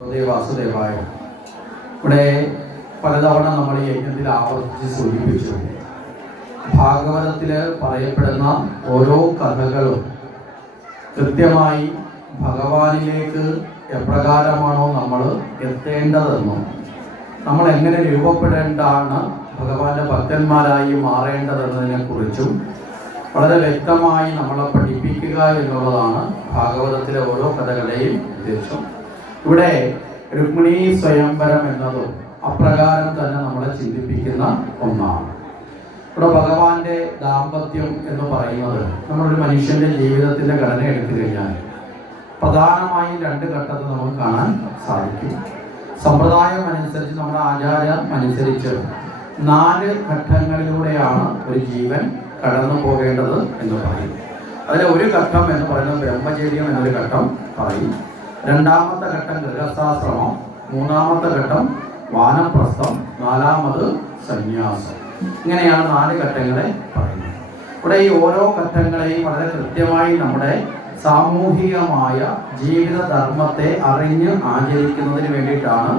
വാസുദേവായ. ഇവിടെ പലതവണ നമ്മൾ ഈ യജ്ഞത്തിൽ ആവർത്തിച്ച് സൂചിപ്പിച്ചു. ഭാഗവതത്തിൽ പറയപ്പെടുന്ന ഓരോ കഥകളും കൃത്യമായി ഭഗവാനിലേക്ക് എപ്രകാരമാണോ നമ്മൾ എത്തേണ്ടതെന്നും നമ്മൾ എങ്ങനെ രൂപപ്പെടേണ്ടാണ് ഭഗവാന്റെ ഭക്തന്മാരായി മാറേണ്ടതെന്നതിനെ കുറിച്ചും വളരെ വ്യക്തമായി നമ്മളെ പഠിപ്പിക്കുക എന്നുള്ളതാണ് ഭാഗവതത്തിലെ ഓരോ കഥകളുടെയും ഉദ്ദേശം. ഇവിടെ രുക്മിണി സ്വയംവരം എന്നതും അപ്രകാരം തന്നെ നമ്മളെ ചിന്തിപ്പിക്കുന്ന ഒന്നാണ്. ഇവിടെ ഭഗവാന്റെ ദാമ്പത്യം എന്ന് പറയുന്നത് നമ്മളൊരു മനുഷ്യന്റെ ജീവിതത്തിന്റെ ഘടന എടുത്തു കഴിഞ്ഞാൽ പ്രധാനമായും രണ്ട് ഘട്ടത്തിൽ നമുക്ക് കാണാൻ സാധിക്കും. സമ്പ്രദായം അനുസരിച്ച്, നമ്മുടെ ആചാരം അനുസരിച്ച് 4 ഘട്ടങ്ങളിലൂടെയാണ് ഒരു ജീവൻ കടന്നു പോകേണ്ടത് എന്ന് പറയും. അതിലെ ഒരു ഘട്ടം എന്ന് പറയുന്നത് ബ്രഹ്മചര്യം എന്നൊരു ഘട്ടം പറയും. രണ്ടാമത്തെ ഘട്ടം ഗൃഹസ്ഥാശ്രമം, മൂന്നാമത്തെ ഘട്ടം വാനപ്രസ്ഥം, നാലാമത് സന്യാസം. ഇങ്ങനെയാണ് 4 ഘട്ടങ്ങളെ പറയുന്നത്. ഇവിടെ ഈ ഓരോ ഘട്ടങ്ങളെയും വളരെ കൃത്യമായി നമ്മുടെ സാമൂഹികമായ ജീവിത ധർമ്മത്തെ അറിഞ്ഞ് ആചരിക്കുന്നതിന് വേണ്ടിയിട്ടാണ്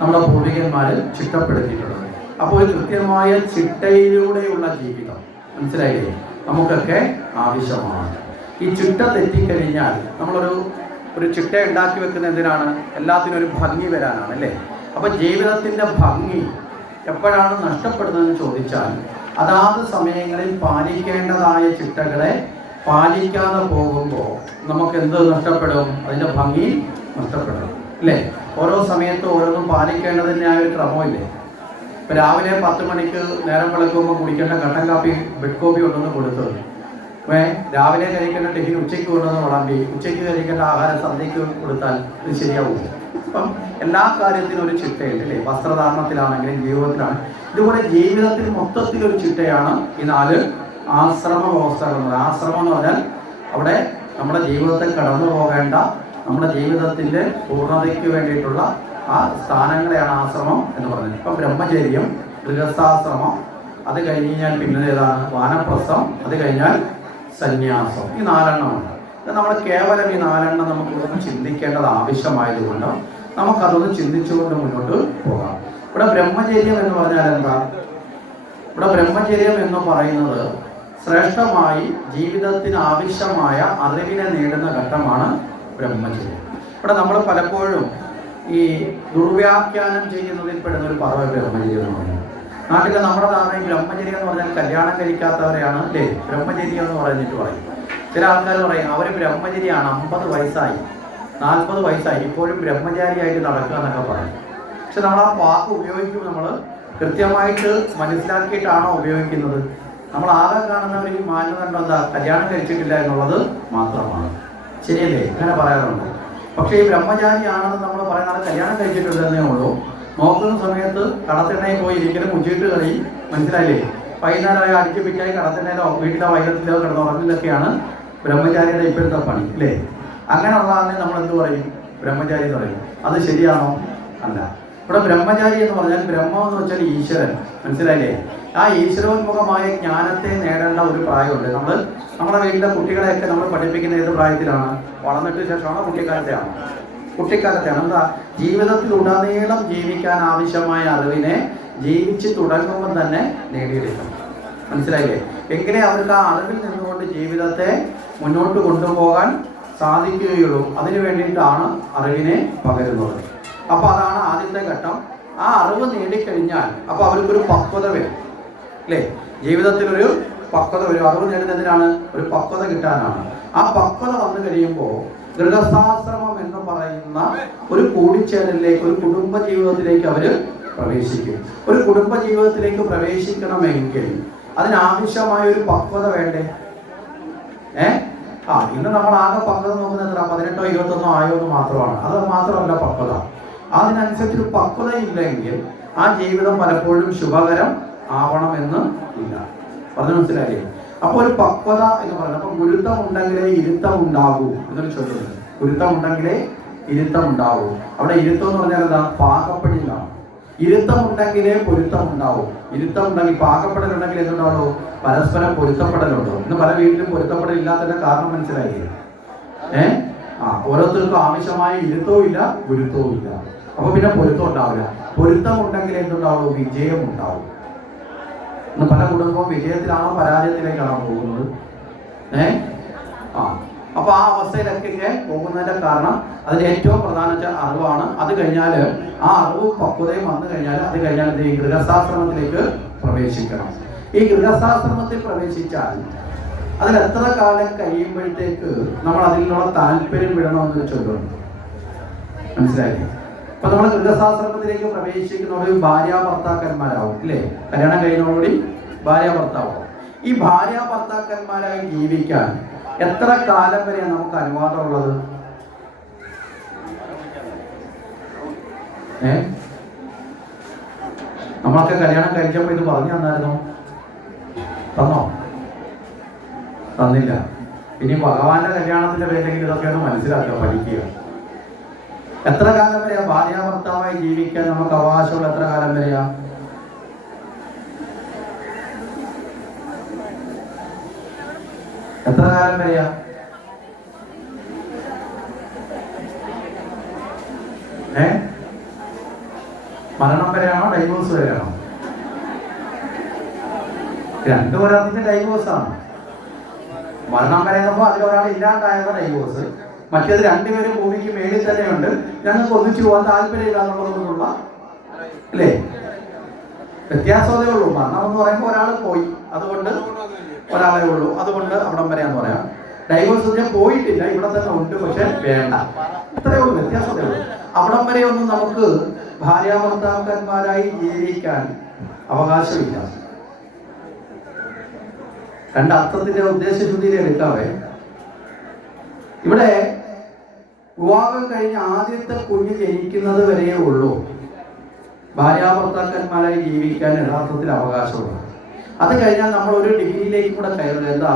നമ്മുടെ പൂർവികന്മാർ ചിട്ടപ്പെടുത്തിയിട്ടുള്ളത്. അപ്പോൾ ഒരു കൃത്യമായ ചിട്ടയിലൂടെയുള്ള ജീവിതം, മനസ്സിലായില്ലേ, നമുക്കൊക്കെ ആവശ്യമാണ്. ഈ ചിട്ട തെറ്റിക്കഴിഞ്ഞാൽ ഒരു ചിട്ട ഉണ്ടാക്കി വെക്കുന്ന എന്തിനാണ്? എല്ലാത്തിനും ഒരു ഭംഗി വരാനാണ്, അല്ലേ? അപ്പോൾ ജീവിതത്തിൻ്റെ ഭംഗി എപ്പോഴാണ് നഷ്ടപ്പെടുന്നതെന്ന് ചോദിച്ചാൽ അതാത് സമയങ്ങളിൽ പാലിക്കേണ്ടതായ ചിട്ടകളെ പാലിക്കാതെ പോകുമ്പോൾ നമുക്ക് എന്ത് നഷ്ടപ്പെടും? അതിൻ്റെ ഭംഗി നഷ്ടപ്പെടും, അല്ലേ? ഓരോ സമയത്തും ഓരോന്നും പാലിക്കേണ്ടതിൻ്റെ ആ ഒരു ക്രമമില്ലേ? ഇപ്പം രാവിലെ 10 മണിക്ക് നേരം വെളുക്കുമ്പോൾ കുടിക്കേണ്ട കട്ടൻ കാപ്പി, ബെഡ് കോപ്പി കൊണ്ടുവന്ന് കൊടുത്തത്, രാവിലെ കഴിക്കേണ്ട ടിഫിൻ ഉച്ചയ്ക്ക് കൊണ്ടുവന്ന് വിളമ്പി, ഉച്ചയ്ക്ക് കഴിക്കേണ്ട ആഹാരം സന്ധ്യയ്ക്ക് കൊടുത്താൽ ഇത് ശരിയാവും. അപ്പം എല്ലാ കാര്യത്തിനും ഒരു ചിട്ടയുണ്ട്, അല്ലേ? വസ്ത്രധാരണത്തിലാണെങ്കിലും ജീവിതത്തിലാണ്. ഇതുപോലെ ജീവിതത്തിൽ മൊത്തത്തിലൊരു ചിട്ടയാണ് ഈ 4 ആശ്രമ വ്യവസ്ഥകൾ. ആശ്രമം എന്ന് പറഞ്ഞാൽ അവിടെ നമ്മുടെ ജീവിതത്തിൽ കടന്നു പോകേണ്ട, നമ്മുടെ ജീവിതത്തിൻ്റെ പൂർണ്ണതയ്ക്ക് വേണ്ടിയിട്ടുള്ള ആ സ്ഥാനങ്ങളെയാണ് ആശ്രമം എന്ന് പറയുന്നത്. ഇപ്പം ബ്രഹ്മചര്യം, ഗൃഹസ്ഥാശ്രമം, അത് കഴിഞ്ഞ് കഴിഞ്ഞാൽ പിന്നെ ഏതാണ്? വാനപ്രസ്ഥം, അത് കഴിഞ്ഞാൽ സന്യാസം. ഈ 4 എണ്ണമുണ്ട്. നമ്മൾ കേവലം ഈ 4 എണ്ണം നമുക്കൊന്ന് ചിന്തിക്കേണ്ടത് ആവശ്യമായതുകൊണ്ട് നമുക്കതൊന്ന് ചിന്തിച്ചുകൊണ്ട് മുന്നോട്ട് പോകാം. ഇവിടെ ബ്രഹ്മചര്യം എന്ന് പറഞ്ഞാൽ എന്താ? ഇവിടെ ബ്രഹ്മചര്യം എന്ന് പറയുന്നത് ശ്രേഷ്ഠമായി ജീവിതത്തിന് ആവശ്യമായ അറിവിനെ നേടുന്ന ഘട്ടമാണ് ബ്രഹ്മചര്യം. ഇവിടെ നമ്മൾ പലപ്പോഴും ഈ ദുർവ്യാഖ്യാനം ചെയ്യുന്നതിൽ പെടുന്ന ഒരു പദവി ബ്രഹ്മചര്യം എന്ന് പറയുന്നത്. നാട്ടിലെ നമ്മുടെ ധാരണയിൽ ബ്രഹ്മചര്യം എന്ന് പറഞ്ഞാൽ കല്യാണം കഴിക്കാത്തവരെയാണ്, അല്ലേ, ബ്രഹ്മചര്യം എന്ന് പറഞ്ഞിട്ട് പറയും. ചില ആൾക്കാർ പറയും അവർ ബ്രഹ്മചര്യാണ്, 50 വയസ്സായി 40 വയസ്സായി ഇപ്പോഴും ബ്രഹ്മചാരിയായിട്ട് നടക്കുക എന്നൊക്കെ പറയും. പക്ഷെ നമ്മൾ ആ വാക്ക് ഉപയോഗിക്കുമ്പോൾ നമ്മൾ കൃത്യമായിട്ട് മനസ്സിലാക്കിയിട്ടാണോ ഉപയോഗിക്കുന്നത്? നമ്മൾ ആകെ കാണുന്ന ഒരു മാനദണ്ഡം എന്താ? കല്യാണം കഴിച്ചിട്ടില്ല എന്നുള്ളത് മാത്രമാണ്. ശരിയല്ലേ? അങ്ങനെ പറയാറുണ്ട്. പക്ഷേ ഈ ബ്രഹ്മചാരിയാണെന്ന് നമ്മൾ പറയുന്നത് കല്യാണം കഴിച്ചിട്ടില്ലെന്നേ ഉള്ളൂ. നോക്കുന്ന സമയത്ത് കടത്തിണ്ണയിൽ പോയി ഇരിക്കലും മുച്ചിട്ട് കളി, മനസ്സിലായില്ലേ? വൈകുന്നേരമായി അടിച്ചു പിറ്റായി കടത്തിണ്ണയിലോ വീട്ടിലോ വൈകത്തിലോ കിടന്നുറങ്ങിലൊക്കെയാണ് ബ്രഹ്മചാരിയുടെ ഇപ്പോഴത്തെ പണി, അല്ലേ? അങ്ങനെയുള്ളതാണെങ്കിൽ നമ്മൾ എന്ത് പറയും? ബ്രഹ്മചാരി എന്ന് പറയും. അത് ശരിയാണോ? അല്ല. ഇവിടെ ബ്രഹ്മചാരി എന്ന് പറഞ്ഞാൽ ബ്രഹ്മം എന്ന് വെച്ചാൽ ഈശ്വരൻ, മനസ്സിലായില്ലേ? ആ ഈശ്വരോന്മുഖമായ ജ്ഞാനത്തെ നേടേണ്ട ഒരു പ്രായമുണ്ട്. നമ്മുടെ വീട്ടിലെ കുട്ടികളെയൊക്കെ നമ്മൾ പഠിപ്പിക്കുന്ന ഏത് പ്രായത്തിലാണ്? വളർന്നിട്ട് ശേഷമാണോ? കുട്ടിക്കാലത്തെയാണ്. എന്താ? ജീവിതത്തിലുടനീളം ജീവിക്കാൻ ആവശ്യമായ അറിവിനെ ജീവിച്ച് തുടങ്ങുമ്പോൾ തന്നെ നേടിയെടുക്കണം, മനസ്സിലായില്ലേ? എങ്ങനെ അവർക്ക് ആ അറിവിൽ നിന്നുകൊണ്ട് ജീവിതത്തെ മുന്നോട്ട് കൊണ്ടുപോകാൻ സാധിക്കുകയുള്ളൂ. അതിനു വേണ്ടിയിട്ടാണ് അറിവിനെ പകരുന്നത്. അപ്പോൾ അതാണ് ആദ്യത്തെ ഘട്ടം. ആ അറിവ് നേടിക്കഴിഞ്ഞാൽ അപ്പോൾ അവർക്കൊരു പക്വത വരും, അല്ലേ? ജീവിതത്തിലൊരു പക്വത വരും. അറിവ് നേടുന്നതിനാണ്, ഒരു പക്വത കിട്ടാനാണ്. ആ പക്വത വന്നു കഴിയുമ്പോൾ ഗൃഹസ്ഥാശ്രമം എന്ന് പറയുന്ന ഒരു കൂടിച്ചേരലിലേക്ക്, ഒരു കുടുംബ ജീവിതത്തിലേക്ക് അവർ പ്രവേശിക്കും. ഒരു കുടുംബ ജീവിതത്തിലേക്ക് പ്രവേശിക്കണമെങ്കിൽ അതിനാവശ്യമായ ഒരു പക്വത വേണ്ടേ? ഇന്ന് നമ്മൾ ആകെ പക്വത നോക്കുന്നത് എത്ര? 18 21 ആയോ എന്ന് മാത്രമാണ്. അത് മാത്രമല്ല പക്വത. അതിനനുസരിച്ചൊരു പക്വത ഇല്ലെങ്കിൽ ആ ജീവിതം പലപ്പോഴും ശുഭകരം ആവണമെന്ന് ഇല്ല. പറഞ്ഞു മനസ്സിലായില്ലേ? അപ്പോൾ ഒരു പക്വത എന്ന് പറയുന്നത്, അപ്പോൾ ഗുരുത്വം ഉണ്ടെങ്കിലേ ഇരുത്തം ഉണ്ടാകൂ എന്നൊരു ചോദ്യമുണ്ട്. ഗുരുത്വം ഉണ്ടെങ്കിലേ ഇരുത്തം ഉണ്ടാകൂ. അവിടെ ഇരുത്തം എന്ന് പറഞ്ഞാൽ എന്താ? പാകപ്പെടില്ലാണ്. ഇരുത്തം ഉണ്ടെങ്കിലേ പൊരുത്തം ഉണ്ടാവും. ഇരുത്തം ഉണ്ടെങ്കിൽ, പാകപ്പെടലുണ്ടെങ്കിൽ എന്തുണ്ടാവുള്ളൂ? പരസ്പരം പൊരുത്തപ്പെടലുണ്ടോ? ഇന്ന് പല വീട്ടിലും പൊരുത്തപ്പെടലില്ലാത്തതിന്റെ കാരണം മനസ്സിലായില്ലേ? ഓരോരുത്തർക്കും ആവശ്യമായ ഇരുത്തവും ഇല്ല ഗുരുത്വവും ഇല്ല. അപ്പൊ പിന്നെ പൊരുത്തം ഉണ്ടാവില്ല. പൊരുത്തം ഉണ്ടെങ്കിൽ എന്തുണ്ടാവുള്ളൂ? വിജയം ഉണ്ടാവും. ഇന്ന് പല കുടുംബവും വിജയത്തിലാണോ പരാജയത്തിലേക്കാണോ പോകുന്നത്? അപ്പൊ ആ അവസ്ഥയിലൊക്കെ പോകുന്നതിന്റെ കാരണം അതിന് ഏറ്റവും പ്രധാനപ്പെട്ട അറിവാണ്. അത് കഴിഞ്ഞാൽ ആ അറിവ് പക്വതയും വന്നു കഴിഞ്ഞാൽ അത് കഴിഞ്ഞാൽ ഈ ഗൃഹസ്ഥാശ്രമത്തിലേക്ക് പ്രവേശിക്കണം. ഈ ഗൃഹസ്ഥാശ്രമത്തിൽ പ്രവേശിച്ചാൽ അതിൽ എത്ര കാലം കഴിയുമ്പോഴത്തേക്ക് നമ്മൾ അതിനുള്ള താല്പര്യം വിടണമെന്ന് ചൊല്ലുന്നു. മനസ്സിലായില്ലേ? അപ്പൊ നമ്മൾ ഗൃഹസ്ഥാശ്രമത്തിലേക്ക് പ്രവേശിക്കുന്നതോട് ഭാര്യ ഭർത്താക്കന്മാരാവും ഇല്ലേ? കല്യാണം കഴിഞ്ഞതോടുകൂടി ഭാര്യ ഭർത്താവും. ഈ ഭാര്യ ഭർത്താക്കന്മാരായി ജീവിക്കാൻ എത്ര കാലം വരെയാണ് നമുക്ക് അനുവാദമുള്ളത്? നമ്മളൊക്കെ കല്യാണം കഴിച്ചപ്പോൾ ഇത് പറഞ്ഞു തന്നായിരുന്നോ? തന്നോ? തന്നില്ല. ഇനി ഭഗവാന്റെ കല്യാണത്തിന്റെ പേരിലെങ്കിൽ ഇതൊക്കെയാണ് മനസ്സിലാക്കുക, പഠിക്കുക. എത്ര കാലം വരെയാ ഭാര്യ ഭർത്താവായി ജീവിക്കാൻ നമുക്ക് അവകാശമുള്ള? എത്ര കാലം വരെയാ? എത്ര കാലം വരെയാ? മരണം വരെയാണോ ഡൈവോഴ്സ് വരെയാണോ? രണ്ടു പേരുടെ ഡൈവോഴ്സാണ്. മരണം വരെ നോക്കുമ്പോൾ അതിലൊരാൾ ഇല്ലാണ്ടായവ ഡൈവോഴ്സ്, മറ്റേത് രണ്ടുപേരും ഭൂമിക്ക് മേളിൽ തന്നെയുണ്ട്, ഞങ്ങൾക്ക് ഒന്നിച്ചു പോകാൻ താല്പര്യമില്ല എന്നുള്ളതൊന്നുമുള്ള അല്ലേ? വ്യത്യാസമേ ഉള്ളൂ. മരണം എന്ന് പറയുമ്പോൾ ഒരാൾ പോയി, അതുകൊണ്ട് ഒരാളെ ഉള്ളൂ, അതുകൊണ്ട് അവിടം വരെയാന്ന് പറയാം. ഡൈവോഴ്സ് ഞാൻ പോയിട്ടില്ല, ഇവിടെ തന്നെ ഉണ്ട്, പക്ഷെ വേണ്ട, ഇത്രയേ ഉള്ളൂ, വ്യത്യാസമേ ഉള്ളൂ. അവിടം വരെ ഒന്നും നമുക്ക് ഭാര്യ ഭർത്താക്കന്മാരായി ജീവിക്കാൻ അവകാശമില്ല. രണ്ടർത്ഥത്തിന്റെ ഉദ്ദേശശുദ്ധിയിൽ എടുക്കാവേ. ഇവിടെ വിവാഹം കഴിഞ്ഞ് ആദ്യത്തെ കുഞ്ഞ് ജനിക്കുന്നത് വരെയേ ഉള്ളൂ ഭാര്യ ഭർത്താക്കന്മാരായി ജീവിക്കാൻ യഥാർത്ഥത്തിൽ അവകാശമുള്ളത്. അത് കഴിഞ്ഞാൽ നമ്മൾ ഒരു ഡിഗ്രിയിലേക്ക് കൂടെ കയറുക. എന്താ?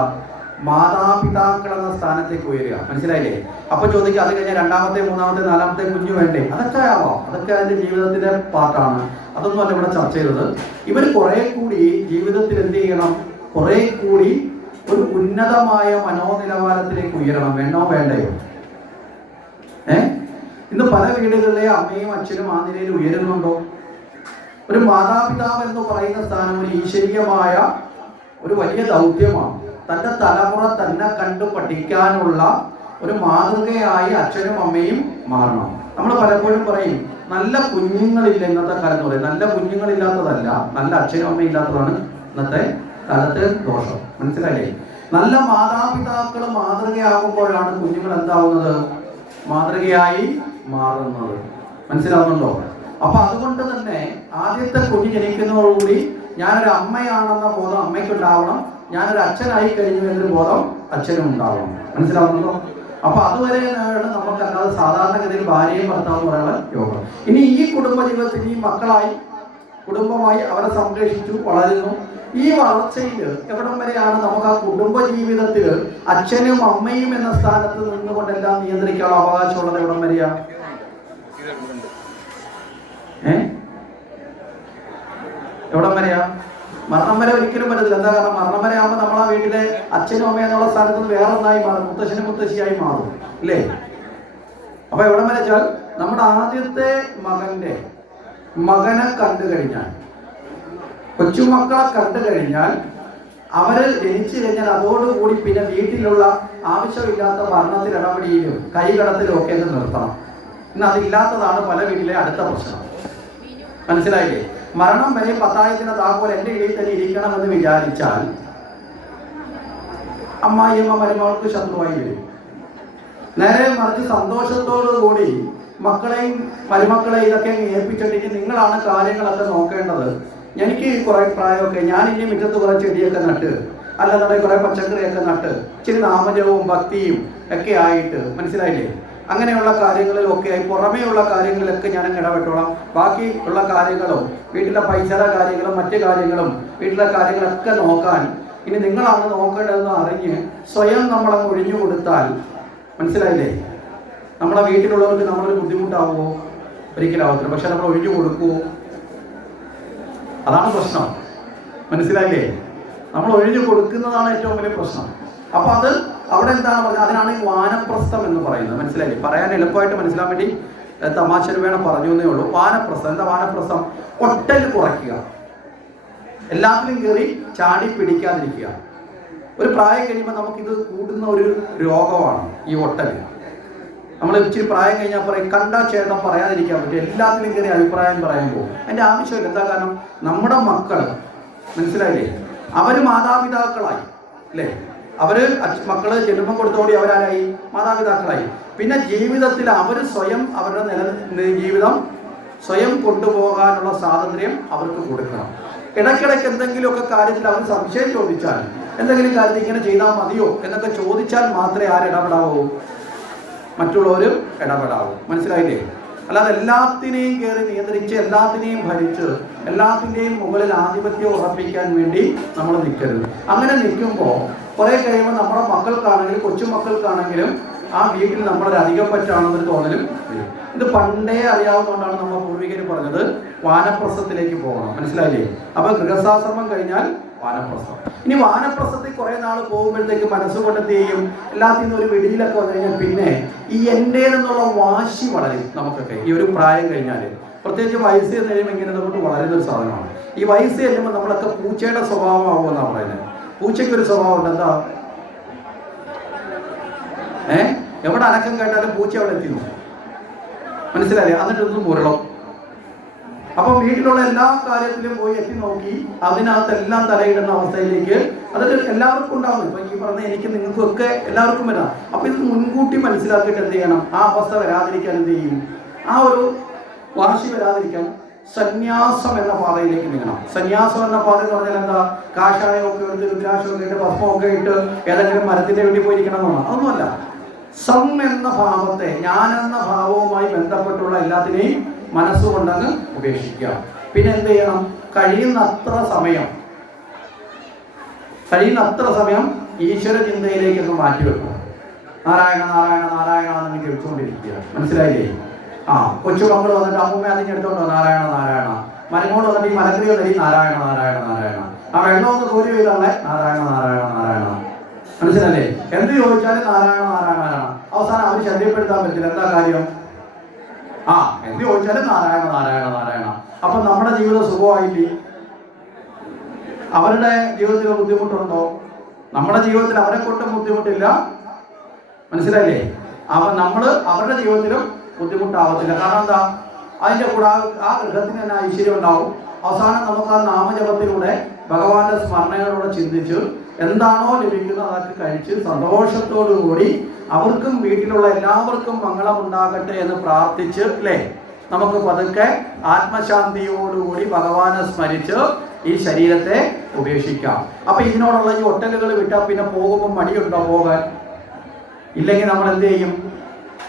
മാതാപിതാക്കൾ എന്ന സ്ഥാനത്തേക്ക് ഉയരുക. മനസ്സിലായില്ലേ? അപ്പൊ ചോദിക്കുക, അത് കഴിഞ്ഞാൽ രണ്ടാമത്തെ മൂന്നാമത്തെ നാലാമത്തെ കുഞ്ഞു വേണ്ടേ? അതൊക്കെ ആവാം, അതൊക്കെ അതിന്റെ ജീവിതത്തിന്റെ പാർട്ടാണ്. അതൊന്നും അല്ല ഇവിടെ ചർച്ച ചെയ്തത്. ഇവർ കുറെ കൂടി ജീവിതത്തിൽ എന്ത് ചെയ്യണം? കുറെ കൂടി ഒരു ഉന്നതമായ മനോനിലവാരത്തിലേക്ക് ഉയരണം. വേണോ വേണ്ടയോ? ഇന്ന് പല വീടുകളിലെ അമ്മയും അച്ഛനും ആ നിലയിൽ ഉയരുന്നുണ്ടോ? ഒരു മാതാപിതാവ് എന്ന് പറയുന്ന സ്ഥാനം ഒരു ഈശ്വരീയമായ ഒരു വലിയ ദൗത്യമാണ്. തന്റെ തലമുറ തന്നെ കണ്ടു പഠിക്കാനുള്ള ഒരു മാതൃകയായി അച്ഛനും അമ്മയും മാറണം. നമ്മൾ പലപ്പോഴും പറയും നല്ല കുഞ്ഞുങ്ങളില്ല ഇന്നത്തെ കാലത്ത് പറയും. നല്ല കുഞ്ഞുങ്ങളില്ലാത്തതല്ല, നല്ല അച്ഛനും അമ്മയും ഇല്ലാത്തതാണ് ഇന്നത്തെ കാലത്ത് ദോഷം. മനസ്സിലായില്ലേ? നല്ല മാതാപിതാക്കൾ മാതൃകയാകുമ്പോഴാണ് കുഞ്ഞുങ്ങൾ എന്താവുന്നത്? മാതൃകയായി മാറുന്നത്. മനസ്സിലാവുന്നുണ്ടോ? അപ്പൊ അതുകൊണ്ട് തന്നെ ആദ്യത്തെ കുഞ്ഞ് ജനിക്കുന്നതോടുകൂടി ഞാനൊരു അമ്മയാണെന്ന ബോധം അമ്മയ്ക്കുണ്ടാവണം, ഞാനൊരു അച്ഛനായി കഴിഞ്ഞു എന്നൊരു ബോധം അച്ഛനും ഉണ്ടാവണം. മനസ്സിലാവുന്നുണ്ടോ? അപ്പൊ അതുവരെ നമുക്കല്ലാതെ സാധാരണഗതിയിൽ ഭാര്യയും ഭർത്താവും പറയാനുള്ള യോഗം. ഇനി ഈ കുടുംബ ജീവിതത്തിൽ ഈ മക്കളായി കുടുംബമായി അവരെ സംരക്ഷിച്ചു വളരുന്നു. ഈ വളർച്ചയിൽ എവിടം വരെയാണ് നമുക്ക് ആ കുടുംബ ജീവിതത്തിൽ അച്ഛനും അമ്മയും എന്ന സ്ഥാനത്ത് നിന്നുകൊണ്ടെല്ലാം നിയന്ത്രിക്കാനുള്ള അവകാശമുള്ളത്? എവിടം വരെയാ? എവിടം വരെയാ? മരണം വരെ ഒരിക്കലും പറ്റത്തില്ല. എന്താ കാരണം? മരണം വരെ ആകുമ്പോൾ നമ്മൾ ആ വീട്ടിലെ അച്ഛനും അമ്മയും എന്നുള്ള സ്ഥാനത്ത് നിന്ന് വേറെ ഒന്നായി മാറും, മുത്തശ്ശനും മുത്തശ്ശിയായി മാറും, ഇല്ലേ? അപ്പൊ എവിടം വരെ വെച്ചാൽ നമ്മുടെ ആദ്യത്തെ മകനെ കണ്ടു കഴിഞ്ഞാൽ, കൊച്ചുമക്കളെ കണ്ടു കഴിഞ്ഞാൽ, അവര് ജനിച്ചു കഴിഞ്ഞാൽ അതോടുകൂടി പിന്നെ വീട്ടിലുള്ള ആവശ്യമില്ലാത്ത ഭരണത്തിൽ ഇടപെടിയിലും കൈകടത്തിലും ഒക്കെ ഒന്ന് നിർത്തണം. ഇന്ന് അതില്ലാത്തതാണ് പല വീട്ടിലെ അടുത്ത പ്രശ്നം. മനസ്സിലായില്ലേ? മരണം വരെ പത്തായത്തിന് താക്കോൽ എൻ്റെ ഇടയിൽ തന്നെ ഇരിക്കണമെന്ന് വിചാരിച്ചാൽ അമ്മായിയമ്മ മരുമകൾക്ക് ശത്രുവായി വരും. നേരെ മറിച്ച് സന്തോഷത്തോടു കൂടി മക്കളെയും മരുമക്കളെയും ഇതൊക്കെ ഏൽപ്പിച്ചിട്ട് നിങ്ങളാണ് കാര്യങ്ങളൊക്കെ നോക്കേണ്ടത്, എനിക്ക് കുറെ പ്രായമൊക്കെ, ഞാൻ ഇനി മുറ്റത്ത് കുറെ ചെടിയൊക്കെ നട്ട്, അല്ലാതെ കുറെ പച്ചക്കറിയൊക്കെ നട്ട് ഇച്ചിരി നാമജവും ഭക്തിയും ഒക്കെ ആയിട്ട്, മനസ്സിലായില്ലേ? അങ്ങനെയുള്ള കാര്യങ്ങളിലൊക്കെ ആയി പുറമേയുള്ള കാര്യങ്ങളിലൊക്കെ ഞാൻ ഇടപെട്ടോളാം. ബാക്കി ഉള്ള കാര്യങ്ങളും വീട്ടിലെ പൈസയുടെ കാര്യങ്ങളും മറ്റു കാര്യങ്ങളും വീട്ടിലെ കാര്യങ്ങളൊക്കെ നോക്കാൻ ഇനി നിങ്ങളാണ് നോക്കേണ്ടതെന്ന് അറിഞ്ഞ് സ്വയം നമ്മളങ്ങ് ഒഴിഞ്ഞു കൊടുത്താൽ, മനസ്സിലായില്ലേ? നമ്മളെ വീട്ടിലുള്ളവർക്ക് നമ്മളൊരു ബുദ്ധിമുട്ടാവുമോ? ഒരിക്കലാവത്തില്ല. പക്ഷെ നമ്മൾ ഒഴിഞ്ഞു കൊടുക്കുമോ? അതാണ് പ്രശ്നം. മനസ്സിലായില്ലേ? നമ്മൾ ഒഴിഞ്ഞു കൊടുക്കുന്നതാണ് ഏറ്റവും വലിയ പ്രശ്നം. അപ്പൊ അത് അവിടെ എന്താണ് പറഞ്ഞത്? അതിനാണ് ഈ വാനപ്രസ്ഥം എന്ന് പറയുന്നത്. മനസ്സിലായില്ലേ? പറയാൻ എളുപ്പമായിട്ട് മനസ്സിലാൻ വേണ്ടി തമാശ വേണം പറഞ്ഞു എന്നേ ഉള്ളൂ. വാനപ്രസ്ഥം എന്താ? വാനപ്രസ്ഥം ഒട്ടൽ കുറയ്ക്കുക, എല്ലാത്തിലും കയറി ചാടി പിടിക്കാതിരിക്കുക. ഒരു പ്രായം കഴിയുമ്പോൾ നമുക്കിത് കൂടുന്ന ഒരു രോഗമാണ് ഈ ഒട്ടൽ. നമ്മൾ ഇച്ചിരി പ്രായം കഴിഞ്ഞാൽ പറയും കണ്ടാ ചേട്ടൻ പറയാതിരിക്കാൻ പറ്റും, എല്ലാത്തിലും കയറി അഭിപ്രായം പറയുമ്പോൾ അതിൻ്റെ ആവശ്യമില്ല. എന്താ കാരണം? നമ്മുടെ മക്കൾ, മനസ്സിലായില്ലേ, അവർ മാതാപിതാക്കളായി അല്ലേ? അവർ മക്കള് ജന്മം കൊടുത്തോടി അവരാരായി? മാതാപിതാക്കളായി. പിന്നെ ജീവിതത്തിൽ അവർ സ്വയം അവരുടെ ജീവിതം സ്വയം കൊണ്ടുപോകാനുള്ള സ്വാതന്ത്ര്യം അവർക്ക് കൊടുക്കണം. ഇടയ്ക്കിടയ്ക്ക് എന്തെങ്കിലുമൊക്കെ കാര്യത്തിൽ അവർ സംശയം ചോദിച്ചാൽ, എന്തെങ്കിലും കാര്യത്തിൽ ഇങ്ങനെ ചെയ്താൽ മതിയോ എന്നൊക്കെ ചോദിച്ചാൽ മാത്രമേ ആരിടപെടാവൂ? മറ്റുള്ളവരും ഇടപെടാവൂ. മനസ്സിലായില്ലേ? അല്ലാതെ എല്ലാത്തിനെയും കയറി നിയന്ത്രിച്ച് എല്ലാത്തിനെയും ഭരിച്ച് എല്ലാത്തിൻ്റെയും മുകളിൽ ആധിപത്യം ഉറപ്പിക്കാൻ വേണ്ടി നമ്മൾ നിൽക്കരുത്. അങ്ങനെ നിൽക്കുമ്പോൾ കുറെ കഴിയുമ്പോൾ നമ്മുടെ മക്കൾക്കാണെങ്കിലും കൊച്ചുമക്കൾക്കാണെങ്കിലും ആ വീട്ടിൽ നമ്മളൊരു അധികം പറ്റാണെന്നൊരു തോന്നലും വരും. ഇത് പണ്ടേ അറിയാവുന്നതുകൊണ്ടാണ് നമ്മൾ പൂർവികർ പറഞ്ഞത് വാനപ്രസ്ഥത്തിലേക്ക് പോകണം. മനസ്സിലായില്ലേ? അപ്പൊ ഗൃഹസ്ഥാശ്രമം കഴിഞ്ഞാൽ വാനപ്രസ്ഥം. ഇനി വാനപ്രസ്ഥത്തിൽ കുറെ നാൾ പോകുമ്പോഴത്തേക്ക് മനസ്സുകൊണ്ട് എന്ത് ചെയ്യും? എല്ലാത്തിൽ നിന്നും ഒരു വെടിയിലൊക്കെ വന്നു കഴിഞ്ഞാൽ പിന്നെ ഈ എൻ്റേതെന്നുള്ള വാശി വളരും നമുക്കൊക്കെ. ഈ ഒരു പ്രായം കഴിഞ്ഞാൽ പ്രത്യേകിച്ച് വയസ്സ് എന്ന് കഴിയുമ്പോൾ ഇങ്ങനെ നമുക്ക് വളരുന്ന ഒരു സാധനമാണ്. ഈ വയസ്സ് കഴിയുമ്പോൾ നമ്മളൊക്കെ പൂച്ചയുടെ സ്വഭാവമാകുമെന്നാണ് പറയുന്നത്. പൂച്ചയ്ക്കൊരു സ്വഭാവമുണ്ട്. എന്താ? എവിടെ അനക്കം കേട്ടാലും പൂച്ച അവിടെ എത്തിന്നു. മനസ്സിലായില്ലേ? എന്നിട്ടൊന്നും മുരളം. അപ്പം വീട്ടിലുള്ള എല്ലാ കാര്യത്തിലും പോയി എത്തി നോക്കി അതിനകത്തെല്ലാം തലയിടുന്ന അവസ്ഥയിലേക്ക് അതൊക്കെ എല്ലാവർക്കും ഉണ്ടാവുന്നു. ഇപ്പൊ ഈ പറഞ്ഞ എനിക്ക് നിങ്ങൾക്കും ഒക്കെ എല്ലാവർക്കും വരാം. അപ്പൊ ഇത് മുൻകൂട്ടി മനസ്സിലാക്കിയിട്ട് എന്ത് ചെയ്യണം? ആ അവസ്ഥ വരാതിരിക്കാൻ എന്ത് ചെയ്യും? ആ ഒരു വാശി വരാതിരിക്കാൻ സന്യാസം എന്ന പാതയിലേക്ക് നീങ്ങണം. സന്യാസം എന്ന പാത എന്ന് പറഞ്ഞാൽ എന്താ? കാഷായമൊക്കെ എടുത്ത് രുദ്രാക്ഷമൊക്കെ ഇട്ട് ഭസ്മമൊക്കെ ഇട്ട് ഏതെങ്കിലും മരത്തിന്റെ വീട്ടിൽ പോയിരിക്കണം എന്നാണ്. അതൊന്നുമല്ല. സം എന്ന ഭാവത്തെ, ഞാനെന്ന ഭാവവുമായി ബന്ധപ്പെട്ടുള്ള എല്ലാത്തിനെയും മനസ്സുകൊണ്ടങ്ങ് ഉപേക്ഷിക്കുക. പിന്നെ എന്ത് ചെയ്യണം? കഴിയുന്നത്ര സമയം ഈശ്വര ചിന്തയിലേക്കൊന്ന് മാറ്റിവെക്കുക. നാരായണ നാരായണ നാരായണ എന്ന് കേൾച്ചുകൊണ്ടിരിക്കുക. മനസ്സിലായില്ലേ? കൊച്ചുമക്കൾ വന്നിട്ട് അമ്മൂമ്മ അതിനെടുത്തോണ്ടോ നാരായണ നാരായണ, മരങ്ങോട് വന്നിട്ട് ഈ മലക്രിയ തരി നാരായണ നാരായണ നാരായണ, ആ വെള്ളം ഒന്ന് കോരി ചെയ്താളെ നാരായണ നാരായണ നാരായണ. മനസ്സിലല്ലേ? എന്ത് ചോദിച്ചാലും നാരായണ നാരായണ നാരായണ. അവസാനം അവർ ശല്യപ്പെടുത്താൻ പറ്റില്ല. എന്താ കാര്യം? എന്ത് ചോദിച്ചാലും നാരായണ നാരായണ നാരായണ. അപ്പൊ നമ്മുടെ ജീവിതം സുഖമായില്ലേ? അവരുടെ ജീവിതത്തിൽ ബുദ്ധിമുട്ടുണ്ടോ? നമ്മുടെ ജീവിതത്തിൽ അവരെ കൊണ്ടും ബുദ്ധിമുട്ടില്ല. മനസ്സിലായില്ലേ? നമ്മള് അവരുടെ ജീവിതത്തിലും ബുദ്ധിമുട്ടാവത്തില്ല. കാരണം എന്താ? അതിന്റെ കൂടെ ആ ഗൃഹത്തിന് തന്നെ ഐശ്വര്യം ഉണ്ടാവും. അവസാനം നമുക്ക് ആ നാമജപത്തിലൂടെ ഭഗവാന്റെ സ്മരണയോടെ ചിന്തിച്ച് എന്താണോ ലഭിക്കുന്നത് അതൊക്കെ കഴിച്ച് സന്തോഷത്തോടു കൂടി അവർക്കും വീട്ടിലുള്ള എല്ലാവർക്കും മംഗളം ഉണ്ടാകട്ടെ എന്ന് പ്രാർത്ഥിച്ച് അല്ലേ നമുക്ക് പതുക്കെ ആത്മശാന്തിയോടുകൂടി ഭഗവാനെ സ്മരിച്ച് ഈ ശരീരത്തെ ഉപേക്ഷിക്കാം. അപ്പൊ ഇതിനോടുള്ള ഈ ഒട്ടലുകൾ വിട്ടാൽ പിന്നെ പോകുമ്പോൾ മടിയുണ്ടോ പോകാൻ? ഇല്ലെങ്കിൽ നമ്മൾ എന്ത് ചെയ്യും?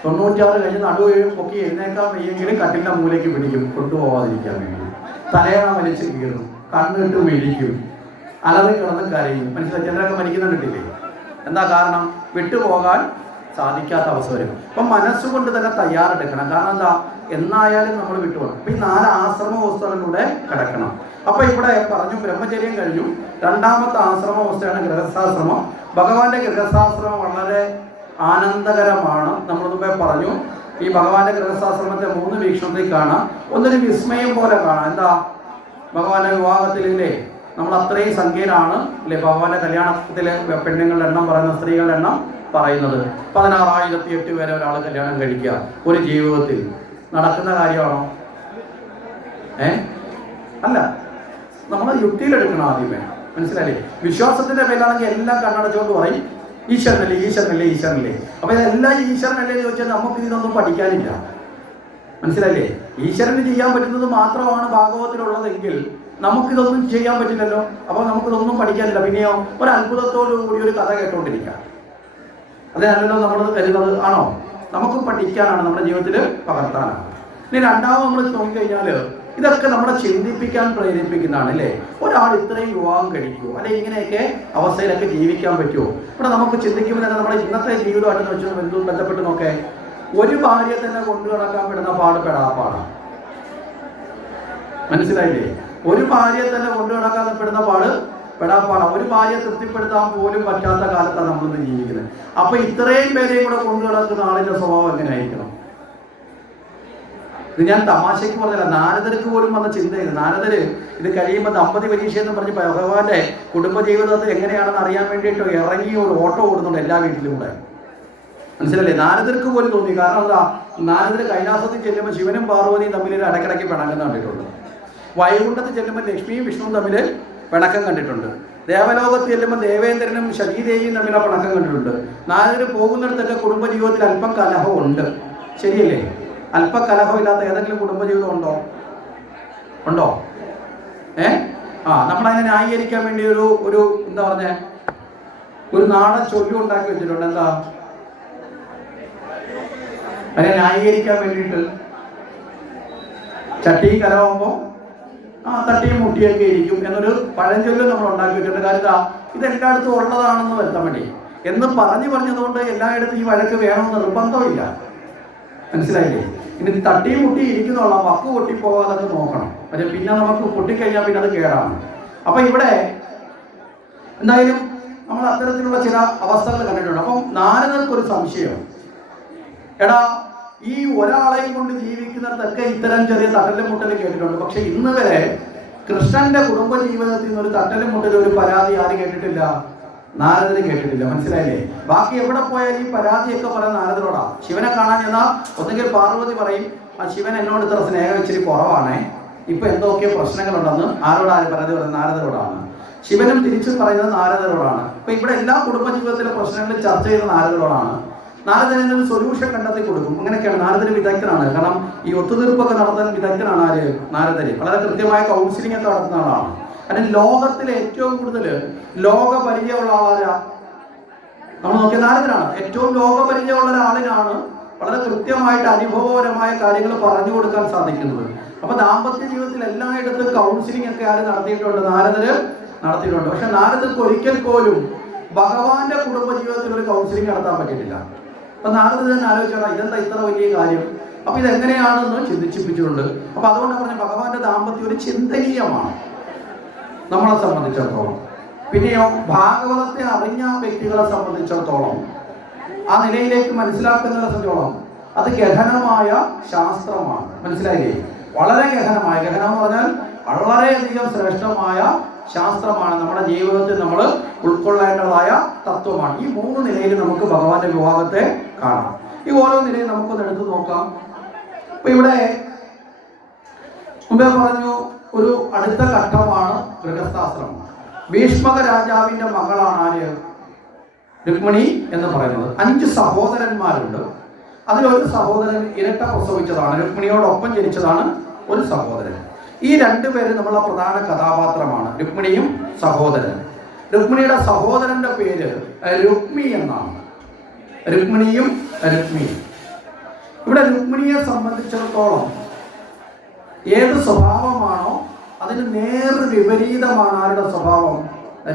96 കഴിഞ്ഞ് നടുവ് പൊക്കി എഴുന്നേക്കാൻ വയ്യെങ്കിലും കട്ടിലിന്റെ മൂലയ്ക്ക് പിടിക്കും കൊണ്ടുപോകാതിരിക്കാൻ വേണ്ടി. തലയണ വലിച്ച് കീറും, കണ്ണിട്ട് മെലിക്കും, അലറി കിടന്ന് കരയും. മനസ്സിലായി? ചിലരൊക്കെ മരിക്കുന്നുണ്ടില്ലേ? എന്താ കാരണം? വിട്ടുപോകാൻ സാധിക്കാത്ത അവസ്ഥ വരും. അപ്പം മനസ്സുകൊണ്ട് തന്നെ തയ്യാറെടുക്കണം. കാരണം എന്താ? എന്നായാലും നമ്മൾ വിട്ടുപോകണം. അപ്പൊ ഈ 4 ആശ്രമ അവസ്ഥകളിലൂടെ കിടക്കണം. അപ്പൊ ഇവിടെ പറഞ്ഞു ബ്രഹ്മചര്യം കഴിഞ്ഞു. രണ്ടാമത്തെ ആശ്രമ അവസ്ഥയാണ് ഗൃഹസ്ഥാശ്രമം. ഭഗവാന്റെ ഗൃഹസ്ഥാശ്രമം വളരെ ആനന്ദകരമാണ്. നമ്മൾ മുമ്പേ പറഞ്ഞു ഈ ഭഗവാന്റെ ഗൃഹസ്ഥാശ്രമത്തെ 3 വീക്ഷണത്തിൽ കാണാം. ഒന്നൊരു വിസ്മയം പോലെ കാണാം. എന്താ? ഭഗവാന്റെ വിവാഹത്തിലെ നമ്മൾ അത്രയും സംഖ്യയിലാണ് അല്ലെ ഭഗവാന്റെ കല്യാണത്തിലെ പെണ്ണുങ്ങളുടെ എണ്ണം പറയുന്ന, സ്ത്രീകളുടെ എണ്ണം പറയുന്നത്. 16,008 പേരെ ഒരാൾ കല്യാണം കഴിക്കുക ഒരു ജീവിതത്തിൽ നടക്കുന്ന കാര്യമാണോ? അല്ല. നമ്മൾ യുക്തിയിലെടുക്കണം ആദ്യമേ. മനസ്സിലായില്ലേ? വിശ്വാസത്തിന്റെ പേരിലാണെങ്കിൽ എല്ലാം കണ്ണടച്ചുകൊണ്ട് പറയും ഈശ്വരനല്ലേ ഈശ്വരനല്ലേ ഈശ്വരനല്ലേ. അപ്പൊ ഇതെല്ലാം ഈശ്വരനല്ലേ എന്ന് ചോദിച്ചാൽ നമുക്ക് ഇതിനൊന്നും പഠിക്കാനില്ല. മനസ്സിലായില്ലേ? ഈശ്വരന് ചെയ്യാൻ പറ്റുന്നത് മാത്രമാണ് ഭാഗവതത്തിലുള്ളതെങ്കിൽ നമുക്കിതൊന്നും ചെയ്യാൻ പറ്റില്ലല്ലോ. അപ്പൊ നമുക്കിതൊന്നും പഠിക്കാനില്ല. പിന്നെയോ ഒരു അത്ഭുതത്തോടു കൂടി ഒരു കഥ കേട്ടോണ്ടിരിക്കാം. അതല്ലല്ലോ നമ്മൾ കരുതുന്നത്. ആണോ? നമുക്ക് പഠിക്കാനാണ്, നമ്മുടെ ജീവിതത്തിൽ പകർത്താനാണ്. ഇനി രണ്ടാമത് നമ്മൾ നോക്കിക്കഴിഞ്ഞാൽ ഇതൊക്കെ നമ്മളെ ചിന്തിപ്പിക്കാൻ പ്രേരിപ്പിക്കുന്നതാണ് അല്ലേ. ഒരാൾ ഇത്രയും വിവാഹം കഴിക്കുമോ, അല്ലെ ഇങ്ങനെയൊക്കെ അവസ്ഥയിലൊക്കെ ജീവിക്കാൻ പറ്റുമോ? ഇവിടെ നമുക്ക് ചിന്തിക്കുമ്പോൾ തന്നെ നമ്മുടെ ഇന്നത്തെ ജീവിതമായിട്ട് വെച്ച് ബന്ധപ്പെട്ട് നോക്കേ. ഒരു ഭാര്യയെ തന്നെ കൊണ്ടു നടക്കാൻ പെടുന്ന പെടാപ്പാടാണ്. മനസ്സിലായില്ലേ? ഒരു ഭാര്യയെ തന്നെ കൊണ്ടു നടക്കാൻ പെടുന്ന പെടാപ്പാടാ. ഒരു ഭാര്യയെ തൃപ്തിപ്പെടുത്താൻ പോലും പറ്റാത്ത കാലത്താണ് നമ്മളിന്ന് ജീവിക്കുന്നത്. അപ്പൊ ഇത്രയും പേരെയും കൂടെ കൊണ്ടു കിടക്കുന്ന ആളിന്റെ സ്വഭാവം എങ്ങനെയായിരിക്കണം? ഇത് ഞാൻ തമാശയ്ക്ക് പറഞ്ഞില്ല, നാരദർക്ക് പോലും വന്ന ചിന്തയില്ല. നാരദര് ഇത് കഴിയുമ്പോൾ ദമ്പതി പരീക്ഷ എന്ന് പറഞ്ഞ് ഭഗവാന്റെ കുടുംബജീവിതത്തിൽ എങ്ങനെയാണെന്ന് അറിയാൻ വേണ്ടിയിട്ട് ഇറങ്ങി ഒരു ഓട്ടോ ഓടുന്നുണ്ട് എല്ലാ വീട്ടിലും കൂടെ. മനസ്സിലല്ലേ? നാരദർക്ക് പോലും തോന്നി. കാരണം എന്താ, നാരദര് കൈലാസത്തിൽ ചെല്ലുമ്പോൾ ശിവനും പാർവതിയും തമ്മിൽ ഇടയ്ക്കിടയ്ക്ക് പിണക്കം കണ്ടിട്ടുണ്ട്. വൈകുണ്ഠത്തിൽ ചെല്ലുമ്പോൾ ലക്ഷ്മിയും വിഷ്ണുവും തമ്മിൽ പിണക്കം കണ്ടിട്ടുണ്ട്. ദേവലോകത്തിൽ ചെല്ലുമ്പോൾ ദേവേന്ദ്രനും ശശിദേവിയും തമ്മിലുള്ള പിണക്കം കണ്ടിട്ടുണ്ട്. നാരദര് പോകുന്നിടത്തൊക്കെ കുടുംബജീവിതത്തിൽ അല്പം കലഹമുണ്ട്. ശരിയല്ലേ? അല്പ കലഹമില്ലാത്ത ഏതെങ്കിലും കുടുംബജീവിതം ഉണ്ടോ? നമ്മളതിനെ ന്യായീകരിക്കാൻ വേണ്ടി ഒരു എന്താ പറഞ്ഞ ഒരു നാടൻ ചൊല്ലും ഉണ്ടാക്കി വെച്ചിട്ടുണ്ട്. എന്താ അതിനെ ന്യായീകരിക്കാൻ വേണ്ടിയിട്ട്? ചട്ടിയും കലമാകുമ്പോൾ തട്ടിയും മുട്ടിയൊക്കെ ഇരിക്കും എന്നൊരു പഴഞ്ചൊല്ലും നമ്മൾ ഉണ്ടാക്കി വെച്ചിട്ടുണ്ട്. കാര്യം ഇതെല്ലായിടത്തും ഉള്ളതാണെന്ന് വരുത്താൻ വേണ്ടി എന്ന് പറഞ്ഞതുകൊണ്ട് എല്ലായിടത്തും ഈ വഴക്ക് വേണമെന്ന് നിർബന്ധമില്ല. മനസ്സിലായില്ലേ? ഇനി തട്ടിയും മുട്ടി ഇരിക്കുന്നുള്ള വക്ക് പൊട്ടിപ്പോകാതൊക്കെ നോക്കണം. പക്ഷെ പിന്നെ നമുക്ക് പൊട്ടിക്കഴിഞ്ഞാൽ പിന്നെ അത് കേടാണ്. അപ്പൊ ഇവിടെ എന്തായാലും നമ്മൾ അത്തരത്തിലുള്ള ചില അവസ്ഥകൾ കണ്ടിട്ടുണ്ട്. അപ്പം നാരദർക്കൊരു സംശയം, എടാ ഈ ഒരാളെയും കൊണ്ട് ജീവിക്കുന്നിടത്തൊക്കെ ഇത്തരം ചെറിയ തട്ടലും മുട്ടലും കേട്ടിട്ടുണ്ട്. പക്ഷെ ഇന്ന് വരെ കൃഷ്ണന്റെ കുടുംബ ജീവിതത്തിൽ നിന്ന് ഒരു തട്ടലും മുട്ടലും ഒരു പരാതി ആര് കേട്ടിട്ടില്ല? നാരദര് കേട്ടിട്ടില്ല. മനസ്സിലായില്ലേ? ബാക്കി എവിടെ പോയാലും ഈ പരാതിയൊക്കെ പറയാൻ നാരദരോടാ. ശിവനെ കാണാൻ ചെന്നാൽ ഒന്നുകിൽ പാർവതി പറയും, ആ ശിവൻ എന്നോട് ഇത്ര സ്നേഹം ഇച്ചിരി കുറവാണേ, ഇപ്പൊ എന്തൊക്കെ പ്രശ്നങ്ങളുണ്ടെന്ന്. ആരോടാണ് പരാതി പറയുന്നത്? നാരദരോടാണ്. ശിവനും തിരിച്ചു പറയുന്നത് നാരദരോടാണ്. അപ്പൊ ഇവിടെ എല്ലാ കുടുംബജീവിതത്തിലെ പ്രശ്നങ്ങളും ചർച്ച ചെയ്യുന്ന നാരദരോടാണ്. നാരദന് ഒരു സൊല്യൂഷൻ കണ്ടെത്തി കൊടുക്കും. അങ്ങനെയൊക്കെയാണ്. നാരദന് വിദഗ്ധനാണ്. കാരണം ഈ ഒത്തുതീർപ്പൊക്കെ നടത്താൻ വിദഗ്ധനാണ് ആര്? നാരദര്. വളരെ കൃത്യമായ കൗൺസിലിംഗ് ഒക്കെ നടത്തുന്ന ആളാണ്. കാരണം ലോകത്തിലെ ഏറ്റവും കൂടുതൽ ലോകപരിചയമുള്ള ആളാരാ? നമ്മൾ നോക്കിയ നാരദനാണ്. ഏറ്റവും ലോകപരിചയമുള്ള ഒരാളിനാണ് വളരെ കൃത്യമായിട്ട് അനുഭവപരമായ കാര്യങ്ങൾ പറഞ്ഞു കൊടുക്കാൻ സാധിക്കുന്നത്. അപ്പൊ ദാമ്പത്യ ജീവിതത്തിൽ എല്ലായിടത്തും കൗൺസിലിംഗ് ഒക്കെ ആര് നടത്തിയിട്ടുണ്ട്? നാരദര് നടത്തിയിട്ടുണ്ട്. പക്ഷെ നാരദർക്ക് ഒരിക്കൽ പോലും ഭഗവാന്റെ കുടുംബജീവിതത്തിൽ ഒരു കൗൺസിലിംഗ് നടത്താൻ പറ്റിയിട്ടില്ല. അപ്പൊ നാരദർ തന്നെ ആലോചിച്ചോളാം, ഇതെന്താ ഇത്ര വലിയ കാര്യം? അപ്പൊ ഇതെങ്ങനെയാണെന്ന് ചിന്തിച്ചിപ്പിച്ചിട്ടുണ്ട്. അപ്പൊ അതുകൊണ്ട് പറഞ്ഞ ഭഗവാന്റെ ദാമ്പത്യം ഒരു ചിന്തനീയമാണ് നമ്മളെ സംബന്ധിച്ചിടത്തോളം. പിന്നെയോ ഭാഗവതത്തെ അറിഞ്ഞ വ്യക്തികളെ സംബന്ധിച്ചിടത്തോളം, ആ നിലയിലേക്ക് മനസ്സിലാക്കുന്നതിനെ സംബന്ധിച്ചോളം അത് ഗഹനമായ ശാസ്ത്രമാണ്. മനസ്സിലായില്ലേ? വളരെ ഗഹനം എന്ന് പറഞ്ഞാൽ വളരെയധികം ശ്രേഷ്ഠമായ ശാസ്ത്രമാണ്. നമ്മുടെ ജീവിതത്തിൽ നമ്മൾ ഉൾക്കൊള്ളേണ്ടതായ തത്വമാണ്. ഈ മൂന്ന് നിലയിൽ നമുക്ക് ഭഗവാന്റെ വിവാഹത്തെ കാണാം. ഈ ഓരോ നിലയും നമുക്കൊന്ന് എടുത്തു നോക്കാം. അപ്പൊ ഇവിടെ മുമ്പേ പറഞ്ഞു, ഒരു അടുത്ത ഘട്ടമാണ് ഗൃഹസ്ഥാശ്രമം. ഭീഷ്മക രാജാവിന്റെ മകളാണ് ആര്? രുക്മിണി എന്ന് പറയുന്നത്. 5 സഹോദരന്മാരുണ്ട്. അതിലൊരു സഹോദരൻ ഇരട്ട പ്രസവിച്ചതാണ്. രുക്മിണിയോടൊപ്പം ജനിച്ചതാണ് ഒരു സഹോദരൻ. ഈ 2 പേര് നമ്മളെ പ്രധാന കഥാപാത്രമാണ്, രുക്മിണിയും സഹോദരനും. രുക്മിണിയുടെ സഹോദരന്റെ പേര് രുക്മി എന്നാണ്. രുക്മിണിയും രുക്മിയും. ഇവിടെ രുക്മിണിയെ സംബന്ധിച്ചിടത്തോളം ഏത് സ്വഭാവമാണോ അതിന് നേർ വിപരീതമാണ് ആരുടെ സ്വഭാവം?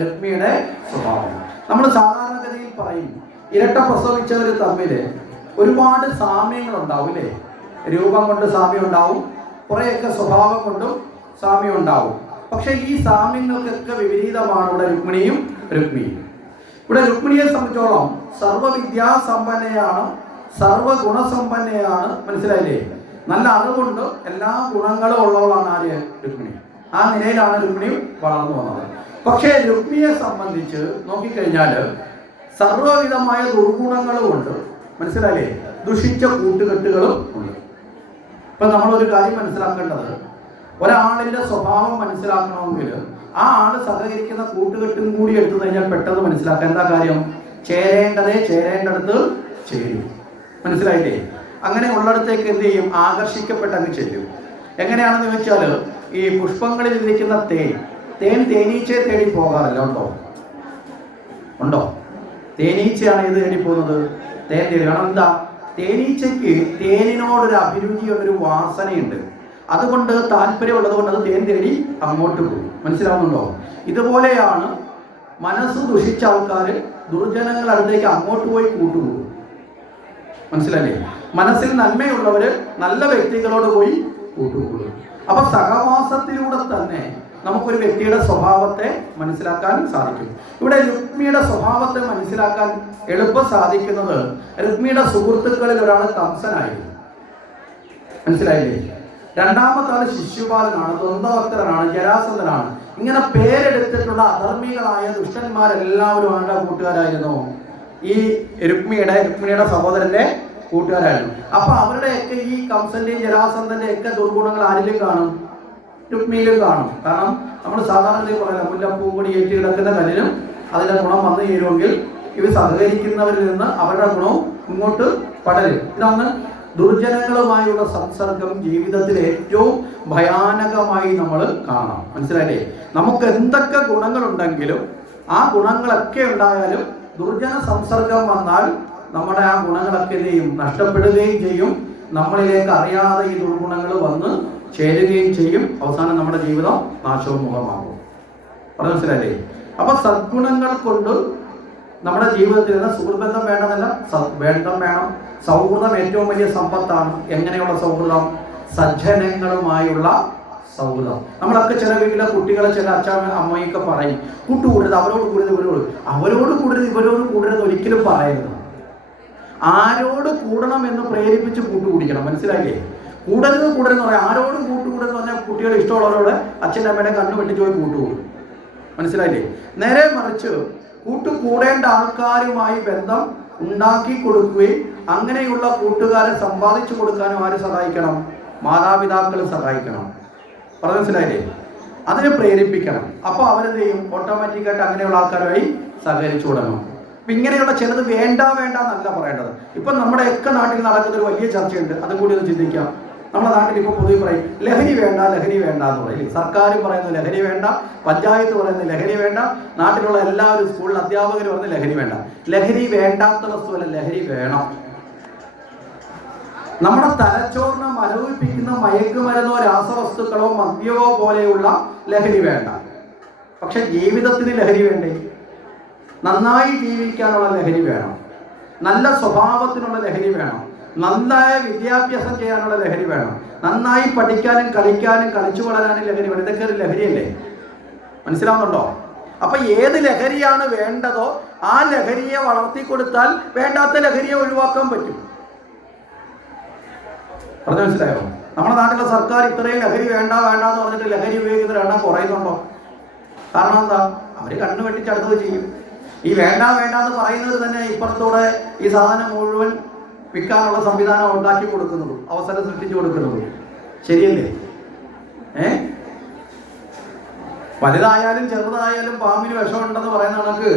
രുക്മിയുടെ സ്വഭാവം. നമ്മൾ സാധാരണഗതിയിൽ പറയും, ഇരട്ട പ്രസവിച്ചവർ തമ്മിൽ ഒരുപാട് സാമ്യങ്ങൾ ഉണ്ടാവും അല്ലേ? രൂപം കൊണ്ട് സാമ്യം ഉണ്ടാവും, കുറേയൊക്കെ സ്വഭാവം കൊണ്ടും സാമ്യം ഉണ്ടാവും. പക്ഷെ ഈ സാമ്യങ്ങൾക്കൊക്കെ വിപരീതമാണ് ഇവിടെ രുക്മിണിയും രുക്മിയും. ഇവിടെ രുക്മിണിയെ സംബന്ധിച്ചോളം സർവ്വവിദ്യാസമ്പന്നയാണ്, സർവ്വഗുണസമ്പന്നയാണ്. മനസ്സിലായില്ലേ? നല്ല അറിവുണ്ട്, എല്ലാ ഗുണങ്ങളും ഉള്ളവളാണ് ആര്? രുക്മിണി. ആ നിലയിലാണ് രുക്മിണി വളർന്നു വന്നത്. പക്ഷേ രുക്മിയെ സംബന്ധിച്ച് നോക്കിക്കഴിഞ്ഞാൽ സർവ്വവിധമായ ദുർഗുണങ്ങളും ഉണ്ട്. മനസ്സിലായില്ലേ? ദുഷിച്ച കൂട്ടുകെട്ടുകളും ഉണ്ട്. ഇപ്പൊ നമ്മളൊരു കാര്യം മനസ്സിലാക്കേണ്ടത്, ഒരാളിന്റെ സ്വഭാവം മനസ്സിലാക്കണമെങ്കിൽ ആ ആള് സഹകരിക്കുന്ന കൂട്ടുകെട്ടും കൂടി എടുത്തു കഴിഞ്ഞാൽ പെട്ടെന്ന് മനസ്സിലാക്കാം. എന്താ കാര്യം? ചേരേണ്ടടുത്ത് ചേരും. മനസ്സിലായില്ലേ? അങ്ങനെ ഉള്ളിടത്തേക്ക് എന്ത് ചെയ്യും? ആകർഷിക്കപ്പെട്ട് അങ്ങ് ചെല്ലും. എങ്ങനെയാണെന്ന് ചോദിച്ചാൽ, ഈ പുഷ്പങ്ങളിൽ ഇരിക്കുന്ന തേൻ തേനീച്ചയെ തേടി പോകാറില്ല. ഉണ്ടോ? തേനീച്ചയാണ് ഇത് തേടി പോകുന്നത്? തേൻ തേടി. കാരണം എന്താ? തേനീച്ചയ്ക്ക് തേനിനോടൊരു അഭിരുചിയുള്ളൊരു വാസനയുണ്ട്. അതുകൊണ്ട് താല്പര്യമുള്ളത് കൊണ്ട് അത് തേൻ തേടി അങ്ങോട്ട് പോകും. മനസ്സിലാവുന്നുണ്ടോ? ഇതുപോലെയാണ് മനസ്സ് ദുഷിച്ച ആൾക്കാർ ദുർജനങ്ങൾ അടുത്തേക്ക് അങ്ങോട്ട് പോയി കൂട്ടുപോകും. മനസ്സിലല്ലേ? മനസ്സിൽ നന്മയുള്ളവര് നല്ല വ്യക്തികളോട് പോയി കൂട്ടുകൂടും. അപ്പൊ സഹവാസത്തിലൂടെ തന്നെ നമുക്കൊരു വ്യക്തിയുടെ സ്വഭാവത്തെ മനസ്സിലാക്കാൻ സാധിക്കും. ഇവിടെ രുക്മിയുടെ സ്വഭാവത്തെ മനസ്സിലാക്കാൻ എളുപ്പം സാധിക്കുന്നത് രുക്മിയുടെ സുഹൃത്തുക്കളിൽ ഒരാൾ കംസനായിരുന്നു. മനസ്സിലായില്ലേ? രണ്ടാമത്തെ ആൾ ശിശുപാലനാണ്, ദ്വന്ദ്വഭക്തനാണ്, ജരാസന്ധനാണ്. ഇങ്ങനെ പേരെടുത്തിട്ടുള്ള അധർമ്മികളായ ദുഷ്ടന്മാരെല്ലാവരും ആരുടെ കൂട്ടുകാരായിരുന്നു? ഈ രുക്മിയുടെ സഹോദരന്റെ കൂട്ടുകാരായിരുന്നു. അപ്പൊ അവരുടെയൊക്കെ ഈ കംസന്റെയും ജരാസന്ധന്റെ ഒക്കെ ദുർഗുണങ്ങൾ ആരിലും കാണും? രുക്മിയിലും കാണും. കാരണം നമ്മൾ സാധാരണ പറയാം, മുല്ലപ്പൂ കൂടി ഏറ്റി കിടക്കുന്ന കല്ലിനും അതിന്റെ ഗുണം വന്നു ചേരുമെങ്കിൽ ഇവർ സഹകരിക്കുന്നവരിൽ നിന്ന് അവരുടെ ഗുണവും ഇങ്ങോട്ട് പടരും. ഇതാണ് ദുർജനങ്ങളുമായുള്ള സംസർഗം ജീവിതത്തിൽ ഏറ്റവും ഭയാനകമായി നമ്മൾ കാണണം. മനസ്സിലായില്ലേ? നമുക്ക് എന്തൊക്കെ ഗുണങ്ങളുണ്ടെങ്കിലും ആ ഗുണങ്ങളൊക്കെ ഉണ്ടായാലും ദുർജന സംസർഗം വന്നാൽ നമ്മുടെ ആ ഗുണങ്ങളൊക്കെ നഷ്ടപ്പെടുകയും ചെയ്യും. നമ്മളിലേക്ക് അറിയാതെ ഈ ദുർഗുണങ്ങൾ വന്ന് ചേരുകയും ചെയ്യും. അവസാനം നമ്മുടെ ജീവിതം നാശോന്മുഖമാകും. പറഞ്ഞു മനസ്സിലായില്ലേ? അപ്പൊ സദ്ഗുണങ്ങൾ കൊണ്ട് നമ്മുടെ ജീവിതത്തിൽ നിന്ന് സുഹൃബന്ധം വേണമെന്നല്ല, ബന്ധം വേണം. സൗഹൃദം ഏറ്റവും വലിയ സമ്പത്താണ്. എങ്ങനെയുള്ള സൗഹൃദം? സജ്ജനങ്ങളുമായുള്ള സൗഹൃദം. നമ്മളൊക്കെ ചില വീട്ടിലെ കുട്ടികളെ ചില അച്ഛൻ അമ്മയൊക്കെ പറയും, കൂട്ടുകൂടരുത്, അവരോട് കൂടരുത്, അവരോട് കൂടരുത് ഒരിക്കലും പറയരുത്. ആരോട് കൂടണം എന്ന് പ്രേരിപ്പിച്ച് കൂട്ടുകൂടിക്കണം. മനസ്സിലായില്ലേ? കൂടരുത് എന്ന് പറയാം. ആരോടും കൂട്ടുകൂടെന്ന് പറഞ്ഞാൽ കുട്ടികൾ ഇഷ്ടമുള്ളവരോട് അച്ഛൻ്റെ അമ്മയുടെ കണ്ണു വെട്ടിച്ച് പോയി കൂട്ടുകൂടും. മനസ്സിലായില്ലേ? നേരെ മറിച്ച് കൂട്ടുകൂടേണ്ട ആൾക്കാരുമായി ബന്ധം ഉണ്ടാക്കി കൊടുക്കുകയും അങ്ങനെയുള്ള കൂട്ടുകാരെ സമ്പാദിച്ചു കൊടുക്കാനും ആര് സഹായിക്കണം? മാതാപിതാക്കൾ സഹായിക്കണം. പറഞ്ഞു മനസ്സിലായില്ലേ? അതിനെ പ്രേരിപ്പിക്കണം. അപ്പോൾ അവരെന്ത് ചെയ്യും? ഓട്ടോമാറ്റിക്കായിട്ട് അങ്ങനെയുള്ള ആൾക്കാരുമായി സഹകരിച്ചു തുടങ്ങും. അപ്പം ഇങ്ങനെയുള്ള ചിലത് വേണ്ട എന്നല്ല പറയേണ്ടത്. ഇപ്പം നമ്മുടെയൊക്കെ നാട്ടിൽ നടക്കുന്ന ഒരു വലിയ ചർച്ചയുണ്ട്, അതും കൂടി ഒന്ന് ചിന്തിക്കാം. നമ്മുടെ നാട്ടിൽ ഇപ്പോൾ പൊതുവെ പറയും ലഹരി വേണ്ട എന്ന് പറയും. സർക്കാരും പറയുന്നു ലഹരി വേണ്ട, പഞ്ചായത്ത് പറയുന്നു ലഹരി വേണ്ട, നാട്ടിലുള്ള എല്ലാവരും സ്കൂളിൽ അധ്യാപകർ പറയുന്നു ലഹരി വേണ്ട. ലഹരി വേണ്ടാത്ത വസ്തുവല്ല, ലഹരി വേണം. നമ്മുടെ തലച്ചോറിനെ മരവിപ്പിക്കുന്ന മയക്കുമരുന്നോ രാസവസ്തുക്കളോ മദ്യമോ പോലെയുള്ള ലഹരി വേണ്ട. പക്ഷെ ജീവിതത്തിന് ലഹരി വേണ്ടേ? നന്നായി ജീവിക്കാനുള്ള ലഹരി വേണം, നല്ല സ്വഭാവത്തിനുള്ള ലഹരി വേണം, നന്നായ വിദ്യാഭ്യാസം ചെയ്യാനുള്ള ലഹരി വേണം, നന്നായി പഠിക്കാനും കളിക്കാനും കളിച്ചു വളരാനും ലഹരി വേണം. ഇതൊക്കെ ഒരു ലഹരിയല്ലേ? മനസ്സിലാവുന്നുണ്ടോ? അപ്പൊ ഏത് ലഹരിയാണ് വേണ്ടതോ ആ ലഹരിയെ വളർത്തിക്കൊടുത്താൽ വേണ്ടാത്ത ലഹരിയെ ഒഴിവാക്കാൻ പറ്റും. പറഞ്ഞു മനസ്സിലായോ? നമ്മുടെ നാട്ടിലെ സർക്കാർ ഇത്രയും ലഹരി വേണ്ട എന്ന് പറഞ്ഞിട്ട് ലഹരി ഉപയോഗിക്കുന്ന എണ്ണം കുറയുന്നുണ്ടോ? കാരണം എന്താ? അവര് കണ്ണു വെട്ടിച്ചടുത്തത് ചെയ്യും. ഈ വേണ്ട എന്ന് പറയുന്നത് തന്നെ ഇപ്പുറത്തൂടെ ഈ സാധനം മുഴുവൻ വിൽക്കാനുള്ള സംവിധാനം ഉണ്ടാക്കി കൊടുക്കുന്നതും അവസരം സൃഷ്ടിച്ചു കൊടുക്കുന്നതും ശരിയല്ലേ? വലുതായാലും ചെറുതായാലും പാമ്പിന് വിഷമുണ്ടെന്ന് പറയുന്ന കണക്ക്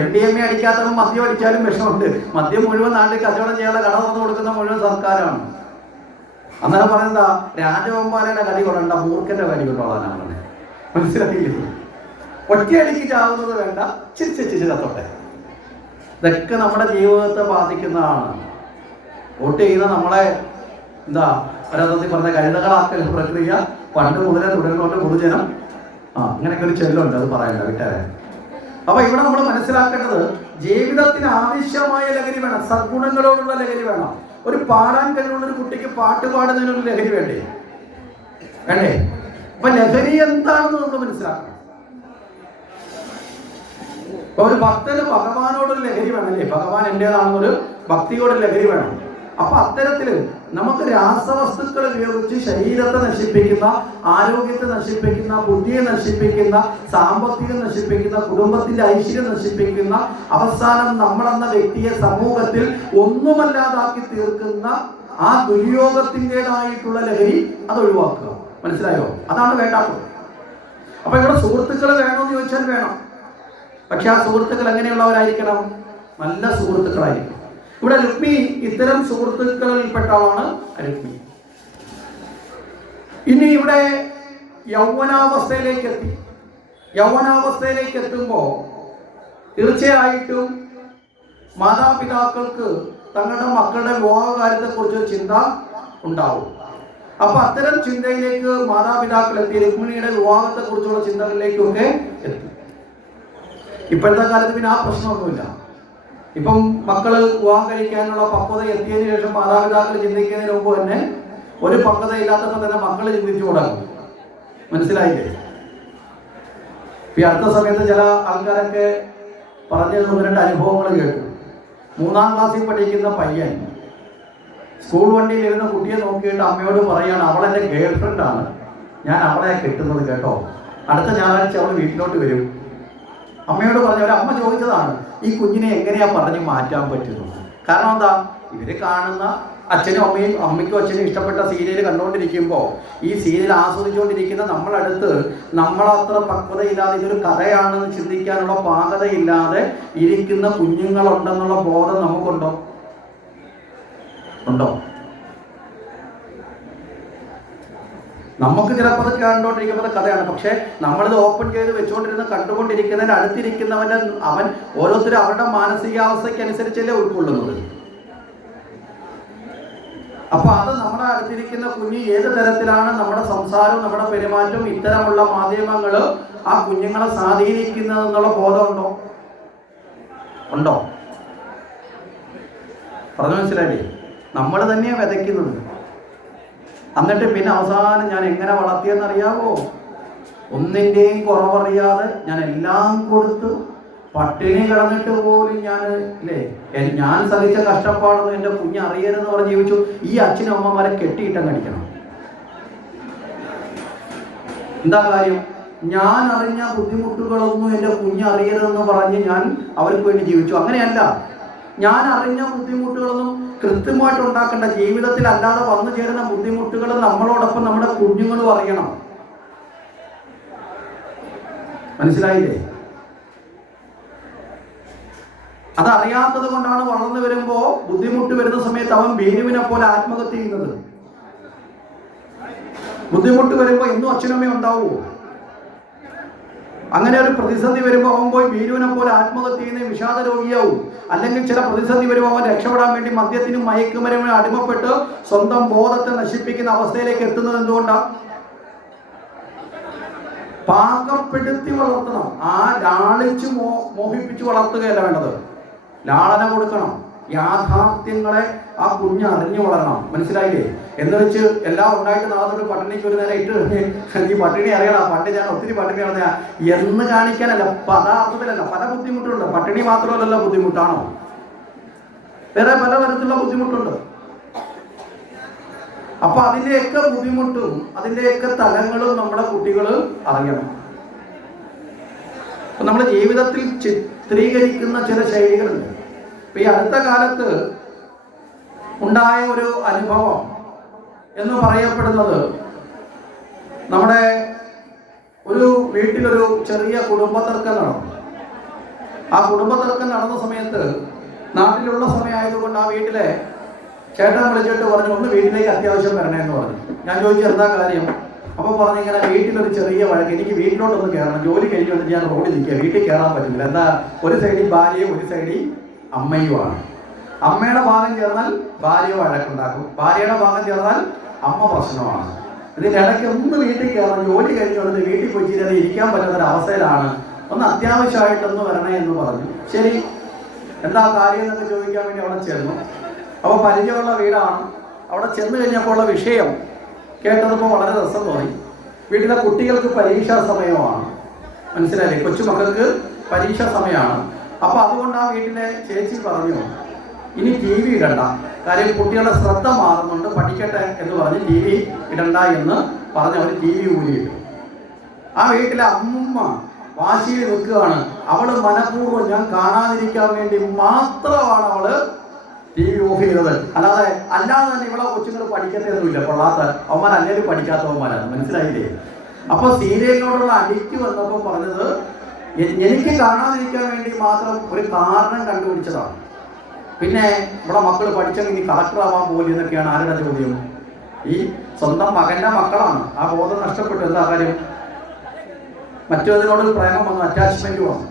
MDMA അടിക്കാത്തവൻ മദ്യം അടിച്ചാലും വിഷമുണ്ട്. മദ്യം മുഴുവൻ നാട്ടിൽ കച്ചവടം ചെയ്യാനുള്ള കട തുറന്നു കൊടുക്കുന്ന മുഴുവൻ സർക്കാരാണ്. അന്നേരം പറയുന്നതാ രാജവെമ്പാലയുടെ കടി കൊള്ളണ്ട, മൂർഖന്റെ കടി കൊള്ളാനാണ്. മനസ്സിലായില്ലേ? ഒറ്റയടിക്ക് ചാവുന്നത് വേണ്ട, ചിരിച്ചു കത്തോട്ടെ. ഇതൊക്കെ നമ്മുടെ ജീവിതത്തെ ബാധിക്കുന്നതാണ്. വോട്ട് ചെയ്യുന്ന നമ്മളെ ഒരർത്ഥത്തിൽ പറഞ്ഞ കഴുതകളാക്കൽ പ്രക്രിയ പണ്ട് മുതലേ തുടരുന്നോണ്ട് പൊതുജനം അങ്ങനെയൊക്കെ ഒരു ചെല്ലുണ്ട്, അത് പറയണ്ട വിട്ടാരെ. അപ്പൊ ഇവിടെ നമ്മൾ മനസ്സിലാക്കേണ്ടത് ജീവിതത്തിന് ആവശ്യമായ ലഹരി വേണം, സദ്ഗുണങ്ങളോടുള്ള ലഹരി വേണം. ഒരു പാടാൻ കഴിവുള്ള ഒരു കുട്ടിക്ക് പാട്ട് പാടുന്നതിനൊരു ലഹരി വേണ്ടേ? അപ്പൊ ലഹരി എന്താണെന്ന് നമ്മൾ മനസ്സിലാക്കണം. ഒരു ഭക്തന് ഭഗവാനോടൊരു ലഹരി വേണമല്ലേ? ഭഗവാൻ എന്റേതാണെന്നൊരു ഭക്തിയോടൊരു ലഹരി വേണം. അപ്പൊ അത്തരത്തില് നമുക്ക് രാസവസ്തുക്കൾ ഉപയോഗിച്ച് ശരീരത്തെ നശിപ്പിക്കുന്ന, ആരോഗ്യത്തെ നശിപ്പിക്കുന്ന, ബുദ്ധിയെ നശിപ്പിക്കുന്ന, സാമ്പത്തികം നശിപ്പിക്കുന്ന, കുടുംബത്തിന്റെ ഐശ്വര്യം നശിപ്പിക്കുന്ന, അവസാനം നമ്മളെന്ന വ്യക്തിയെ സമൂഹത്തിൽ ഒന്നുമല്ലാതാക്കി തീർക്കുന്ന ആ ദുര്യോഗത്തിൻ്റെതായിട്ടുള്ള ലഹരി അത് ഒഴിവാക്കുക. മനസ്സിലായോ? അതാണ് വേണ്ടാത്തത്. അപ്പൊ ഇവിടെ സുഹൃത്തുക്കൾ വേണമെന്ന് ചോദിച്ചാൽ വേണം. പക്ഷെ ആ സുഹൃത്തുക്കൾ എങ്ങനെയുള്ളവരായിരിക്കണം? നല്ല സുഹൃത്തുക്കളായിരിക്കും. ഇവിടെ രുക്മി ഇത്തരം സുഹൃത്തുക്കളിൽപ്പെട്ട ആളാണ് രുക്മി. ഇനി ഇവിടെ യൗവനാവസ്ഥയിലേക്ക് എത്തുമ്പോൾ തീർച്ചയായിട്ടും മാതാപിതാക്കൾക്ക് തങ്ങളുടെ മക്കളുടെ വിവാഹകാര്യത്തെക്കുറിച്ച് ചിന്ത ഉണ്ടാവും. അപ്പൊ അത്തരം ചിന്തയിലേക്ക് മാതാപിതാക്കൾ എത്തി. രുക്മിണിയുടെ വിവാഹത്തെക്കുറിച്ചുള്ള ചിന്തകളിലേക്കൊക്കെ എത്തി. ഇപ്പോഴത്തെ കാലത്ത് പിന്നെ ആ പ്രശ്നമൊന്നുമില്ല. ഇപ്പം മക്കള് വിവാഹം കഴിക്കാനുള്ള പക്വത എത്തിയതിനു ശേഷം മാതാപിതാക്കൾ ചിന്തിക്കുന്നതിന് മുമ്പ് തന്നെ ഒരു പക്വത ഇല്ലാത്തപ്പോൾ തന്നെ മക്കള് ചിന്തിച്ചു തുടങ്ങും. മനസ്സിലായില്ലേ? ഈ അടുത്ത സമയത്ത് ചില ആൾക്കാരൊക്കെ പറഞ്ഞ 1-2 അനുഭവങ്ങൾ കേട്ടു. 3-ാം ക്ലാസ്സിൽ പഠിക്കുന്ന പയ്യൻ സ്കൂൾ വണ്ടിയിൽ ഇരുന്ന കുട്ടിയെ നോക്കിയിട്ട് അമ്മയോട് പറയാണ്, അവളെൻ്റെ ഗേൾ ഫ്രണ്ടാണ്, ഞാൻ അവളെ കിട്ടുന്നത് കേട്ടോ, അടുത്ത ഞായറാഴ്ച അവൾ വീട്ടിലോട്ട് വരും. അമ്മയോട് പറഞ്ഞു. അമ്മ ചോദിച്ചതാണ്, ഈ കുഞ്ഞിനെ എങ്ങനെയാ പറഞ്ഞ് മാറ്റാൻ പറ്റുന്നത്? കാരണം എന്താ, ഇവർ കാണുന്ന അമ്മയ്ക്കും അച്ഛനും ഇഷ്ടപ്പെട്ട സീരിയൽ കണ്ടുകൊണ്ടിരിക്കുമ്പോൾ ഈ സീരിയൽ ആസ്വദിച്ചുകൊണ്ടിരിക്കുന്ന നമ്മളടുത്ത് നമ്മളത്ര പക്വതയില്ലാതെ ഇതൊരു കഥയാണെന്ന് ചിന്തിക്കാനുള്ള പാകതയില്ലാതെ ഇരിക്കുന്ന കുഞ്ഞുങ്ങളുണ്ടെന്നുള്ള ബോധം നമുക്കുണ്ടോ? ഉണ്ടോ? നമുക്ക് ചിലപ്പോൾ അത് കണ്ടുകൊണ്ടിരിക്കുന്നത് കഥയാണ്. പക്ഷെ നമ്മളിത് ഓപ്പൺ ചെയ്ത് വെച്ചുകൊണ്ടിരുന്ന കണ്ടുകൊണ്ടിരിക്കുന്നതിന് അടുത്തിരിക്കുന്നവൻ്റെ അവൻ ഓരോരുത്തരും അവരുടെ മാനസികാവസ്ഥയ്ക്ക് അനുസരിച്ചല്ലേ ഉൾക്കൊള്ളുന്നത്. അപ്പൊ അത് നമ്മുടെ അടുത്തിരിക്കുന്ന കുഞ്ഞ് ഏത് തരത്തിലാണ് നമ്മുടെ സംസാരവും നമ്മുടെ പെരുമാറ്റവും ഇത്തരമുള്ള മാധ്യമങ്ങൾ ആ കുഞ്ഞുങ്ങളെ സ്വാധീനിക്കുന്നതെന്നുള്ള ബോധമുണ്ടോ? ഉണ്ടോ? പറഞ്ഞു മനസ്സിലായില്ലേ? നമ്മൾ തന്നെയാണ് വിതയ്ക്കുന്നത്. എന്നിട്ട് പിന്നെ അവസാനം ഞാൻ എങ്ങനെ വളർത്തിയെന്നറിയാവോ? ഒന്നിൻ്റെയും കുറവറിയാതെ ഞാൻ എല്ലാം കൊടുത്ത് പട്ടിണി കിടന്നിട്ട് പോലും ഞാൻ സഹിച്ച കഷ്ടപ്പാടൊന്നും എൻ്റെ കുഞ്ഞ് അറിയരുതെന്ന് പറഞ്ഞ് ജീവിച്ചു. ഈ അച്ഛനും അമ്മമാരെ കെട്ടിയിട്ടങ്ങ് അടിക്കണം. എന്താ കാര്യം? ഞാൻ അറിഞ്ഞ ബുദ്ധിമുട്ടുകളൊന്നും എൻ്റെ കുഞ്ഞ് അറിയരുതെന്ന് പറഞ്ഞ് ഞാൻ അവർക്ക് വേണ്ടി ജീവിച്ചു. അങ്ങനെയല്ല, ഞാൻ അറിഞ്ഞ ബുദ്ധിമുട്ടുകളൊന്നും കൃത്യമായിട്ട് ഉണ്ടാക്കേണ്ട, ജീവിതത്തിൽ അല്ലാതെ വന്നു ചേരുന്ന ബുദ്ധിമുട്ടുകൾ നമ്മളോടൊപ്പം നമ്മുടെ കുഞ്ഞുങ്ങളും അറിയണം. മനസ്സിലായില്ലേ? അതറിയാത്തത് കൊണ്ടാണ് വളർന്നു വരുമ്പോൾ ബുദ്ധിമുട്ട് വരുന്ന സമയത്ത് അവൻ ഭീരുവിനെ പോലെ ആത്മഹത്യ ചെയ്യുന്നത്. ബുദ്ധിമുട്ട് വരുമ്പോൾ എന്നും അച്ഛനമ്മയും ഉണ്ടാവുമോ? അങ്ങനെ ഒരു പ്രതിസന്ധി വരുമ്പോൾ അവൻ പോയി ഭീരുവിനെ പോലെ ആത്മഹത്യ ചെയ്യുന്ന വിഷാദ രോഗിയാവും. അല്ലെങ്കിൽ ചില പ്രതിസന്ധി വരുമ്പോൾ അവൻ രക്ഷപ്പെടാൻ വേണ്ടി മദ്യത്തിനും മയക്കുമരുന്നിനും അടിമപ്പെട്ട് സ്വന്തം ബോധത്തെ നശിപ്പിക്കുന്ന അവസ്ഥയിലേക്ക് എത്തുന്നത് എന്തുകൊണ്ടാണ്? പാകപ്പെടുത്തി വളർത്തണം. ലാളിച്ച് മോഹിപ്പിച്ച് വളർത്തുകയല്ല വേണ്ടത്, ലാളന കൊടുക്കണം. യാഥാർത്ഥ്യങ്ങളെ ആ കുഞ്ഞ് അറിഞ്ഞു വളരണം. മനസ്സിലായില്ലേ? എന്ന് വെച്ച് എല്ലാം ഉണ്ടായിട്ട് നാളെ പട്ടിണിക്ക് ഒരു നേരം ഇട്ട് ഈ പട്ടിണി അറിയണം, പണ്ട് ഞാൻ ഒത്തിരി പട്ടിണി അറിഞ്ഞ എന്ന് കാണിക്കാനല്ല, പദാർത്ഥത്തിലല്ല. പല ബുദ്ധിമുട്ടുണ്ട്. പട്ടിണി മാത്രമല്ല ബുദ്ധിമുട്ടാണോ? വേറെ പല തരത്തിലുള്ള ബുദ്ധിമുട്ടുണ്ട്. അപ്പൊ അതിൻ്റെയൊക്കെ ബുദ്ധിമുട്ടും അതിൻ്റെയൊക്കെ തലങ്ങളും നമ്മുടെ കുട്ടികൾ അറിയണം. അപ്പൊ നമ്മുടെ ജീവിതത്തിൽ ചിത്രീകരിക്കുന്ന ചില ശൈലികളുണ്ട്. ഇപ്പൊ ഈ അടുത്ത കാലത്ത് ഉണ്ടായ ഒരു അനുഭവം എന്ന് പറയപ്പെടുന്നത്, നമ്മുടെ ഒരു വീട്ടിലൊരു ചെറിയ കുടുംബതർക്കം നടന്നു. ആ കുടുംബതർക്കം നടന്ന സമയത്ത് നാട്ടിലുള്ള സമയമായതുകൊണ്ട് ആ വീട്ടിലെ ചേട്ടൻ വിളിച്ചിട്ട് പറഞ്ഞു, ഒന്ന് വീട്ടിലേക്ക് അത്യാവശ്യം വരണമെന്ന് പറഞ്ഞു. ഞാൻ ചോദിച്ചു എന്താ കാര്യം? അപ്പോൾ പറഞ്ഞു, ഇങ്ങനെ വീട്ടിലൊരു ചെറിയ വഴക്ക്, എനിക്ക് വീട്ടിലോട്ടൊന്ന് കയറണം, ജോലി കഴിഞ്ഞ് വന്നിട്ട് ഞാൻ റോഡിൽ നിൽക്കുക, വീട്ടിൽ കയറാൻ പറ്റുന്നില്ല. എന്താ, ഒരു സൈഡിൽ ഭാര്യയും ഒരു സൈഡിൽ അമ്മയുമാണ്. അമ്മയുടെ ഭാഗം ചേർന്നാൽ ഭാര്യ വഴക്കുണ്ടാക്കും, ഭാര്യയുടെ ഭാഗം ചേർന്നാൽ അമ്മ പ്രശ്നമാണ്. ഇതിൻ്റെ ഇടയ്ക്ക് ഒന്ന് വീട്ടിൽ കയറണം, ജോലി കഴിഞ്ഞ് വന്നിട്ട് വീട്ടിൽ പോയി ചെയ്ത് ഇരിക്കാൻ പറ്റുന്നൊരവസ്ഥയിലാണ്, ഒന്ന് അത്യാവശ്യമായിട്ടൊന്ന് വരണേ എന്ന് പറഞ്ഞു. ശരി, എന്താ കാര്യം എന്നൊക്കെ ചോദിക്കാൻ വേണ്ടി അവിടെ ചെന്നു. അപ്പോൾ പരിചയമുള്ള വീടാണ്. അവിടെ ചെന്ന് കഴിഞ്ഞപ്പോൾ ഉള്ള വിഷയം കേട്ടപ്പോൾ വളരെ രസം തോന്നി. വീട്ടിലെ കുട്ടികൾക്ക് പരീക്ഷാ സമയമാണ്. മനസ്സിലായില്ലേ? കൊച്ചുമക്കൾക്ക് പരീക്ഷാ സമയമാണ്. അപ്പോൾ അതുകൊണ്ട് ആ വീട്ടിലെ ചേച്ചി പറഞ്ഞു, ഇനി ടി വി ഇടണ്ട, കാര്യം കുട്ടികളുടെ ശ്രദ്ധ മാറുന്നുണ്ട്, പഠിക്കട്ടെ എന്ന് പറഞ്ഞ് ടി വി ഇടണ്ട എന്ന് പറഞ്ഞ് അവർ ടി വി ഊരിയിട്ടു. ആ വീട്ടിലെ അമ്മൂമ്മ വാശിയിൽ നിൽക്കുകയാണ്. അവൾ മനഃപൂർവ്വം ഞാൻ കാണാതിരിക്കാൻ വേണ്ടി മാത്രമാണ് അവള് ടി വി ഓഫ് ചെയ്തത്. അല്ലാതെ തന്നെ ഇവിടെ കൊച്ചുങ്ങൾ പഠിക്കത്തൊന്നുമില്ല, കൊള്ളാത്ത അവന്മാർ അല്ലെങ്കിൽ പഠിക്കാത്തവന്മാരാണ്. മനസ്സിലായില്ലേ? അപ്പൊ സീരിയലിനോടുള്ള അഡിക്റ്റ് വന്നപ്പോൾ പറഞ്ഞത്, എനിക്ക് കാണാതിരിക്കാൻ വേണ്ടി മാത്രം ഒരു കാരണം കണ്ടുപിടിച്ചതാണ്. പിന്നെ ഇവിടെ മക്കൾ പഠിച്ചെങ്കിൽ ഇനി കളക്ടറാവാൻ പോലും എന്നൊക്കെയാണ് ആരുടെ ചോദ്യം? ഈ സ്വന്തം മകന്റെ മക്കളാണ്. ആ ബോധം നഷ്ടപ്പെട്ടു. എന്താ കാര്യം? മറ്റൊന്നിനോട് പ്രേമം വന്നു, അറ്റാച്ച്മെന്റ് വന്നു.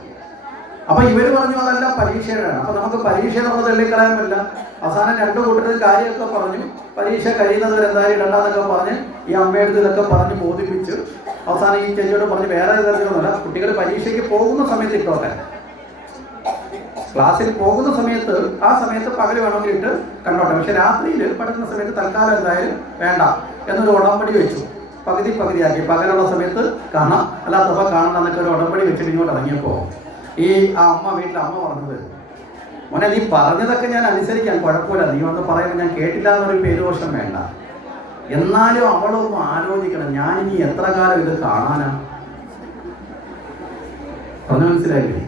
അപ്പൊ ഇവര് പറഞ്ഞു അതല്ല, പരീക്ഷയാണ്. അപ്പൊ നമുക്ക് പരീക്ഷ നമ്മൾ തള്ളിക്കളയാൻ പറ്റില്ല. അവസാനം രണ്ടു കൂട്ടരും കാര്യമൊക്കെ പറഞ്ഞു, പരീക്ഷ കഴിയുന്നത് എന്തായാലും ഇടണ്ടെന്നൊക്കെ പറഞ്ഞ് ഈ അമ്മയെടുത്ത് ഇതൊക്കെ പറഞ്ഞ് ബോധിപ്പിച്ച് അവസാനം ഈ ചേച്ചിയോട് പറഞ്ഞ് വേറെ തരത്തിലൊന്നുമല്ല, കുട്ടികൾ പരീക്ഷയ്ക്ക് പോകുന്ന സമയത്ത് ഇട്ടോട്ടെ, ക്ലാസ്സിൽ പോകുന്ന സമയത്ത് ആ സമയത്ത് പകൽ വേണമെങ്കിൽ ഇട്ട് കണ്ടോട്ടെ, പക്ഷെ രാത്രിയിൽ പഠിക്കുന്ന സമയത്ത് തൽക്കാലം എന്തായാലും വേണ്ട എന്നൊരു ഉടമ്പടി വെച്ചു. പകുതിയാക്കി. പകലുള്ള സമയത്ത് കാണാം, അല്ലാത്തപ്പോൾ കാണണം എന്നൊക്കെ ഒരു ഉടമ്പടി വെച്ചിട്ട് ഇങ്ങോട്ട് ഇറങ്ങിയപ്പോൾ അമ്മ പറഞ്ഞത്, മോനെ നീ പറഞ്ഞതൊക്കെ ഞാൻ അനുസരിക്കാൻ കുഴപ്പമില്ല, നീ വന്ന് പറയുമ്പോൾ ഞാൻ കേട്ടില്ല എന്നൊരു പേരുദോഷം വേണ്ട, എന്നാലും അവളൊന്നും ആലോചിക്കണം, ഞാനിനി എത്ര കാലം ഇത് കാണാനാ. പറഞ്ഞു മനസ്സിലായില്ലേ?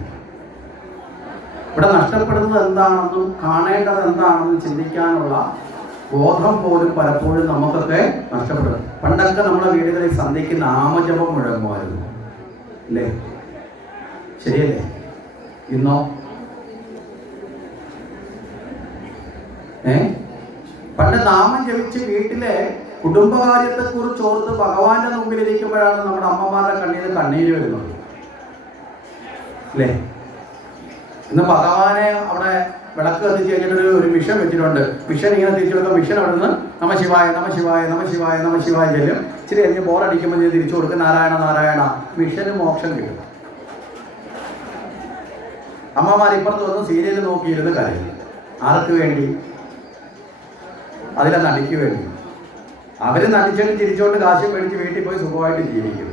ഇവിടെ നഷ്ടപ്പെടുന്നത് എന്താണെന്നും കാണേണ്ടത് എന്താണെന്നും ചിന്തിക്കാനുള്ള ബോധം പോലും പലപ്പോഴും നമുക്കൊക്കെ നഷ്ടപ്പെടും. പണ്ടൊക്കെ നമ്മുടെ വീടുകളിൽ സന്ധ്യയ്ക്ക് നാമജപം മുഴങ്ങുമായിരുന്നു, അല്ലേ? ശരിയല്ലേ? ഇന്നോ പണ്ട് നാമം ജപിച്ച് വീട്ടിലെ കുടുംബകാര്യത്തെക്കുറിച്ച് ഓർത്ത് ഭഗവാന്റെ മുമ്പിലിരിക്കുമ്പോഴാണ് നമ്മുടെ അമ്മമാരുടെ കണ്ണീര് വരുന്നത്, അല്ലേ? ഇന്ന് ഭഗവാനെ അവിടെ വിളക്ക് കത്തിച്ച് കഴിഞ്ഞിട്ട് ഒരു മിഷൻ വെച്ചിട്ടുണ്ട്. മിഷൻ ഇങ്ങനെ തിരിച്ചു കൊടുക്കുക. മിഷൻ അവിടെ നിന്ന് നമ ശിവായ നമ ശിവായ നമ ശിവായ നമ ശിവായ ചെല്ലും. ഇച്ചിരി കഴിഞ്ഞ് ബോറടിക്കുമ്പോൾ ഞാൻ തിരിച്ചു കൊടുക്കും നാരായണ നാരായണ. മിഷന് മോക്ഷം കിട്ടും. അമ്മമാർ ഇപ്പുറത്ത് വന്ന് സീരിയൽ നോക്കിയിരുന്ന് കരയും. ആർക്ക് വേണ്ടി? അതിലെ നടിക്ക് വേണ്ടി. അവർ നടിച്ചിട്ട് തിരിച്ചോട്ട് കാശ് മേടിച്ച് വീട്ടിൽ പോയി സുഖമായിട്ട് ജീവിക്കും.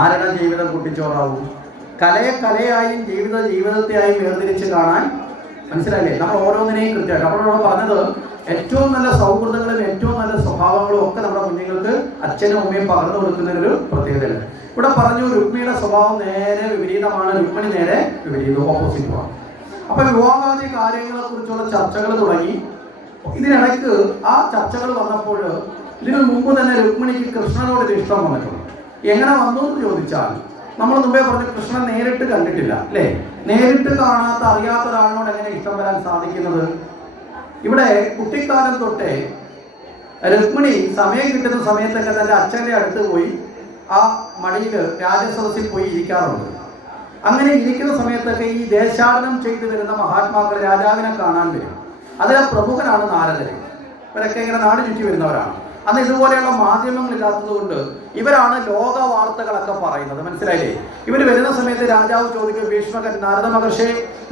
ആരുടെ ജീവിതം കുട്ടിച്ചോറാവും? കലയായും ജീവിതത്തെയായും വേർതിരിച്ച് കാണാൻ മനസ്സിലായില്ലേ? നമ്മൾ ഓരോന്നിനെയും കൃത്യമായിട്ട് നമ്മളോട് പറഞ്ഞത് ഏറ്റവും നല്ല സൗഹൃദങ്ങളും ഏറ്റവും നല്ല സ്വഭാവങ്ങളും ഒക്കെ നമ്മുടെ കുഞ്ഞുങ്ങൾക്ക് അച്ഛനും അമ്മയും പകർന്നു കൊടുക്കുന്നതിനൊരു പ്രത്യേകതയുണ്ട്. ഇവിടെ പറഞ്ഞു രുക്മിണിയുടെ സ്വഭാവം നേരെ വിപരീതമാണ്, രുക്മിണി നേരെ വിപരീതം, ഓപ്പോസിറ്റുമാണ്. അപ്പൊ വിവാഹാദി കാര്യങ്ങളെ കുറിച്ചുള്ള ചർച്ചകൾ തുടങ്ങി. ഇതിനിടയ്ക്ക് ആ ചർച്ചകൾ വന്നപ്പോൾ ഇതിനു മുമ്പ് തന്നെ രുക്മിണിക്ക് കൃഷ്ണനോട് ഇഷ്ടം വന്നിട്ടുണ്ട്. എങ്ങനെ വന്നു എന്ന് ചോദിച്ചാൽ നമ്മൾ മുമ്പേ പറഞ്ഞു കൃഷ്ണൻ നേരിട്ട് കണ്ടിട്ടില്ല, അല്ലേ? നേരിട്ട് കാണാത്ത അറിയാത്ത ഒരാളിനോട് എങ്ങനെ ഇഷ്ടം വരാൻ സാധിക്കുന്നത്? ഇവിടെ കുട്ടിക്കാലം തൊട്ടേ രുക്മിണി സമയം കിട്ടുന്ന സമയത്തൊക്കെ തൻ്റെ അച്ഛൻ്റെ അടുത്ത് പോയി ആ മടിയിൽ രാജസദസ്സിൽ പോയി ഇരിക്കാറുണ്ട്. അങ്ങനെ ഇരിക്കുന്ന സമയത്തൊക്കെ ഈ ദേശാടനം ചെയ്തു വരുന്ന മഹാത്മാക്കൾ രാജാവിനെ കാണാൻ വരും. അതിലെ പ്രമുഖനാണ് നാരദൻ. ഇവരൊക്കെ ഇങ്ങനെ നാട് ചുറ്റി വരുന്നവരാണ്. അന്ന് ഇതുപോലെയുള്ള മാധ്യമങ്ങളില്ലാത്തത് കൊണ്ട് ഇവരാണ് ലോക വാർത്തകളൊക്കെ പറയുന്നത്, മനസ്സിലായില്ലേ? ഇവർ വരുന്ന സമയത്ത് രാജാവ് ചോദിക്കും, ഭീഷ്മകൻ നാരദ മഹർഷി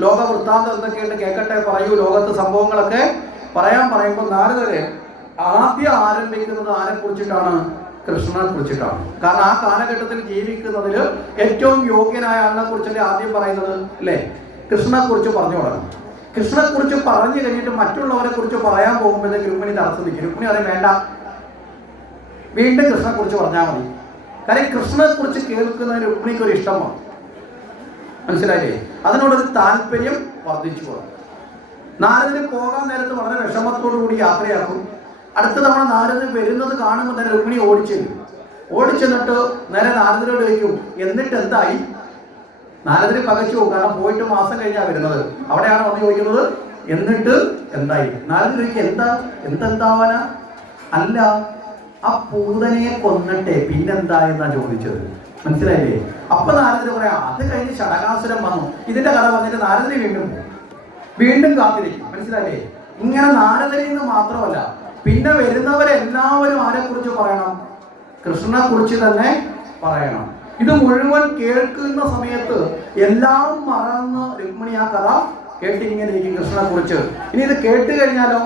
ലോക വൃത്താന്തം എന്തൊക്കെയുണ്ട് കേൾക്കട്ടെ, പറയൂ, ലോകത്ത് സംഭവങ്ങളൊക്കെ പറയുമ്പോൾ നാരദരെ ആദ്യം ആരംഭിക്കുന്നത് ആരെ കുറിച്ചിട്ടാണ്? കൃഷ്ണനെ കുറിച്ചിട്ടാണ്. കാരണം ആ കാലഘട്ടത്തിൽ ജീവിക്കുന്നതിൽ ഏറ്റവും യോഗ്യനായ ആളിനെ കുറിച്ചല്ലേ ആദ്യം പറയുന്നത്, അല്ലേ? കൃഷ്ണനെ കുറിച്ച് പറഞ്ഞു തുടങ്ങും. കൃഷ്ണനെ കുറിച്ച് പറഞ്ഞു കഴിഞ്ഞിട്ട് മറ്റുള്ളവരെ കുറിച്ച് പറയാൻ പോകുമ്പോഴത്തേക്ക് രുക്മിണി തടസ്സം നിൽക്കും. രുക്മിണി പറയും വേണ്ട, വീണ്ടും കൃഷ്ണനെ കുറിച്ച് പറഞ്ഞാൽ മതി. കാര്യം കൃഷ്ണനെ കുറിച്ച് കേൾക്കുന്നതിന് രുക്മിണിക്ക് ഒരു ഇഷ്ടമാണ്, മനസ്സിലായില്ലേ? അതിനോടൊരു താല്പര്യം വർദ്ധിച്ചു പോകും. നാരദന് പോകാൻ നേരത്ത് വളരെ വിഷമത്തോടു കൂടി യാത്രയാക്കും. അടുത്ത തവണ നാരദൻ വരുന്നത് കാണുമ്പോൾ തന്നെ രുക്മിണി ഓടിച്ചെന്നിട്ട് നേരെ നാരദനോട് ചോദിക്കും, എന്നിട്ട് എന്തായി? നാരദന് പകച്ചു പോകും, കാരണം പോയിട്ട് മാസം കഴിഞ്ഞാണ് വരുന്നത്. അവിടെയാണ് വന്ന് ചോദിക്കുന്നത്, എന്നിട്ട് എന്തായി? നാരദൻ ചോദിക്കും, എന്തെന്താവാനാ? അല്ല, ആ പൂതനയെ കൊന്നിട്ടെ പിന്നെന്താ എന്നാ ചോദിച്ചത്, മനസ്സിലായില്ലേ? അപ്പൊ നാരദന് പറയാം, അത് കഴിഞ്ഞ് ഷടകാസുരം വന്നു. ഇതിന്റെ കഥ പറഞ്ഞിട്ട് നാരദന് വീണ്ടും കാത്തിരിക്കും, മനസ്സിലായില്ലേ? ഇങ്ങനെ നാരദനിൽ നിന്ന് മാത്രമല്ല, പിന്നെ വരുന്നവരെല്ലാവരും ആരെ കുറിച്ച് പറയണം? കൃഷ്ണനെ കുറിച്ച് തന്നെ പറയണം. ഇത് മുഴുവൻ കേൾക്കുന്ന സമയത്ത് എല്ലാം മറന്ന് രുക്മിണി ആ കഥ കേട്ടിങ്ങനെ ഇരിക്കും കൃഷ്ണനെ കുറിച്ച്. ഇനി ഇത് കേട്ട് കഴിഞ്ഞാലോ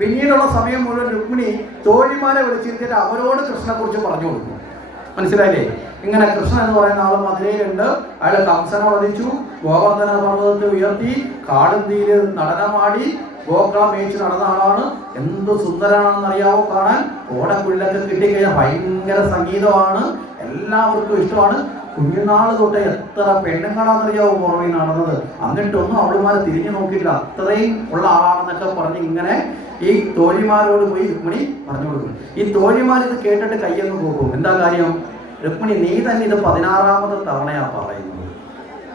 പിന്നീടുള്ള സമയം മുഴുവൻ രുക്മിണി തോഴിമാരെ വിളിച്ചിരുത്തിയിട്ട് അവരോട് കൃഷ്ണനെ കുറിച്ച് പറഞ്ഞു കൊടുക്കും, മനസ്സിലായില്ലേ? ഇങ്ങനെ കൃഷ്ണൻ എന്ന് പറയുന്ന ആള് മധുരയിലുണ്ട്. അയാൾ കംസനെ വധിച്ചു, ഗോവർദ്ധന പർവ്വതത്തെ ഉയർത്തി, കാടുന്തിയിൽ നടനമാടി, ഗോക്കള മേയിച്ച് നടന്ന ആളാണ്. എന്ത് സുന്ദരനാണെന്ന് അറിയാവോ കാണാൻ. ഓടക്കുള്ളിലൊക്കെ കിട്ടിക്കഴിഞ്ഞാൽ ഭയങ്കര സംഗീതമാണ്, എല്ലാവർക്കും ഇഷ്ടമാണ്. കുഞ്ഞുനാള് തൊട്ടേ എത്ര പെണ്ണുങ്ങളാണെന്നറിയാവോ പുറമെ നടന്നത്. എന്നിട്ടൊന്നും അവളുമാരെ തിരിഞ്ഞു നോക്കിയിട്ടില്ല, അത്രയും ഉള്ള ആളാണെന്നൊക്കെ പറഞ്ഞ് ഇങ്ങനെ ഈ തോഴിമാരോട് പോയി രുക്മിണി പറഞ്ഞു കൊടുക്കും. ഈ തോഴിമാർ ഇത് കേട്ടിട്ട് കയ്യങ്ങ് പോകും. എന്താ കാര്യം? രുക്മിണി, നീ തന്നെ ഇത് 16ാമത്തെ തവണയാ പറയുന്നത്,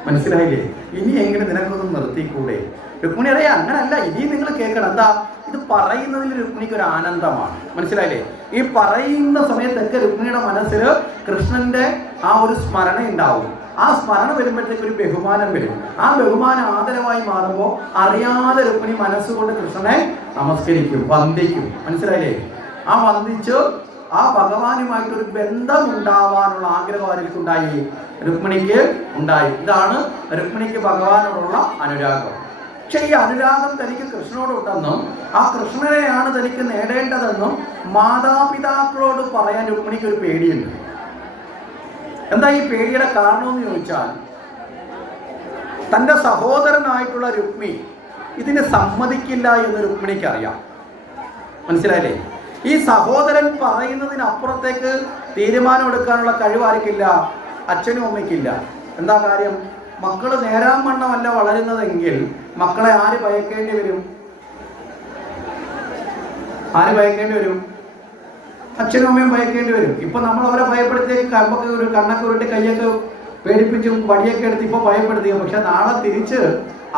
മനസ്സിലായില്ലേ? ഇനി എങ്ങനെ നിനക്കൊന്നും നിർത്തിക്കൂടെ? രുക്മിണി അറിയാം, അങ്ങനല്ല, ഇനി നിങ്ങൾ കേൾക്കണം. എന്താ? ഇത് പറയുന്നതിൽ രുക്മിണിക്ക് ഒരു ആനന്ദമാണ്, മനസ്സിലായില്ലേ? ഈ പറയുന്ന സമയത്തൊക്കെ രുക്മിണിയുടെ മനസ്സിൽ കൃഷ്ണന്റെ ആ ഒരു സ്മരണ ഉണ്ടാവും. ആ സ്മരണ വരുമ്പോഴത്തേക്ക് ഒരു ബഹുമാനം വരും. ആ ബഹുമാനം ആദരവായി മാറുമ്പോൾ അറിയാതെ രുക്മിണി മനസ്സുകൊണ്ട് കൃഷ്ണനെ നമസ്കരിക്കും, വന്ദിക്കും, മനസ്സിലായില്ലേ? ആ വന്ദിച്ച് ആ ഭഗവാനുമായിട്ടൊരു ബന്ധം ഉണ്ടാവാനുള്ള ആഗ്രഹം ആർക്കുണ്ടായി? രുക്മിണിക്ക് ഉണ്ടായി. ഇതാണ് രുക്മിണിക്ക് ഭഗവാനോടുള്ള അനുരാഗം. പക്ഷെ ഈ അനുരാഗം തനിക്ക് കൃഷ്ണനോടുണ്ടെന്നും ആ കൃഷ്ണനെയാണ് തനിക്ക് നേടേണ്ടതെന്നും മാതാപിതാക്കളോട് പറയാൻ രുക്മിണിക്ക് ഒരു പേടിയുണ്ട്. എന്താ ഈ പേടിയുടെ കാരണമെന്ന് ചോദിച്ചാൽ, തൻ്റെ സഹോദരനായിട്ടുള്ള രുക്മി ഇതിന് സമ്മതിക്കില്ല എന്ന് രുക്മിണിക്ക് അറിയാം. മനസ്സിലായില്ലേ? ഈ സഹോദരൻ പറയുന്നതിനപ്പുറത്തേക്ക് തീരുമാനമെടുക്കാനുള്ള കഴിവാർക്കില്ല, അച്ഛനും അമ്മയ്ക്കില്ല. എന്താ കാര്യം? മക്കള് നേരാൻ വണ്ണമല്ല വളരുന്നതെങ്കിൽ മക്കളെ ആര് ഭയക്കേണ്ടി വരും? ആര് ഭയക്കേണ്ടി വരും? അച്ഛനും അമ്മയും ഭയക്കേണ്ടി വരും. ഇപ്പൊ നമ്മൾ അവരെ ഭയപ്പെടുത്തിയേക്ക് കമ്പൊക്കെ ഒരു കണ്ണൊക്കെ ഉരുട്ടി കയ്യൊക്കെ പേടിപ്പിച്ച് വടിയൊക്കെ എടുത്ത് ഇപ്പൊ ഭയപ്പെടുത്തിയ, പക്ഷെ നാളെ തിരിച്ച്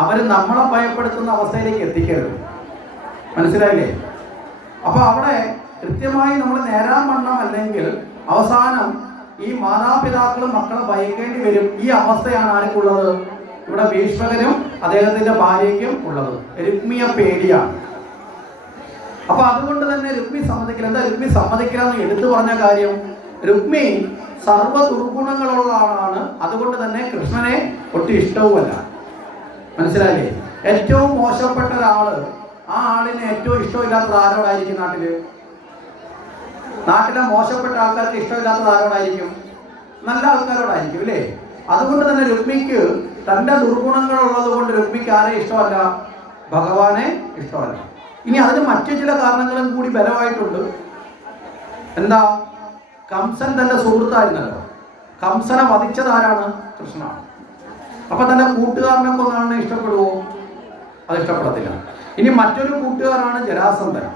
അവർ നമ്മളെ ഭയപ്പെടുത്തുന്ന അവസ്ഥയിലേക്ക് എത്തിക്കരുത്. മനസ്സിലായില്ലേ? അപ്പൊ അവിടെ കൃത്യമായി നമ്മൾ നേരാൻ വണ്ണം അല്ലെങ്കിൽ അവസാനം ഈ മാതാപിതാക്കളും മക്കളെ ഭയക്കേണ്ടി വരും. ഈ അവസ്ഥയാണ് ആർക്കുള്ളത്? ഇവിടെ ഭീഷ്മകനും അദ്ദേഹത്തിന്റെ ഭാര്യയ്ക്കും ഉള്ളത്. രുക്മിയെ പേടിയാണ്. അപ്പൊ അതുകൊണ്ട് തന്നെ രുക്മി സമ്മതിക്കില്ല. എന്താ രുക്മി സമ്മതിക്കില്ല എന്ന് എടുത്തു പറഞ്ഞ കാര്യം? രുക്മി സർവ്വ ദുർഗുണങ്ങളുള്ള ആളാണ്. അതുകൊണ്ട് തന്നെ കൃഷ്ണനെ ഒട്ടും ഇഷ്ടവുമല്ല. മനസ്സിലായില്ലേ? ഏറ്റവും മോശപ്പെട്ട ഒരാള്, ആ ആളിന് ഏറ്റവും ഇഷ്ടമില്ലാത്തത് ആരോടായിരിക്കും? നാട്ടിലെ മോശപ്പെട്ട ആൾക്കാർക്ക് ഇഷ്ടമില്ലാത്തത് ആരോടായിരിക്കും? നല്ല ആൾക്കാരോടായിരിക്കും അല്ലേ? അതുകൊണ്ട് തന്നെ രുക്മിക്ക് തൻ്റെ ദുർഗുണങ്ങളുള്ളത് കൊണ്ട് രുക്മിക്ക് ആരെ ഇഷ്ടമല്ല? ഭഗവാനെ ഇഷ്ടമല്ല. ഇനി അതിന് മറ്റു ചില കാരണങ്ങളും കൂടി ബലമായിട്ടുണ്ട്. എന്താ? കംസൻ തൻ്റെ സുഹൃത്തായിരുന്നല്ലോ. കംസനെ വധിച്ചത് ആരാണ്? കൃഷ്ണനാണ്. അപ്പൊ തന്റെ കൂട്ടുകാരനെ കൊന്നാണ് ഇഷ്ടപ്പെടുവോ? അത് ഇഷ്ടപ്പെടത്തില്ല. ഇനി മറ്റൊരു കൂട്ടുകാരാണ് ജരാസന്ധൻ.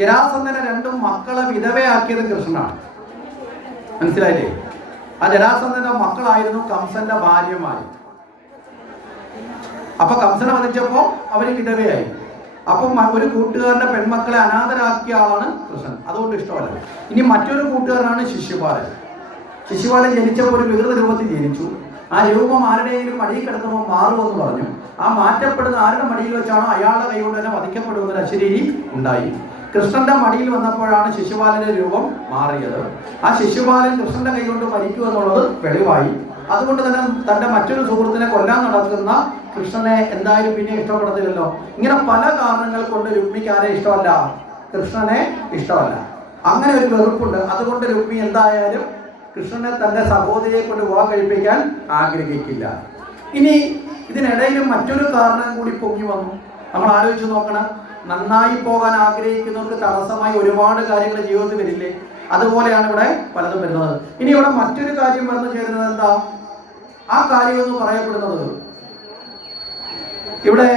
ജരാസന്ധനെ രണ്ടും മക്കളെ വിധവയാക്കിയത് കൃഷ്ണനാണ്. മനസ്സിലായില്ലേ? ആ ജരാസന്ധന്റെ മക്കളായിരുന്നു കംസന്റെ ഭാര്യമാര്. അപ്പൊ കംസനെ വധിച്ചപ്പോ അവര് വിധവയായി. അപ്പം ഒരു കൂട്ടുകാരന്റെ പെൺമക്കളെ അനാഥരാക്കിയ ആളാണ് കൃഷ്ണൻ. അതുകൊണ്ട് ഇഷ്ടമല്ല. ഇനി മറ്റൊരു കൂട്ടുകാരനാണ് ശിശുപാലൻ. ശിശുപാലൻ ജനിച്ചപ്പോൾ ഒരു വികൃത രൂപത്തിൽ ജനിച്ചു. ആ രൂപം ആരുടെയെങ്കിലും മടിയിൽ കിടക്കുമ്പോൾ മാറുമെന്ന് പറഞ്ഞു. ആ മാറ്റപ്പെടുന്ന ആരുടെ മടിയിൽ വെച്ചാണോ അയാളുടെ കൈകൊണ്ട് തന്നെ വധിക്കപ്പെടുമെന്നൊരു അശരീരി ഉണ്ടായി. കൃഷ്ണന്റെ മടിയിൽ വന്നപ്പോഴാണ് ശിശുപാലന്റെ രൂപം മാറിയത്. ആ ശിശുപാലൻ കൃഷ്ണന്റെ കൈകൊണ്ട് മരിക്കൂ എന്നുള്ളത് വെളിവായി. അതുകൊണ്ട് തന്നെ തന്റെ മറ്റൊരു സുഹൃത്തിനെ കൊല്ലാൻ നടക്കുന്ന കൃഷ്ണനെ എന്തായാലും പിന്നെ ഇഷ്ടപ്പെടത്തില്ലല്ലോ. ഇങ്ങനെ പല കാരണങ്ങൾ കൊണ്ട് രുക്മിക്ക് ആരെ ഇഷ്ടമല്ല? കൃഷ്ണനെ ഇഷ്ടമല്ല. അങ്ങനെ ഒരു വെറുപ്പുണ്ട്. അതുകൊണ്ട് രുക്മി എന്തായാലും കൃഷ്ണനെ തന്റെ സഹോദരിയെ കൊണ്ട് വിവാഹം കഴിപ്പിക്കാൻ ആഗ്രഹിക്കില്ല. ഇനി ഇതിനിടയിൽ മറ്റൊരു കാരണം കൂടി പൊങ്ങി വന്നു. നമ്മൾ ആലോചിച്ച് നോക്കണം. നന്നായി പോകാൻ ആഗ്രഹിക്കുന്നവർക്ക് തടസ്സമായി ഒരുപാട് കാര്യങ്ങൾ ജീവിതത്തിൽ വരില്ലേ? അതുപോലെയാണ് ഇവിടെ പലതും വരുന്നത്. ഇനി ഇവിടെ മറ്റൊരു കാര്യം വന്നു ചേരുന്നത് എന്താ? ആ കാര്യം എന്ന് പറയപ്പെടുന്നത് ഇവിടെ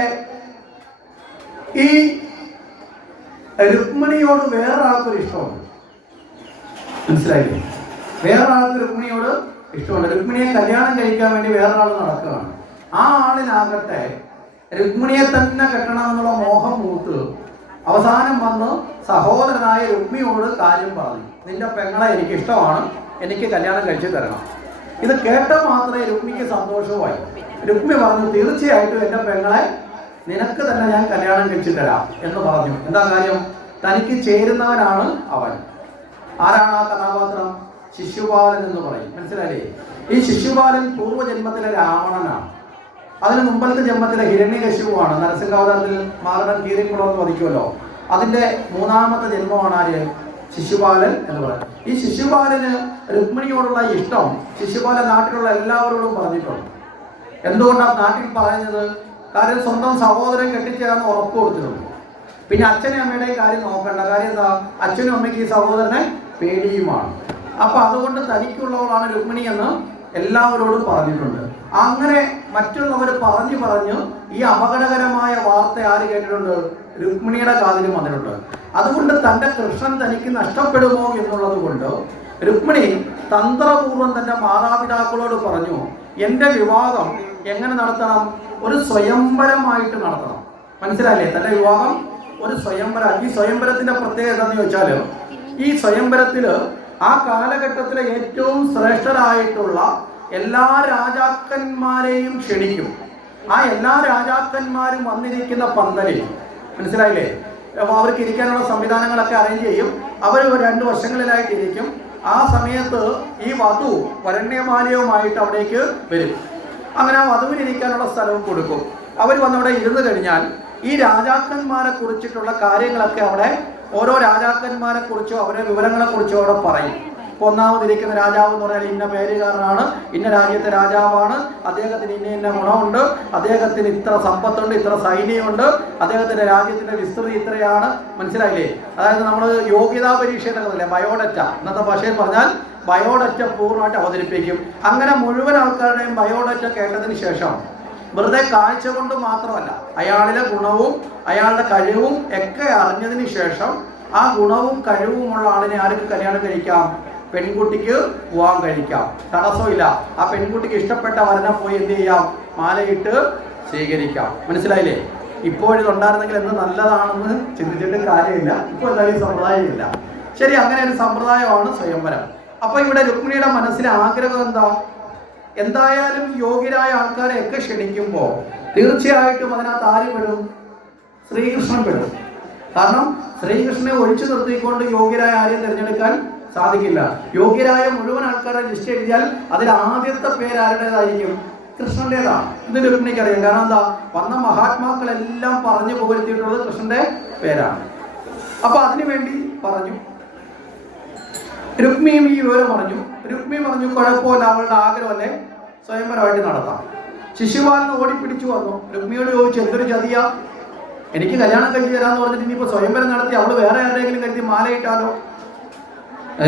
ഈ രുക്മിണിയോട് വേറൊരാൾക്കൊരു ഇഷ്ടമുണ്ട്. മനസ്സിലായില്ലേ? വേറൊരാൾക്ക് രുക്മിണിയോട് ഇഷ്ടമുണ്ട്. രുക്മിണിയെ കല്യാണം കഴിക്കാൻ വേണ്ടി വേറൊരാൾ നടക്കുകയാണ്. ആ ആളിനാകട്ടെ രുക്മിണിയെ തന്നെ കെട്ടണമെന്നുള്ള മോഹം മൂത്ത് അവസാനം വന്ന് സഹോദരനായ രുക്മിയോട് കാര്യം പറഞ്ഞു. നിന്റെ പെങ്ങളെ എനിക്ക് ഇഷ്ടമാണ്, എനിക്ക് കല്യാണം കഴിച്ചു തരണം. ഇത് കേട്ട മാത്രമേ രുക്മിക്ക് സന്തോഷവുമായി. രുക്മി പറഞ്ഞു, തീർച്ചയായിട്ടും എൻ്റെ പെങ്ങളെ നിനക്ക് തന്നെ ഞാൻ കല്യാണം കഴിച്ചു തരാം എന്ന് പറഞ്ഞു. എന്താ കാര്യം? തനിക്ക് ചേരുന്നവനാണ് അവൻ. ആരാണ് ആ കഥാപാത്രം? ശിശുപാലൻ എന്ന് പറയും. മനസ്സിലായില്ലേ? ഈ ശിശുപാലൻ പൂർവ്വജന്മത്തിലെ രാവണനാണ്. അതിന് മുമ്പത്തെ ജന്മത്തിലെ ഹിരണ്യകശിപുവാണ്. നരസിംഹാവതാരത്തിൽ മാറടൻ കീറിക്കുളമെന്ന് വധിക്കുമല്ലോ. അതിന്റെ മൂന്നാമത്തെ ജന്മമാണ് ആര്? ശിശുപാലൻ എന്ന് പറയുന്നത്. ഈ ശിശുപാലന് രുക്മിണിയോടുള്ള ഇഷ്ടം ശിശുപാലൻ നാട്ടിലുള്ള എല്ലാവരോടും പറഞ്ഞിട്ടുണ്ട്. എന്തുകൊണ്ടാണ് നാട്ടിൽ പറയുന്നത്? കാര്യം സ്വന്തം സഹോദരൻ കെട്ടിച്ചേരാന്ന് ഉറപ്പ് കൊടുത്തിട്ടുണ്ട്. പിന്നെ അച്ഛനും അമ്മയുടെയും കാര്യം നോക്കണ്ട. കാര്യം എന്താ? അച്ഛനും അമ്മയ്ക്ക് ഈ സഹോദരനെ പേടിയുമാണ്. അപ്പൊ അതുകൊണ്ട് തനിക്കുള്ളവളാണ് രുക്മിണി എന്ന് എല്ലാവരോടും പറഞ്ഞിട്ടുണ്ട്. അങ്ങനെ മറ്റുള്ളവർ പറഞ്ഞു ഈ അപകടകരമായ വാർത്ത ആര് കേട്ടിട്ടുണ്ട്? രുക്മിണിയുടെ കാതിലും വന്നിട്ടുണ്ട്. അതുകൊണ്ട് തൻ്റെ കൃഷ്ണൻ തനിക്ക് നഷ്ടപ്പെടുമോ എന്നുള്ളത് കൊണ്ട് രുക്മിണി തന്ത്രപൂർവ്വം തൻ്റെ മാതാപിതാക്കളോട് പറഞ്ഞു, എൻ്റെ വിവാഹം എങ്ങനെ നടത്തണം? ഒരു സ്വയംവരമായിട്ട് നടത്തണം. മനസ്സിലായില്ലേ? തൻ്റെ വിവാഹം ഒരു സ്വയംവരം. ഈ സ്വയംവരത്തിൻ്റെ പ്രത്യേകത എന്താണെന്ന് ചോദിച്ചാൽ, ഈ സ്വയംവരത്തിൽ ആ കാലഘട്ടത്തിലെ ഏറ്റവും ശ്രേഷ്ഠരായിട്ടുള്ള എല്ലാ രാജാക്കന്മാരെയും ക്ഷണിക്കും. ആ എല്ലാ രാജാക്കന്മാരും വന്നിരിക്കുന്ന പന്തലിൽ, മനസ്സിലായില്ലേ, അവർക്ക് ഇരിക്കാനുള്ള സംവിധാനങ്ങളൊക്കെ അറേഞ്ച് ചെയ്യും. അവർ 2 വശങ്ങളിലായിട്ടിരിക്കും. ആ സമയത്ത് ഈ വധു വരണ്യമാലയുമായിട്ട് അവിടേക്ക് വരും. അങ്ങനെ ആ വധുവിനിരിക്കാനുള്ള സ്ഥലവും കൊടുക്കും. അവർ വന്നവിടെ ഇരുന്ന് കഴിഞ്ഞാൽ ഈ രാജാക്കന്മാരെ കുറിച്ചിട്ടുള്ള കാര്യങ്ങളൊക്കെ അവിടെ ഓരോ രാജാക്കന്മാരെ കുറിച്ചോ അവരുടെ വിവരങ്ങളെ കുറിച്ചോ അവിടെ പറയും. ഇപ്പോൾ ഒന്നാമതിരിക്കുന്ന രാജാവ് എന്ന് പറഞ്ഞാൽ ഇന്ന പേരുകാരനാണ്, ഇന്ന രാജ്യത്തെ രാജാവാണ്, അദ്ദേഹത്തിന് ഇന്ന ഗുണമുണ്ട്, അദ്ദേഹത്തിന് ഇത്ര സമ്പത്തുണ്ട്, ഇത്ര സൈന്യമുണ്ട്, അദ്ദേഹത്തിന്റെ രാജ്യത്തിന്റെ വിസ്തൃതി ഇത്രയാണ്. മനസ്സിലായില്ലേ? അതായത് നമ്മൾ യോഗ്യതാ പരീക്ഷ എന്നല്ലേ ബയോഡറ്റ, ഇന്നത്തെ ഭാഷയിൽ പറഞ്ഞാൽ ബയോഡറ്റ പൂർണ്ണമായിട്ട് അവതരിപ്പിക്കും. അങ്ങനെ മുഴുവൻ ആൾക്കാരുടെയും ബയോഡറ്റ കേട്ടതിന് ശേഷം വെറുതെ കാഴ്ച കൊണ്ട് മാത്രമല്ല, അയാളിലെ ഗുണവും അയാളുടെ കഴിവും ഒക്കെ അറിഞ്ഞതിന് ശേഷം ആ ഗുണവും കഴിവുമുള്ള ആളിനെ ആർക്ക് കല്യാണം കഴിക്കാം? പെൺകുട്ടിക്ക് വിവാഹം കഴിക്കാം, തടസ്സമില്ല. ആ പെൺകുട്ടിക്ക് ഇഷ്ടപ്പെട്ട വരനെ പോയി എന്ത് ചെയ്യാം? മാലയിട്ട് സ്വീകരിക്കാം. മനസ്സിലായില്ലേ? ഇപ്പോഴിതുണ്ടായിരുന്നെങ്കിൽ എന്ത് നല്ലതാണെന്ന് ചിന്തിച്ചിട്ട് കാര്യമില്ല. ഇപ്പോൾ എന്തായാലും സമ്പ്രദായമില്ല. ശരി, അങ്ങനെ ഒരു സമ്പ്രദായമാണ് സ്വയംവരം. അപ്പൊ ഇവിടെ രുക്മിണിയുടെ മനസ്സിലെ ആഗ്രഹം എന്താ? എന്തായാലും യോഗ്യരായ ആൾക്കാരെ ഒക്കെ ക്ഷണിക്കുമ്പോൾ തീർച്ചയായിട്ടും അതിനകത്ത് ആര് പെടും? ശ്രീകൃഷ്ണൻ പെടും. കാരണം ശ്രീകൃഷ്ണനെ ഒഴിച്ചു നിർത്തിക്കൊണ്ട് യോഗ്യരായ ആരെയും തിരഞ്ഞെടുക്കാൻ സാധിക്കില്ല. യോഗ്യരായ മുഴുവൻ ആൾക്കാരെ ലിസ്റ്റ് എഴുതിയാൽ അതിൽ ആദ്യത്തെ പേര് ആരുടേതായിരിക്കും? കൃഷ്ണന്റേതാണ്. ഇത് രുക്മിണിക്ക് അറിയാം. കാരണം എന്താ? വന്ന മഹാത്മാക്കളെല്ലാം പറഞ്ഞു പുകഴ്ത്തിയിട്ടുള്ളത് കൃഷ്ണന്റെ പേരാണ്. അപ്പൊ അതിനുവേണ്ടി പറഞ്ഞു. രുക്മിയും ഈ വിവരം പറഞ്ഞു. രുക്മി പറഞ്ഞു കുഴപ്പമില്ല, അവളുടെ ആഗ്രഹമല്ലേ, സ്വയംവരമായിട്ട് നടത്താം. ശിശുപാലന് ഓടിപ്പിടിച്ചു വന്നു. രുക്മിയോട് ചോദിച്ചു, എന്തൊരു ചതിയാ, എനിക്ക് കല്യാണം കഴിച്ചു തരാന്ന് പറഞ്ഞിട്ട് ഇനിയിപ്പോ സ്വയംവരം നടത്തി അവള് വേറെ ആരുടെയെങ്കിലും കരുതി മാലയിട്ടാലോ?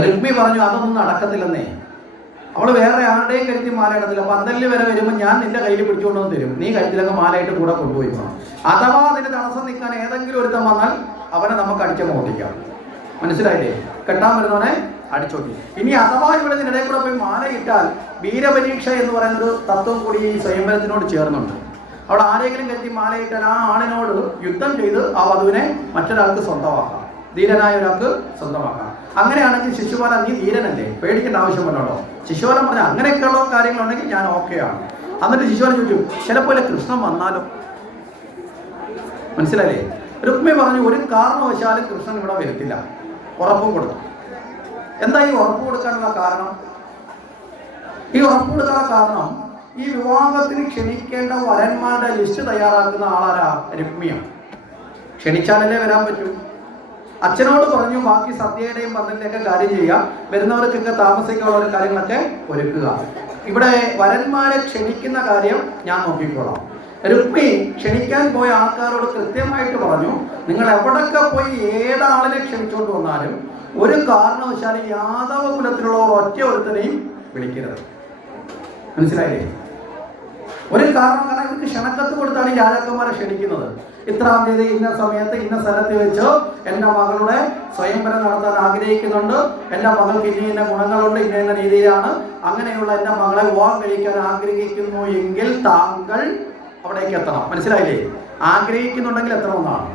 രുക്മി പറഞ്ഞു, അതൊന്നും നടക്കത്തില്ലെന്നേ, അവള് വേറെ ആരുടെയും കരുതി മാല ഇടത്തില്ല. പന്തലിൽ വരെ വരുമ്പോൾ ഞാൻ നിന്റെ കയ്യിൽ പിടിച്ചുകൊണ്ടുവന്ന് തരും, നീ കഴുത്തിലൊക്കെ മാലയിട്ട് കൂടെ കൊണ്ടുപോയി പോകണം. അഥവാ അതിന് തടസ്സം നിൽക്കാൻ ഏതെങ്കിലും ഒരുത്തം വന്നാൽ അവനെ നമുക്ക് അടിച്ചു മോട്ടിക്കാം. മനസ്സിലായില്ലേ? കെട്ടാൻ വരുന്നവനെ അടിച്ചോട്ടി. ഇനി അഥവാ ഇവിടെ ഇതിനിടയിൽ കൂടെ പോയി മാലയിട്ടാൽ വീരപരീക്ഷ എന്ന് പറയുന്നൊരു തത്വം കൂടി ഈ സ്വയംവരത്തിനോട് ചേർന്നുണ്ട്. അവിടെ ആരെങ്കിലും കരുതി മാലയിട്ടാൽ ആ ആളിനോട് യുദ്ധം ചെയ്ത് ആ വധുവിനെ മറ്റൊരാൾക്ക് സ്വന്തമാക്കാം, ധീരനായ ഒരാൾക്ക് സ്വന്തമാക്കാം. അങ്ങനെയാണെങ്കിൽ ശിശുപാലൻ, നീ ധീരനല്ലേ, പേടിക്കേണ്ട ആവശ്യമുണ്ടോ? ശിശുപാലൻ പറഞ്ഞാൽ അങ്ങനെയൊക്കെയുള്ള കാര്യങ്ങളുണ്ടെങ്കിൽ ഞാൻ ഓക്കെയാണ്. എന്നിട്ട് ശിശുപാലൻ ചോദിച്ചു, ചിലപ്പോൾ കൃഷ്ണൻ വന്നാലോ? മനസ്സിലായില്ലേ? രുക്മി പറഞ്ഞു, ഒരു കാരണവശാലും കൃഷ്ണൻ ഇവിടെ വരത്തില്ല, ഉറപ്പും കൊടുത്തു. എന്താ ഈ ഉറപ്പ് കൊടുക്കാനുള്ള കാരണം? ഈ ഉറപ്പ് കൊടുക്കാനുള്ള കാരണം ഈ വിവാഹത്തിന് ക്ഷണിക്കേണ്ട വരന്മാരുടെ ലിസ്റ്റ് തയ്യാറാക്കുന്ന ആളാരാ? രുക്മിയാണ്. ക്ഷണിച്ചാലല്ലേ വരാൻ പറ്റൂ. അച്ഛനോട് പറഞ്ഞു ബാക്കി സദ്യയുടെയും പന്തലിൻ്റെയൊക്കെ കാര്യം ചെയ്യുക, വരുന്നവർക്കൊക്കെ താമസിക്കാനുള്ള കാര്യങ്ങളൊക്കെ ഒരുക്കുക. ഇവിടെ വരന്മാരെ ക്ഷണിക്കുന്ന കാര്യം ഞാൻ നോക്കിക്കോളാം. രുക്മി ക്ഷണിക്കാൻ പോയ ആൾക്കാരോട് കൃത്യമായിട്ട് പറഞ്ഞു, നിങ്ങൾ എവിടൊക്കെ പോയി ഏതാളിനെ ക്ഷണിച്ചുകൊണ്ട് വന്നാലും ഒരു കാരണവശാലും യാദവ കുലത്തിലുള്ള ഒറ്റ ഒരുത്തനെയും വിളിക്കരുത്. മനസ്സിലായില്ലേ? ഒരു കാരണം ഇവർക്ക് ക്ഷണക്കത്ത് കൊടുത്താണ് ഈ രാജാക്കന്മാരെ ക്ഷണിക്കുന്നത്. ഇത്രാം തീയതി ഇന്ന സമയത്ത് ഇന്ന സ്ഥലത്ത് വെച്ച് എൻ്റെ മകളുടെ സ്വയംവരം നടത്താൻ ആഗ്രഹിക്കുന്നുണ്ട്, എൻ്റെ മകൾക്ക് ഇന്ന ഗുണങ്ങളുണ്ട്, ഇന്ന രീതിയിലാണ്, അങ്ങനെയുള്ള എൻ്റെ മകളെ വിവാഹം കഴിക്കാൻ ആഗ്രഹിക്കുന്നു എങ്കിൽ താങ്കൾ അവിടേക്ക് എത്തണം. മനസ്സിലായില്ലേ? ആഗ്രഹിക്കുന്നുണ്ടെങ്കിൽ എത്തണമെന്നാണ്.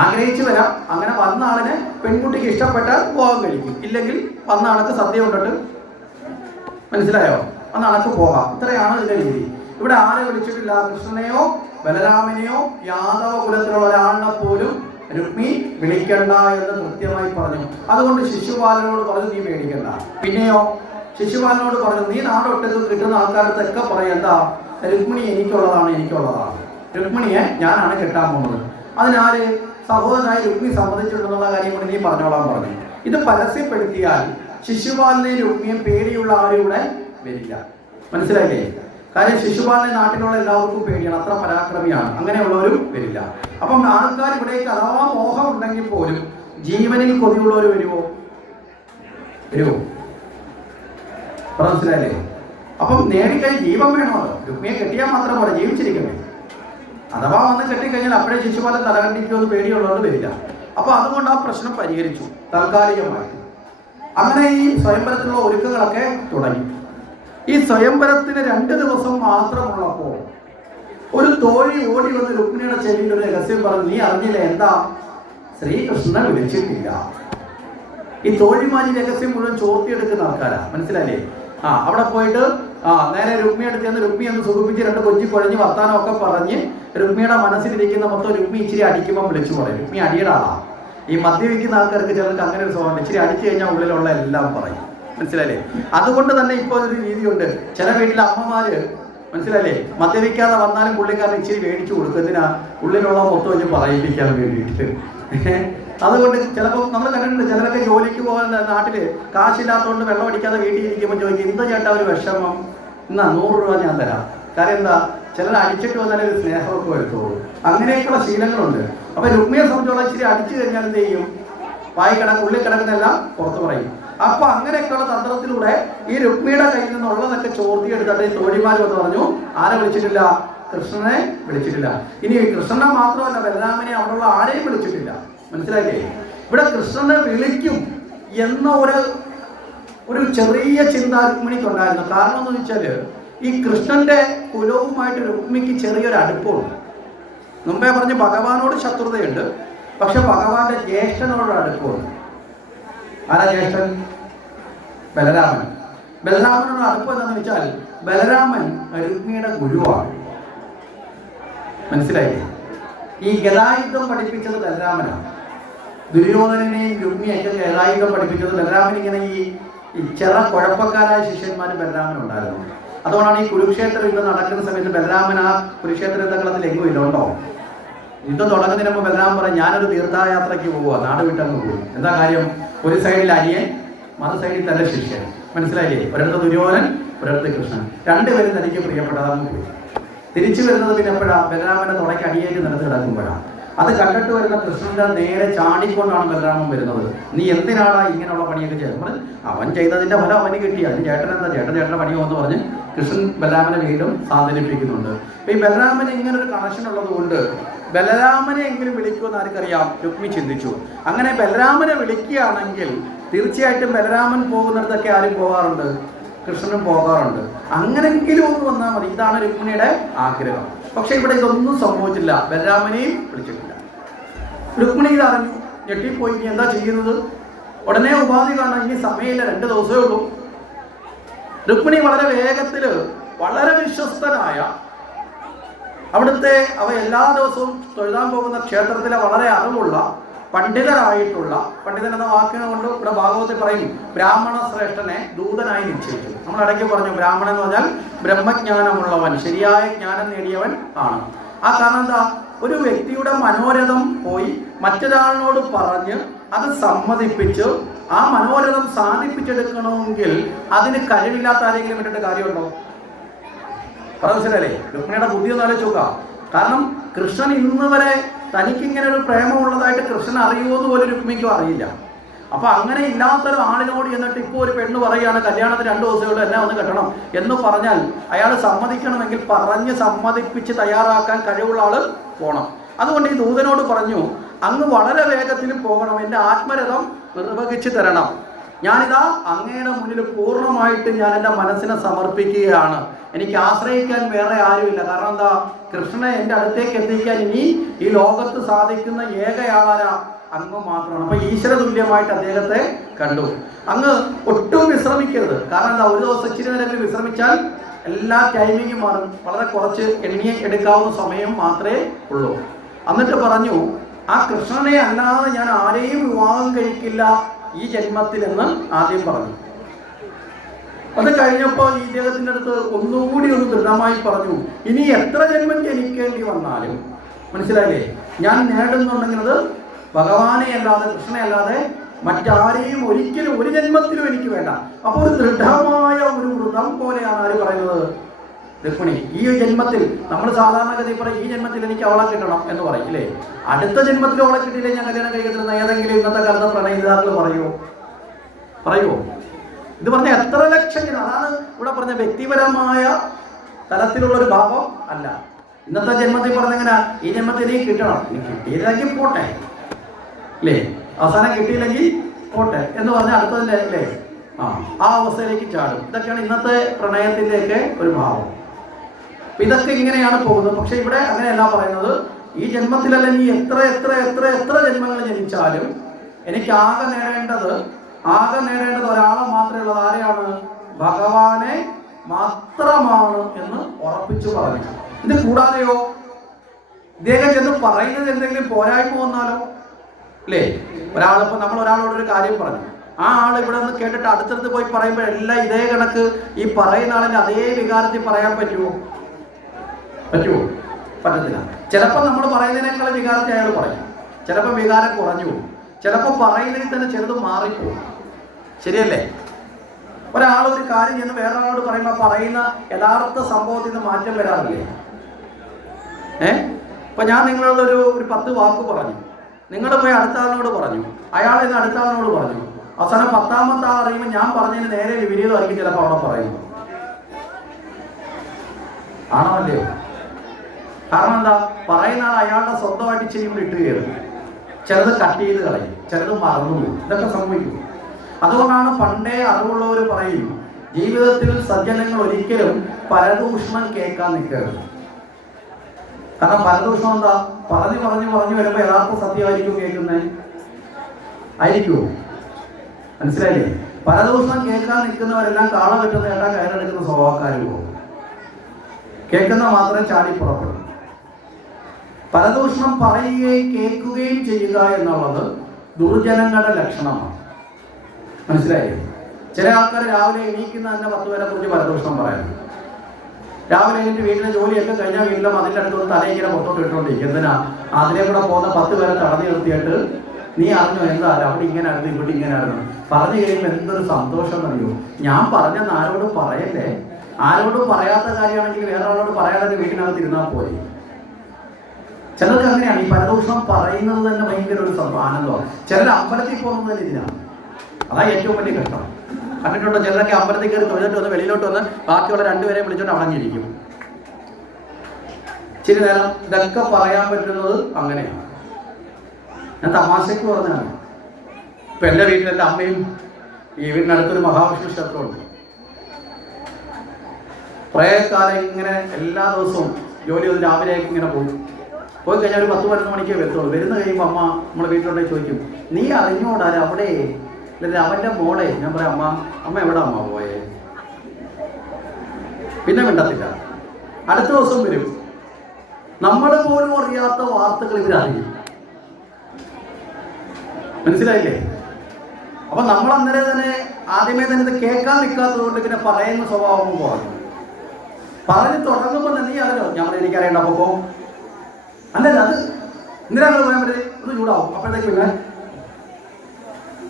ആഗ്രഹിച്ചു വരാം. അങ്ങനെ വന്ന ആളിനെ പെൺകുട്ടിക്ക് ഇഷ്ടപ്പെട്ടാൽ വിവാഹം കഴിക്കും, ഇല്ലെങ്കിൽ വന്ന ആൾക്ക് സദ്യ കൊണ്ടിട്ട്, മനസ്സിലായോ, വന്ന ആൾക്ക് പോകാം. ഇത്രയാണ് ഇതിന്റെ രീതി. ഇവിടെ ആരെ വിളിച്ചിട്ടില്ല? കൃഷ്ണനെയോ ബലരാമനെയോ യാദവ കുലത്തിലുള്ള ഒരാളിനെ പോലും രുക്മി വിളിക്കണ്ട എന്ന് കൃത്യമായി പറഞ്ഞു. അതുകൊണ്ട് ശിശുപാലനോട് പറഞ്ഞു, നീ പേടിക്കണ്ട. പിന്നെയോ ശിശുപാലനോട് പറഞ്ഞു, നീ നാടൊട്ടൊക്കെ കിട്ടുന്ന ആൾക്കാരത്തൊക്കെ പറയും, എന്താ, രുക്മിണി എനിക്കുള്ളതാണ്, രുക്മിണിയെ ഞാനാണ് കെട്ടാൻ പോകുന്നത്, അതിനാല് സഹോദരനായി രുക്മി സമ്മതിച്ചിട്ടുണ്ടെന്നുള്ള കാര്യം കൊണ്ട് നീ പറഞ്ഞോളാൻ പറഞ്ഞു. ഇത് പരസ്യപ്പെടുത്തിയാൽ ശിശുപാലനെ രുക്മിയെ പേടിയുള്ള ആരും ഇവിടെ വരില്ല. മനസ്സിലായില്ലേ? കാര്യം ശിശുപാലനെ നാട്ടിലുള്ള എല്ലാവർക്കും പേടിയാണ്, അത്ര പരാക്രമിയാണ്, അങ്ങനെയുള്ളവരും വരില്ല. അപ്പം ആൾക്കാർ ഇവിടേക്ക് അഥവാ മോഹം ഉണ്ടെങ്കിൽ പോലും ജീവനിൽ കൊതിയുള്ളവർ വരുമോ? മനസ്സിലായില്ലേ? അപ്പം നേടിക്കഴിഞ്ഞ് ജീവൻ വേണമല്ലോ. രുക്മിയെ കെട്ടിയാൽ മാത്രം പോലെ ജീവിച്ചിരിക്കണ്ടേ. അഥവാ വന്ന് കെട്ടിക്കഴിഞ്ഞാൽ അപ്പോഴേ ശിശുപാലൻ തലകണ്ടിക്കുമെന്ന് പേടിയുള്ളവർ വരില്ല. അപ്പൊ അതുകൊണ്ട് ആ പ്രശ്നം പരിഹരിച്ചു താൽക്കാലികമായി. അങ്ങനെ ഈ സ്വയംവരത്തിലുള്ള ഒരുക്കങ്ങളൊക്കെ തുടങ്ങി. ഈ സ്വയംവരത്തിന് 2 ദിവസം മാത്രമുള്ളപ്പോൾ ഒരു തോഴി ഓടി വന്ന് രുക്മിണിയുടെ ചെവിയിൽ ഒരു രഹസ്യം പറഞ്ഞു, നീ അറിഞ്ഞില്ലേ, എന്താ, ശ്രീകൃഷ്ണനെ വിളിച്ചിട്ടില്ല. ഈ തോഴിമാരി രഹസ്യം മുഴുവൻ ചോർത്തിയെടുക്കുന്ന ആൾക്കാരാ. മനസ്സിലായില്ലേ? അവിടെ പോയിട്ട് നേരെ രുക്മിയുടെ ചെന്ന് രുക്മി എന്ന് സുഖിപ്പിച്ച് 2 കൊഞ്ചി കുഴഞ്ഞ് വർത്താനമൊക്കെ പറഞ്ഞ് രുക്മിയുടെ മനസ്സിലിരിക്കുന്ന മൊത്തം രുക്മി ഇച്ചിരി അടിക്കുമ്പോൾ വിളിച്ചു പറയും. രുക്മി അടിയുടെ ആളാ. ഈ മദ്യപിക്കുന്ന ആൾക്കാർക്ക് ചിലർക്ക് അങ്ങനെ ഒരു സ്വഭാവം, ഇച്ചിരി അടിച്ചു കഴിഞ്ഞാൽ ഉള്ളിലുള്ള എല്ലാം പറയും. മനസ്സിലായില്ലേ? അതുകൊണ്ട് തന്നെ ഇപ്പോൾ ഒരു രീതിയുണ്ട്. ചില വീട്ടിലെ അമ്മമാര് മനസ്സിലല്ലേ? മദ്യപിക്കാതെ വന്നാലും പുള്ളിക്കാരൻ ഇച്ചിരി മേടിച്ചു കൊടുക്കുന്നതിനാ ഉള്ളിലുള്ള മൊത്തം വെച്ച് പറയിപ്പിക്കാൻ വേണ്ടിയിട്ട്. അതുകൊണ്ട് ചിലപ്പോൾ നമ്മൾ കണ്ടിട്ടുണ്ട്, ചിലരൊക്കെ ജോലിക്ക് പോകാൻ നാട്ടില് കാശില്ലാത്തതുകൊണ്ട് വെള്ളം അടിക്കാതെ വീട്ടിൽ ഇരിക്കുമ്പോൾ ചോദിക്കും, എന്താ ചേട്ടാ ഒരു വിഷമം, എന്നാ 100 രൂപ ഞാൻ തരാം. കാര്യം എന്താ, ചിലർ അടിച്ചിട്ട് വന്നാലേ ഒരു സ്നേഹമൊക്കെ വരുത്തുള്ളൂ. അങ്ങനെയൊക്കെയുള്ള ശീലങ്ങളുണ്ട്. അപ്പൊ രുക്മിയെ സംബന്ധിച്ചോളം ഇച്ചിരി അടിച്ചു കഴിഞ്ഞാൽ എന്ത് ചെയ്യും? ഉള്ളിൽ കിടക്കുന്നെല്ലാം പുറത്ത് പറയും. അപ്പൊ അങ്ങനെയൊക്കെയുള്ള തന്ത്രത്തിലൂടെ ഈ രുക്മിയുടെ കയ്യിൽ നിന്നുള്ളതൊക്കെ ചോർത്തിയെടുത്തിട്ട് ഈ തോഴിമാർ എന്ന് പറഞ്ഞു, ആരെ വിളിച്ചിട്ടില്ല? കൃഷ്ണനെ വിളിച്ചിട്ടില്ല. ഇനി കൃഷ്ണനെ മാത്രമല്ല, ബലരാമനെ അവിടെയുള്ള ആരെയും വിളിച്ചിട്ടില്ല. മനസ്സിലായില്ലേ? ഇവിടെ കൃഷ്ണനെ വിളിക്കും എന്ന ഒരു ചെറിയ ചിന്ത രുക്മിണിക്കുണ്ടായിരുന്നു. കാരണം എന്ന് വെച്ചാല് ഈ കൃഷ്ണന്റെ കുലവുമായിട്ട് രുക്മിക്ക് ചെറിയൊരു അടുപ്പമുണ്ട്. മുമ്പേ പറഞ്ഞ് ഭഗവാനോട് ശത്രുതയുണ്ട്, പക്ഷെ ഭഗവാന്റെ ജ്യേഷ്ഠനോട് അടുപ്പമുണ്ട്. ആരാ ജ്യേഷ്ഠൻ? ബലരാമൻ. ബലരാമനോട് അടുപ്പം എന്താണെന്ന് വെച്ചാൽ ബലരാമൻ രുക്മിയുടെ ഗുരുവാണ്. മനസ്സിലായില്ലേ? ഈ ഗദായുധം പഠിപ്പിച്ചത് ബലരാമനാണ്. ദുര്യോധനനെയും രുക്മിയൊക്കെ ഗദായുധം പഠിപ്പിച്ചത് ബലരാമൻ. ഇങ്ങനെ ഈ ചെറ കുഴപ്പക്കാരായ ശിഷ്യന്മാരും ബലരാമനുണ്ടായിരുന്നു. അതുകൊണ്ടാണ് ഈ കുരുക്ഷേത്ര യുദ്ധം നടക്കുന്ന സമയത്ത് ബലരാമൻ ആ കുരുക്ഷേത്ര യുദ്ധങ്ങളത്തിൽ എങ്ങും ഇല്ലുണ്ടോ? യുദ്ധം തുടങ്ങുന്നതിന് മുമ്പ് ബലരാമൻ പറയും, ഞാനൊരു തീർത്ഥായാത്രയ്ക്ക് പോവുക, നാട് വിട്ടങ്ങ് പോകും. എന്താ കാര്യം? ഒരു സൈഡിൽ അനിയൻ, മറു സൈഡിൽ തന്റെ ശിഷ്യൻ. മനസ്സിലായില്ലേ? ഒരിടത്ത് ദുര്യോധനൻ, ഒരിടത്ത് കൃഷ്ണൻ. രണ്ടുപേരും തനിക്ക് പ്രിയപ്പെട്ടതാണ് പോയി. തിരിച്ചു വരുന്നത് പിന്നെ എപ്പോഴാണ്? ബലരാമന്റെ തുടയ്ക്ക് അടിയേറ്റ് നിലത്ത് കിടക്കുമ്പോഴാണ്. അത് കണ്ടിട്ട് വരുന്ന കൃഷ്ണന്റെ നേരെ ചാടിക്കൊണ്ടാണ് ബലരാമൻ വരുന്നത്. നീ എന്തിനാടാ ഇങ്ങനെയുള്ള പണിയൊക്കെ ചെയ്യുന്നത്? അവൻ ചെയ്തതിന്റെ ഫലം അവന് കിട്ടി, അതിന് ചേട്ടൻ എന്താ, ചേട്ടന്റെ പണിയോ എന്ന് പറഞ്ഞ് കൃഷ്ണൻ ബലരാമനെ വീണ്ടും സാന്ത്വനിപ്പിക്കുന്നുണ്ട്. അപ്പൊ ഈ ബലരാമന് ഇങ്ങനെ ഒരു കണക്ഷൻ ഉള്ളത് കൊണ്ട് ബലരാമനെ എങ്കിലും വിളിക്കുമെന്ന് ആർക്കറിയാം? രുക്മി ചിന്തിച്ചു. അങ്ങനെ ബലരാമനെ വിളിക്കുകയാണെങ്കിൽ തീർച്ചയായിട്ടും ബലരാമൻ പോകുന്നിടത്തൊക്കെ ആരും പോകാറുണ്ട്? കൃഷ്ണനും പോകാറുണ്ട്. അങ്ങനെങ്കിലും ഒന്ന് വന്നാൽ മതി. ഇതാണ് രുക്മിണിയുടെ ആഗ്രഹം. പക്ഷെ ഇവിടെ ഇതൊന്നും സംഭവിച്ചില്ല. ബലരാമനെയും വിളിച്ചിട്ടില്ല. രുക്മിണി ഇതറിഞ്ഞു, ഞെട്ടിപ്പോയി. ഇനി എന്താ ചെയ്യുന്നത്? ഉടനെ ഉപാധി കാണാൻ ഇനി സമയമില്ല, 2 ദിവസമേ ഉള്ളൂ. രുക്മിണി വളരെ വേഗത്തില് വളരെ വിശ്വസ്തനായ അവിടുത്തെ എല്ലാ ദിവസവും തൊഴുതാൻ പോകുന്ന ക്ഷേത്രത്തിലെ വളരെ അറിവുള്ള പണ്ഡിതരായിട്ടുള്ള, പണ്ഡിതൻ എന്ന വാക്കിനെ കൊണ്ട് ഇവിടെ ഭാഗവത്തിൽ പറയും, ബ്രാഹ്മണ ശ്രേഷ്ഠനെ ദൂതനായി നിശ്ചയിച്ചു. നമ്മൾ ഇടയ്ക്ക് പറഞ്ഞു, ബ്രാഹ്മണൻ എന്ന് പറഞ്ഞാൽ ബ്രഹ്മജ്ഞാനമുള്ളവൻ, ശരിയായ ജ്ഞാനം നേടിയവൻ ആണ്. ആ കാരണം എന്താ? ഒരു വ്യക്തിയുടെ മനോരഥം പോയി മറ്റൊരാളിനോട് പറഞ്ഞ് അത് സമ്മതിപ്പിച്ച് ആ മനോരഥം സാധിപ്പിച്ചെടുക്കണമെങ്കിൽ അതിന് കഴിവില്ലാത്ത ആരെങ്കിലും വിട്ടിട്ട് കാര്യമുണ്ടോ? മനസ്സിലല്ലേ? രുക്മിണിയുടെ ബുദ്ധി ഒന്ന് ആലോചിച്ച് നോക്കാം. കാരണം കൃഷ്ണൻ ഇന്ന് വരെ തനിക്കിങ്ങനെ ഒരു പ്രേമമുള്ളതായിട്ട് കൃഷ്ണൻ അറിയുമോന്ന് പോലും രുക്മിണിക്കും അറിയില്ല. അപ്പൊ അങ്ങനെ ഇല്ലാത്തൊരു ആളിനോട് എന്നിട്ട് ഇപ്പോൾ ഒരു പെണ്ണ് പറയുകയാണ്, കല്യാണത്തിന് 2 ദിവസമുള്ള എന്നെ ഒന്ന് കെട്ടണം എന്ന് പറഞ്ഞാൽ അയാൾ സമ്മതിക്കണമെങ്കിൽ പറഞ്ഞ് സമ്മതിപ്പിച്ച് തയ്യാറാക്കാൻ കഴിവുള്ള ആള് പോണം. അതുകൊണ്ട് ഈ ദൂതനോട് പറഞ്ഞു, അങ്ങ് വളരെ വേഗത്തിൽ പോകണം, എൻ്റെ ആത്മരഥം നിർവഹിച്ചു തരണം. ഞാനിതാ അങ്ങയുടെ മുന്നിൽ പൂർണ്ണമായിട്ട് ഞാൻ എൻ്റെ മനസ്സിനെ സമർപ്പിക്കുകയാണ്. എനിക്ക് ആശ്രയിക്കാൻ വേറെ ആരുമില്ല. കാരണം എന്താ? കൃഷ്ണനെ എൻ്റെ അടുത്തേക്ക് എത്തിക്കാൻ ഇനി ഈ ലോകത്ത് സാധിക്കുന്ന ഏകയാളാരാ? അങ്ങ് മാത്രമാണ്. അപ്പൊ ഈശ്വര തുല്യമായിട്ട് അദ്ദേഹത്തെ കണ്ടു. അങ്ങ് ഒട്ടും വിശ്രമിക്കരുത്. കാരണം എന്താ? ഒരു ദിവസം ഇച്ചിരി നേരം വിശ്രമിച്ചാൽ എല്ലാ ടൈമിങ്ങും മാറും. വളരെ കുറച്ച് എണ്ണി എടുക്കാവുന്ന സമയം മാത്രമേ ഉള്ളൂ. എന്നിട്ട് പറഞ്ഞു, ആ കൃഷ്ണനെ അല്ലാതെ ഞാൻ ആരെയും വിവാഹം കഴിക്കില്ല ഈ ജന്മത്തിൽ എന്ന് ആദ്യം പറഞ്ഞു. അത് കഴിഞ്ഞപ്പോൾ ഈ ഇദ്ദേഹത്തിൻ്റെ അടുത്ത് ഒന്നുകൂടി ഒന്ന് ദൃഢമായി പറഞ്ഞു, ഇനി എത്ര ജന്മം ജനിക്കേണ്ടി വന്നാലും, മനസ്സിലായില്ലേ, ഞാൻ നേടുന്നുണ്ടെങ്കിൽ അത് ഭഗവാനെ അല്ലാതെ, കൃഷ്ണനെ അല്ലാതെ മറ്റാരെയും ഒരിക്കലും ഒരു ജന്മത്തിലും എനിക്ക് വേണ്ട. അപ്പോൾ ഒരു ദൃഢമായ ഒരു വ്രതം പോലെയാണ് ആര് പറയുന്നത്? രുക്മിണി. ഈ ജന്മത്തിൽ നമ്മൾ സാധാരണഗതി പറയും, ഈ ജന്മത്തിൽ എനിക്ക് അവളെ കിട്ടണം എന്ന് പറയും ഇല്ലേ? അടുത്ത ജന്മത്തിൽ അവളെ കിട്ടിയില്ലേ ഞാൻ കല്യാണം കഴിക്കത്തില്ലെന്ന് ഏതെങ്കിലും ഇന്നത്തെ കാലത്ത് പ്രണയിതാക്കൾ പറയുമോ? ഇത് പറഞ്ഞ എത്ര ലക്ഷം ജനം. അതാണ് ഇവിടെ പറഞ്ഞ വ്യക്തിപരമായ തലത്തിലുള്ളൊരു ഭാവം അല്ല. ഇന്നത്തെ ജന്മത്തിൽ പറഞ്ഞെങ്ങനെ, ഈ ജന്മത്തിൽ നീ കിട്ടണം, നീ കിട്ടിയില്ലെങ്കിൽ പോട്ടെ അല്ലേ, അവസാനം കിട്ടിയില്ലെങ്കിൽ പോട്ടെ എന്ന് പറഞ്ഞാൽ അടുത്തതിൻ്റെ അല്ലേ ആ അവസ്ഥയിലേക്ക് ചാടും. ഇതൊക്കെയാണ് ഇന്നത്തെ പ്രണയത്തിൻ്റെയൊക്കെ ഒരു ഭാവം. ഇതൊക്കെ ഇങ്ങനെയാണ് പോകുന്നത്. പക്ഷെ ഇവിടെ അങ്ങനെയല്ല പറയുന്നത്. ഈ ജന്മത്തിലല്ല, നീ എത്ര എത്ര എത്ര എത്ര ജന്മങ്ങൾ ജനിച്ചാലും എനിക്ക് ആകെ നേടേണ്ടത് ഒരാളെ മാത്രമേ ഉള്ളത്. ആരെയാണ്? ഭഗവാനെ മാത്രമാണ് എന്ന് ഉറപ്പിച്ചു പറഞ്ഞു. ഇത് കൂടാതെയോ ഇദ്ദേഹം ചെന്ന് പറയുന്നത് എന്തെങ്കിലും പോരായ്മ വന്നാലോ അല്ലേ? ഒരാളിപ്പോൾ നമ്മൾ ഒരാളോടൊരു കാര്യം പറഞ്ഞു, ആ ആൾ ഇവിടെ നിന്ന് കേട്ടിട്ട് അടുത്തടുത്ത് പോയി പറയുമ്പോൾ എല്ലാം ഇതേ കണക്ക് ഈ പറയുന്ന ആളിൻ്റെ അതേ വികാരത്തിൽ പറയാൻ പറ്റുമോ? പറ്റുമോ? പറ്റത്തില്ല. ചിലപ്പോൾ നമ്മൾ പറയുന്നതിനേക്കാൾ വികാരത്തെ അയാൾ പറയും, ചിലപ്പോൾ വികാരം കുറഞ്ഞു പോകും, ചിലപ്പോൾ പറയുന്നതിൽ തന്നെ ചെറുത് മാറിപ്പോകും. ശരിയല്ലേ? ഒരാൾ ഒരു കാര്യം ചെന്ന് വേറൊരാളോട് പറയുമ്പോൾ പറയുന്ന യഥാർത്ഥ സംഭവത്തിൽ നിന്ന് മാറ്റം വരാറില്ലേ? ഇപ്പം ഞാൻ നിങ്ങളോട് ഒരു 10 വാക്ക് പറഞ്ഞു, നിങ്ങൾ പോയി അടുത്ത ആളിനോട് പറഞ്ഞു, അയാൾ ഇന്ന് അടുത്ത ആളിനോട് പറഞ്ഞു, അവസാനം 10ാമത്തെ ആൾ അറിയുമ്പോൾ ഞാൻ പറഞ്ഞതിന് നേരെ വിപരീതമായിരിക്കും ചിലപ്പോൾ അവിടെ പറയുന്നു. ആണോ അല്ലയോ? കാരണം എന്താ? പറയുന്ന ആൾ അയാളുടെ സ്വന്തമായിട്ട് ചെയ്യുമ്പോൾ ഇട്ട് കയറും, ചിലത് കട്ട് ചെയ്ത് കളയും, ചിലത് മറന്നു പോകും. ഇതൊക്കെ സംഭവിക്കും. അതുകൊണ്ടാണ് പണ്ടേ അറിവുള്ളവർ പറയും, ജീവിതത്തിൽ സജ്ജനങ്ങൾ ഒരിക്കലും പരദൂഷണം കേൾക്കാൻ നിൽക്കരുത്. കാരണം പരദൂഷണം എന്താ? പറഞ്ഞു വരുമ്പോൾ യഥാർത്ഥ സത്യമായിരിക്കും കേൾക്കുന്നത്, ആയിരിക്കുമോ? മനസ്സിലായില്ലേ? പരദൂഷണം കേൾക്കാൻ നിൽക്കുന്നവരെല്ലാം കാള വെട്ടുന്ന കേട്ടാൽ കയറെടുക്കുന്ന സ്വഭാവക്കാരും പോകും, കേൾക്കുന്ന മാത്രമേ ചാടി പുറപ്പെടും. പരദൂഷണം പറയുകയും കേൾക്കുകയും ചെയ്യുക എന്നുള്ളത് ദുർജനങ്ങളുടെ ലക്ഷണമാണ്. മനസ്സിലായില്ലേ? ചില ആൾക്കാർ രാവിലെ എണീക്കുന്ന തന്നെ 10 പേരെ കുറിച്ച് പരദൂഷണം പറയുന്നു. രാവിലെ എണീറ്റ് വീട്ടിലെ ജോലിയൊക്കെ കഴിഞ്ഞാൽ വീട്ടിലെ മതിൻ്റെ അടുത്ത് തലയിങ്ങനെ പുറത്തോട്ട് ഇട്ടുകൊണ്ടിരിക്കും. എന്തിനാ? അതിലെ കൂടെ പോകുന്ന 10 പേരെ തടഞ്ഞു നിർത്തിയിട്ട് നീ അറിഞ്ഞോ എന്താ അവിടെ ഇങ്ങനെ ആയിരുന്നു ഇവിടെ ഇങ്ങനെ ആയിരുന്നു പറഞ്ഞു കഴിയുമ്പോൾ എന്തൊരു സന്തോഷം എന്നറിയോ? ഞാൻ പറഞ്ഞെന്ന് ആരോടും പറയല്ലേ. ആരോടും പറയാത്ത കാര്യമാണെങ്കിൽ വേറെ ആളോട് പറയാതെ വീട്ടിനകത്ത് ഇരുന്നാൽ പോയി. ചിലർക്ക് അങ്ങനെയാണ്. ഈ പരദൂഷണം പറയുന്നത് തന്നെ ഭയങ്കര ഒരു ആനന്ദമാണ്. ചിലർ അമ്പലത്തിൽ പോകുന്നത് തന്നെ ഇതിനാണ്. അതാ ഏറ്റവും വലിയ കഷ്ടം. കണ്ടിട്ടുണ്ടോ? ചിലരൊക്കെ അമ്പലത്തിൽ കയറി തൊഴിലിട്ട് വന്ന് വെളിയിലോട്ട് വന്ന് ബാക്കിയുള്ള 2 പേരെ വിളിച്ചോണ്ട് അടങ്ങിയിരിക്കും. ഇച്ചിരി നേരം ഇതൊക്കെ പറയാൻ പറ്റുന്നത് അങ്ങനെയാണ്. ഞാൻ തമാശയ്ക്ക് പറഞ്ഞതാണ്. ഇപ്പം എൻ്റെ വീട്ടിൽ എൻ്റെ അമ്മയും ഈ വീടിനടുത്തൊരു മഹാവിഷ്ണു ക്ഷേത്രമുണ്ട്. കുറേ കാലം ഇങ്ങനെ എല്ലാ ദിവസവും ജോലി ഒന്ന് രാവിലേക്ക് ഇങ്ങനെ പോയി കഴിഞ്ഞാൽ ഒരു 10-11 മണിക്കേ വരത്തുള്ളൂ. വരുന്ന കഴിയുമ്പോൾ അമ്മ നമ്മളെ വീട്ടിലോട്ടേക്ക് ചോദിക്കും, നീ അറിഞ്ഞോടാ അവിടെ അല്ലെ അവൻ്റെ മോളെ? ഞാൻ പറയാം, അമ്മ എവിടെ അമ്മ പോയേ? പിന്നെ മിണ്ടത്തില്ല. അടുത്ത ദിവസം വരും. നമ്മൾ പോലും അറിയാത്ത വാർത്തകൾ ഇവരറിയും. മനസ്സിലായില്ലേ? അപ്പൊ നമ്മൾ അന്നേരം തന്നെ ആദ്യമേ തന്നെ ഇത് കേൾക്കാൻ നിൽക്കാത്തത് കൊണ്ട് പിന്നെ പറയുന്ന സ്വഭാവം പറഞ്ഞു തുടങ്ങുമ്പോൾ നീ അറിഞ്ഞോ? ഞാൻ പറഞ്ഞു എനിക്കറിയണ്ട. അപ്പൊ അല്ലല്ല, അത് എന്തിനാണ് പറയാൻ പറ്റില്ല, ഒന്ന് ചൂടാവും. അപ്പോഴത്തേക്ക് പിന്നെ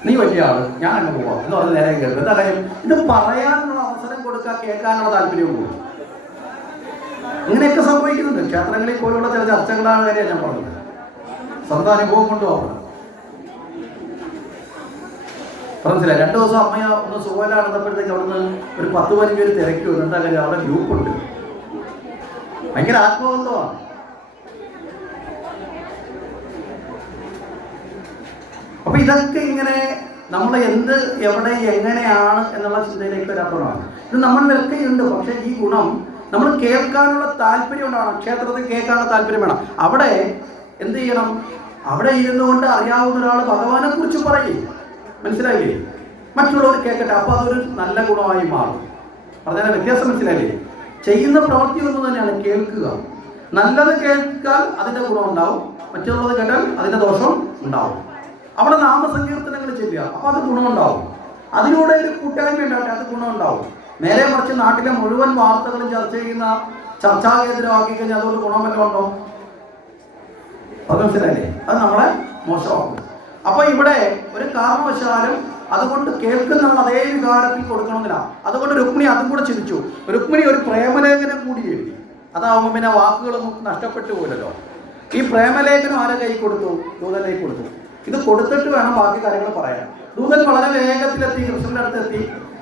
നീ വലിയ ആള്, ഞാൻ അങ്ങ് പോവാം എന്ന് പറഞ്ഞ് നേരെ കേൾക്കും. എന്താ കാര്യം? ഇത് പറയാനുള്ള അവസരം കൊടുക്കുക, കേൾക്കാനുള്ള താല്പര്യവും കൂടും. ഇങ്ങനെയൊക്കെ സംഭവിക്കുന്നുണ്ട്. ക്ഷേത്രങ്ങളിൽ പോലുള്ള ചില ചർച്ചകളാണ് കാര്യമാണ് ഞാൻ പറഞ്ഞത്. സ്വന്തം അനുഭവം കൊണ്ടുപോകണം. മനസ്സിലായി? 2 ദിവസം അമ്മ ഒന്ന് സുഖമില്ലായിരുന്നപ്പോഴത്തേക്ക് അവിടുന്ന് ഒരു 10-15 പേര് തിരക്കി വന്നു. എന്താ കാര്യം? അവിടെ ഗ്രൂപ്പുണ്ട്. ഭയങ്കര ആത്മബന്ധമാണ്. അപ്പൊ ഇതൊക്കെ ഇങ്ങനെ നമ്മൾ എന്ത് എവിടെ എങ്ങനെയാണ് എന്നുള്ള ചിന്തയിലേക്ക് വരാത്തതാണ്. ഇത് നമ്മളിലൊക്കെ ഉണ്ട്. പക്ഷെ ഈ ഗുണം നമ്മൾ കേൾക്കാനുള്ള താല്പര്യം ഉണ്ടാവണം. ക്ഷേത്രത്തിൽ കേൾക്കാനുള്ള താല്പര്യം വേണം. അവിടെ എന്ത് ചെയ്യണം? അവിടെ ഇരുന്നു കൊണ്ട് അറിയാവുന്ന ഒരാൾ ഭഗവാനെ കുറിച്ച് പറയും. മനസ്സിലായില്ലേ? മറ്റുള്ളവർ കേൾക്കട്ടെ. അപ്പൊ അതൊരു നല്ല ഗുണമായി മാറും. പറഞ്ഞാൽ വ്യത്യാസം മനസ്സിലായില്ലേ? ചെയ്യുന്ന പ്രവൃത്തി ഒന്നും തന്നെയാണ് കേൾക്കുക. നല്ലത് കേൾക്കാൻ അതിന്റെ ഗുണം ഉണ്ടാവും, മറ്റുള്ളത് കേട്ടാൽ അതിന്റെ ദോഷം ഉണ്ടാവും. അവിടെ നാമസങ്കീർത്തനങ്ങൾ ചെയ്യുക, അപ്പൊ അത് ഗുണമുണ്ടാവും. അതിലൂടെ ഒരു കൂട്ടായ്മ ഉണ്ടാവട്ടെ, അത് ഗുണമുണ്ടാവും. നേരെ മറിച്ച് നാട്ടിലെ മുഴുവൻ വാർത്തകളും ചർച്ച ചെയ്യുന്ന ചർച്ചാ കേന്ദ്രമാക്കി കഴിഞ്ഞാൽ അതുകൊണ്ട് ഗുണം വല്ലതും ഉണ്ടോ? അത് മനസ്സിലായില്ലേ? അത് നമ്മളെ മോശമാക്കും. അപ്പൊ ഇവിടെ ഒരു കാരണവശാലും അതുകൊണ്ട് കേൾക്കുന്ന അതേ വികാരത്തിൽ കൊടുക്കണമെന്നില്ല. അതുകൊണ്ട് രുക്മിണി അതും കൂടെ ചിന്തിച്ചു. രുക്മിണി ഒരു പ്രേമലേഖനം കൂടി എഴുതി. അതാവുമ്പോൾ പിന്നെ വാക്കുകളൊന്നും നഷ്ടപ്പെട്ടു പോലല്ലോ. ഈ പ്രേമലേഖനം ആരെ കൈ കൊടുത്തു? ദൂതനിലേക്ക് കൊടുത്തു. ഇത് കൊടുത്തിട്ട് വേണം ബാക്കി കാര്യങ്ങൾ പറയാൻ. ദൂതൻ വളരെ വേഗത്തിലെത്തി, കൃഷ്ണന്റെ അടുത്തെത്തി.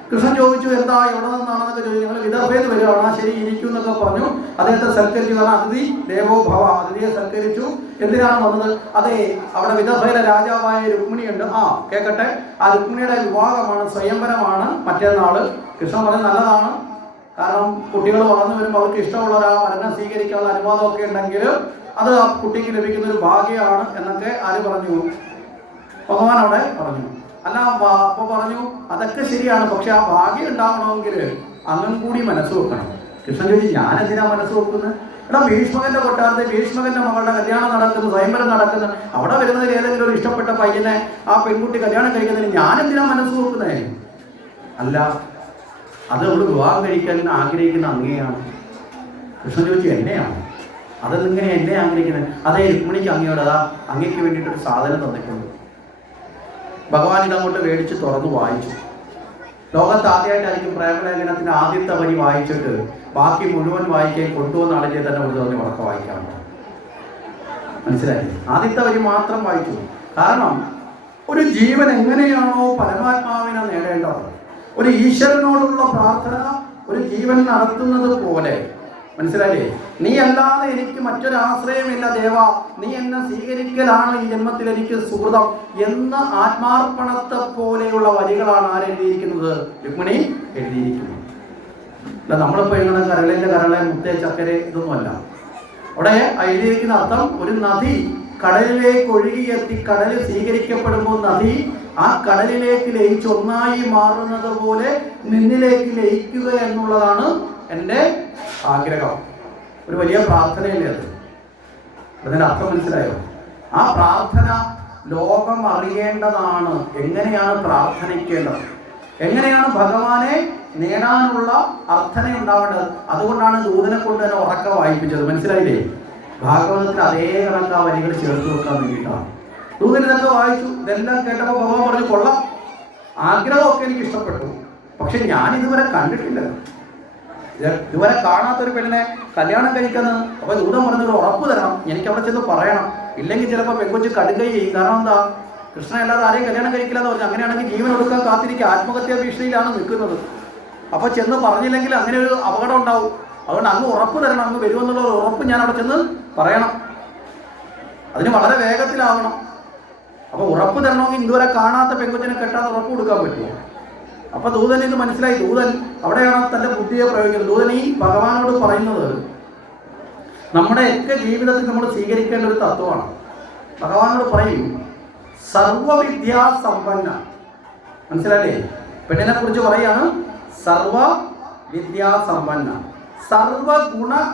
കൃഷ്ണൻ ചോദിച്ചു, എന്താ എവിടെ നിന്നാണെന്നൊക്കെ ചോദിച്ചു. ഞങ്ങൾ വിദർഭേന്ന് വരികയാണ്. ശരി, ഇരിക്കും എന്നൊക്കെ പറഞ്ഞു. അദ്ദേഹത്തെ സൽക്കരിച്ചു. കാരണം അതിഥി ദേവോ ഭവ, അതിഥിയെ സൽക്കരിച്ചു. എന്തിനാണ് വന്നത്? അതെ, അവിടെ വിദർഭയിലെ രാജാവായ രുക്മിണിയുണ്ട്. കേൾക്കട്ടെ. ആ രുക്മിണിയുടെ വിവാഹമാണ്, സ്വയംവരമാണ് മറ്റന്നാള്. കൃഷ്ണൻ പറഞ്ഞത് നല്ലതാണ്. കാരണം കുട്ടികൾ വളർന്നു വരുമ്പോൾ അവർക്ക് ഇഷ്ടമുള്ള ആ വരനെ സ്വീകരിക്കാനുള്ള അനുവാദമൊക്കെ ഉണ്ടെങ്കിൽ അത് ആ കുട്ടിക്ക് ലഭിക്കുന്ന ഒരു ഭാഗ്യമാണ് എന്നൊക്കെ ആര് പറഞ്ഞു? ഭഗവാൻ അവിടെ പറഞ്ഞു. അല്ല, അപ്പൊ പറഞ്ഞു അതൊക്കെ ശരിയാണ്, പക്ഷെ ആ ഭാഗ്യം ഉണ്ടാവണമെങ്കിൽ അങ്ങും കൂടി മനസ്സ് വെക്കണം. കൃഷ്ണൻ ചോദിച്ചു, ഞാൻ എന്തിനാ മനസ്സ് വെക്കുന്നത്? എടാ, ഭീഷ്മകന്റെ കൊട്ടാരത്തെ ഭീഷ്മകന്റെ മകളുടെ കല്യാണം നടക്കുന്നു, സ്വയംവരം നടക്കുന്നു. അവിടെ വരുന്നതിൽ ഏതെങ്കിലും ഒരു ഇഷ്ടപ്പെട്ട പയ്യനെ ആ പെൺകുട്ടി കല്യാണം കഴിക്കുന്നതിന് ഞാൻ എന്തിനാ മനസ്സ് വെക്കുന്നേ? അല്ല, അത് അവള് വിവാഹം കഴിക്കാൻ ആഗ്രഹിക്കുന്ന അങ്ങനെയാണ്. കൃഷ്ണൻ ചോദിച്ചു, എന്നെയാണ്? അതെന്നിങ്ങനെ എന്നെ ആഗ്രഹിക്കുന്നത്. അതേ രുക്മിണിക്ക് അങ്ങയോട് അതാ അങ്ങയ്ക്ക് വേണ്ടിയിട്ടൊരു സാധനം തന്നിട്ടുണ്ട്. ഭഗവാൻ ഇതങ്ങോട്ട് മേടിച്ച് തുറന്നു വായിച്ചു. ലോകത്ത് ആദ്യമായിട്ടായിരിക്കും പ്രേമലേഖനത്തിന്റെ ആദ്യത്തെ വരി വായിച്ചിട്ട് ബാക്കി മുഴുവൻ വായിക്കാൻ കൊണ്ടുവന്ന ആളിനെ തന്നെ ഒരു തോന്നി ഉറക്കം വായിക്കാറുണ്ട്. മനസ്സിലായി? ആദ്യത്തെ വരി മാത്രം വായിച്ചു. കാരണം ഒരു ജീവൻ എങ്ങനെയാണോ പരമാത്മാവിനെ നേടേണ്ടത്, ഒരു ഈശ്വരനോടുള്ള പ്രാർത്ഥന ഒരു ജീവൻ നടത്തുന്നത് പോലെ, മനസ്സിലായില്ലേ? നീ അല്ലാതെ എനിക്ക് മറ്റൊരാശ്രയമില്ല ദേവ, നീ എന്നെ സ്വീകരിക്കലാണ് ഈ ജന്മത്തിൽ എനിക്ക് സുഹൃതം എന്ന ആത്മാർപ്പണത്തെ പോലെയുള്ള വരികളാണ് ആരെഴുതിയിരിക്കുന്നത്? രുക്മിണി എഴുതിയിരിക്കുന്നത്. അല്ല നമ്മളിപ്പോൾ എഴുതുന്ന കരളിൻ്റെ കരളെ മുത്തേ ചക്കരെ ഇതൊന്നുമല്ല. അവിടെ എഴുതിയിരിക്കുന്ന അർത്ഥം, ഒരു നദി കടലിലേക്ക് ഒഴുകിയെത്തി കടൽ സ്വീകരിക്കപ്പെടുമ്പോൾ നദി ആ കടലിലേക്ക് ലയിച്ച് ഒന്നായി മാറുന്നത് പോലെ നിന്നിലേക്ക് ലയിക്കുക എന്നുള്ളതാണ് എൻ്റെ ആഗ്രഹം. ഒരു വലിയ പ്രാർത്ഥനയല്ലേ അത്? അതിൻ്റെ അർത്ഥം മനസ്സിലായോ? ആ പ്രാർത്ഥന ലോകം അറിയേണ്ടതാണ്. എങ്ങനെയാണ് പ്രാർത്ഥനിക്കേണ്ടത്, എങ്ങനെയാണ് ഭഗവാനെ നേടാനുള്ള അർത്ഥന ഉണ്ടാവേണ്ടത്. അതുകൊണ്ടാണ് ദൂതനെ കൊണ്ട് തന്നെ ഉറക്ക വായിപ്പിച്ചത്. മനസ്സിലായില്ലേ? ഭാഗവതത്തിൽ അതേ കണക്ക് ആ വരികൾ ചേർത്ത് വെക്കാൻ വേണ്ടിയിട്ടാണ്. ദൂതൻ ഇതൊക്കെ വായിച്ചു. ഇതെല്ലാം കേട്ടപ്പോൾ ഭഗവാൻ പറഞ്ഞു, കൊള്ളാം, ആഗ്രഹമൊക്കെ എനിക്ക് ഇഷ്ടപ്പെട്ടു, പക്ഷെ ഞാൻ ഇതുവരെ കണ്ടിട്ടില്ല, ഇതുവരെ കാണാത്തൊരു പെണ്ണിനെ കല്യാണം കഴിക്കുന്നത്. അപ്പോൾ ദൂതൻ പറഞ്ഞൊരു ഉറപ്പ് തരണം, എനിക്ക് അവിടെ ചെന്ന് പറയണം, ഇല്ലെങ്കിൽ ചിലപ്പോൾ പെൺകൊച്ച് കടുകൈ ചെയ്യും. കാരണം എന്താ, കൃഷ്ണൻ അല്ലാതെ ആരെയും കല്യാണം കഴിക്കില്ല എന്ന് പറഞ്ഞു. അങ്ങനെയാണെങ്കിൽ ജീവൻ കൊടുക്കാൻ കാത്തിരിക്കുക, ആത്മഹത്യാ ഭീഷണിയിലാണ് നിൽക്കുന്നത്. അപ്പോൾ ചെന്ന് പറഞ്ഞില്ലെങ്കിൽ അങ്ങനെ ഒരു അപകടം ഉണ്ടാവും. അതുകൊണ്ട് അങ്ങ് ഉറപ്പ് തരണം, അങ്ങ് വരുമെന്നുള്ള ഒരു ഉറപ്പ് ഞാൻ അവിടെ ചെന്ന് പറയണം. അതിന് വളരെ വേഗത്തിലാവണം. അപ്പോൾ ഉറപ്പ് തരണമെങ്കിൽ ഇതുവരെ കാണാത്ത പെൺകൊച്ചിനെ കെട്ടാതെ ഉറപ്പ് കൊടുക്കാൻ പറ്റുമോ? അപ്പോൾ ദൂതൻ ഇത് മനസ്സിലായി. ദൂതൻ അവിടെയാണ് തൻ്റെ ബുദ്ധിയെ പ്രയോഗിക്കുന്നത്. ദൂതൻ ഈ ഭഗവാനോട് പറയുന്നത് നമ്മുടെയൊക്കെ ജീവിതത്തിൽ നമ്മൾ സ്വീകരിക്കേണ്ട ഒരു തത്വമാണ്. ഭഗവാനോട് പറയും, സർവവിദ്യാസമ്പന്ന. മനസ്സിലായില്ലേ? പെണ്ണിനെ കുറിച്ച് പറയാണ് സർവവിദ്യാസമ്പന്ന, സർവഗുണങ്ങളും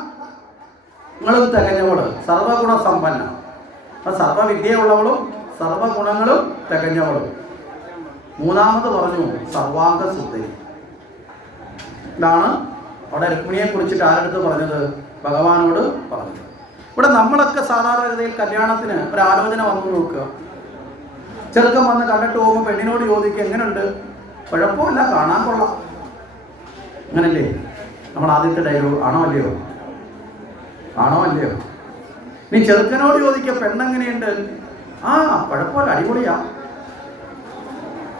തികഞ്ഞവള്, സർവഗുണ സമ്പന്ന. അപ്പം സർവവിദ്യയുള്ളവളും സർവഗുണങ്ങളും തികഞ്ഞവളും. മൂന്നാമത് പറഞ്ഞു സർവാംഗ സുന്ദരി. ഇതാണ് അവിടെ രുക്മിണിയെ കുറിച്ചിട്ട് ആരടുത്ത് പറഞ്ഞത്? ഭഗവാനോട് പറഞ്ഞത്. ഇവിടെ നമ്മളൊക്കെ സാധാരണഗതിയിൽ കല്യാണത്തിന് ഒരു ആലോചന വന്നു നോക്കുക. ചെറുക്കം വന്ന് കണ്ടിട്ട് പോകുമ്പോൾ പെണ്ണിനോട് ചോദിക്കുക, എങ്ങനെയുണ്ട്? കുഴപ്പമില്ല, കാണാൻ കൊള്ളാം. അങ്ങനല്ലേ നമ്മൾ ആദ്യത്തെ ഡയലോഗ്? ആണോ അല്ലയോ? ആണോ അല്ലയോ? നീ ചെറുക്കനോട് ചോദിക്കുക, പെണ്ണെങ്ങനെയുണ്ട്? ആ കുഴപ്പമില്ല, അടിപൊളിയാ.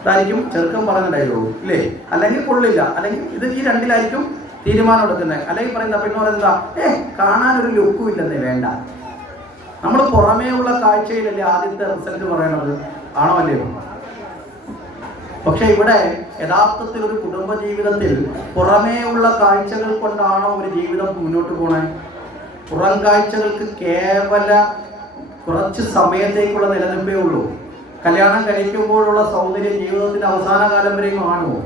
ഇതായിരിക്കും ചെറുക്കൻ പറയുന്ന ഡയലോഗ്, ഇല്ലേ? അല്ലെങ്കിൽ കൊള്ളില്ല, അല്ലെങ്കിൽ ഇത് ഈ രണ്ടിലായിരിക്കും തീരുമാനം എടുക്കുന്നത്. അല്ലെങ്കിൽ പറയുന്ന പെണ്ണ് പറയുന്നതാ, കാണാനൊരു ലുക്കും ഇല്ലെന്നേ, വേണ്ട. നമ്മൾ പുറമേ ഉള്ള കാഴ്ചയിലല്ലേ ആദ്യത്തെ റിസൾട്ട് പറയണത്? ആണോ അല്ലയോ? പക്ഷെ ഇവിടെ യഥാർത്ഥത്തിൽ ഒരു കുടുംബ ജീവിതത്തിൽ പുറമേ ഉള്ള കാഴ്ചകൾ കൊണ്ടാണോ ഒരു ജീവിതം മുന്നോട്ട് പോണേ? പുറം കാഴ്ചകൾക്ക് കേവല കുറച്ച് സമയത്തേക്കുള്ള നിലനിൽപ്പേ ഉള്ളൂ. കല്യാണം കഴിക്കുമ്പോഴുള്ള സൗന്ദര്യം ജീവിതത്തിന്റെ അവസാന കാലം വരെയും കാണുമോ?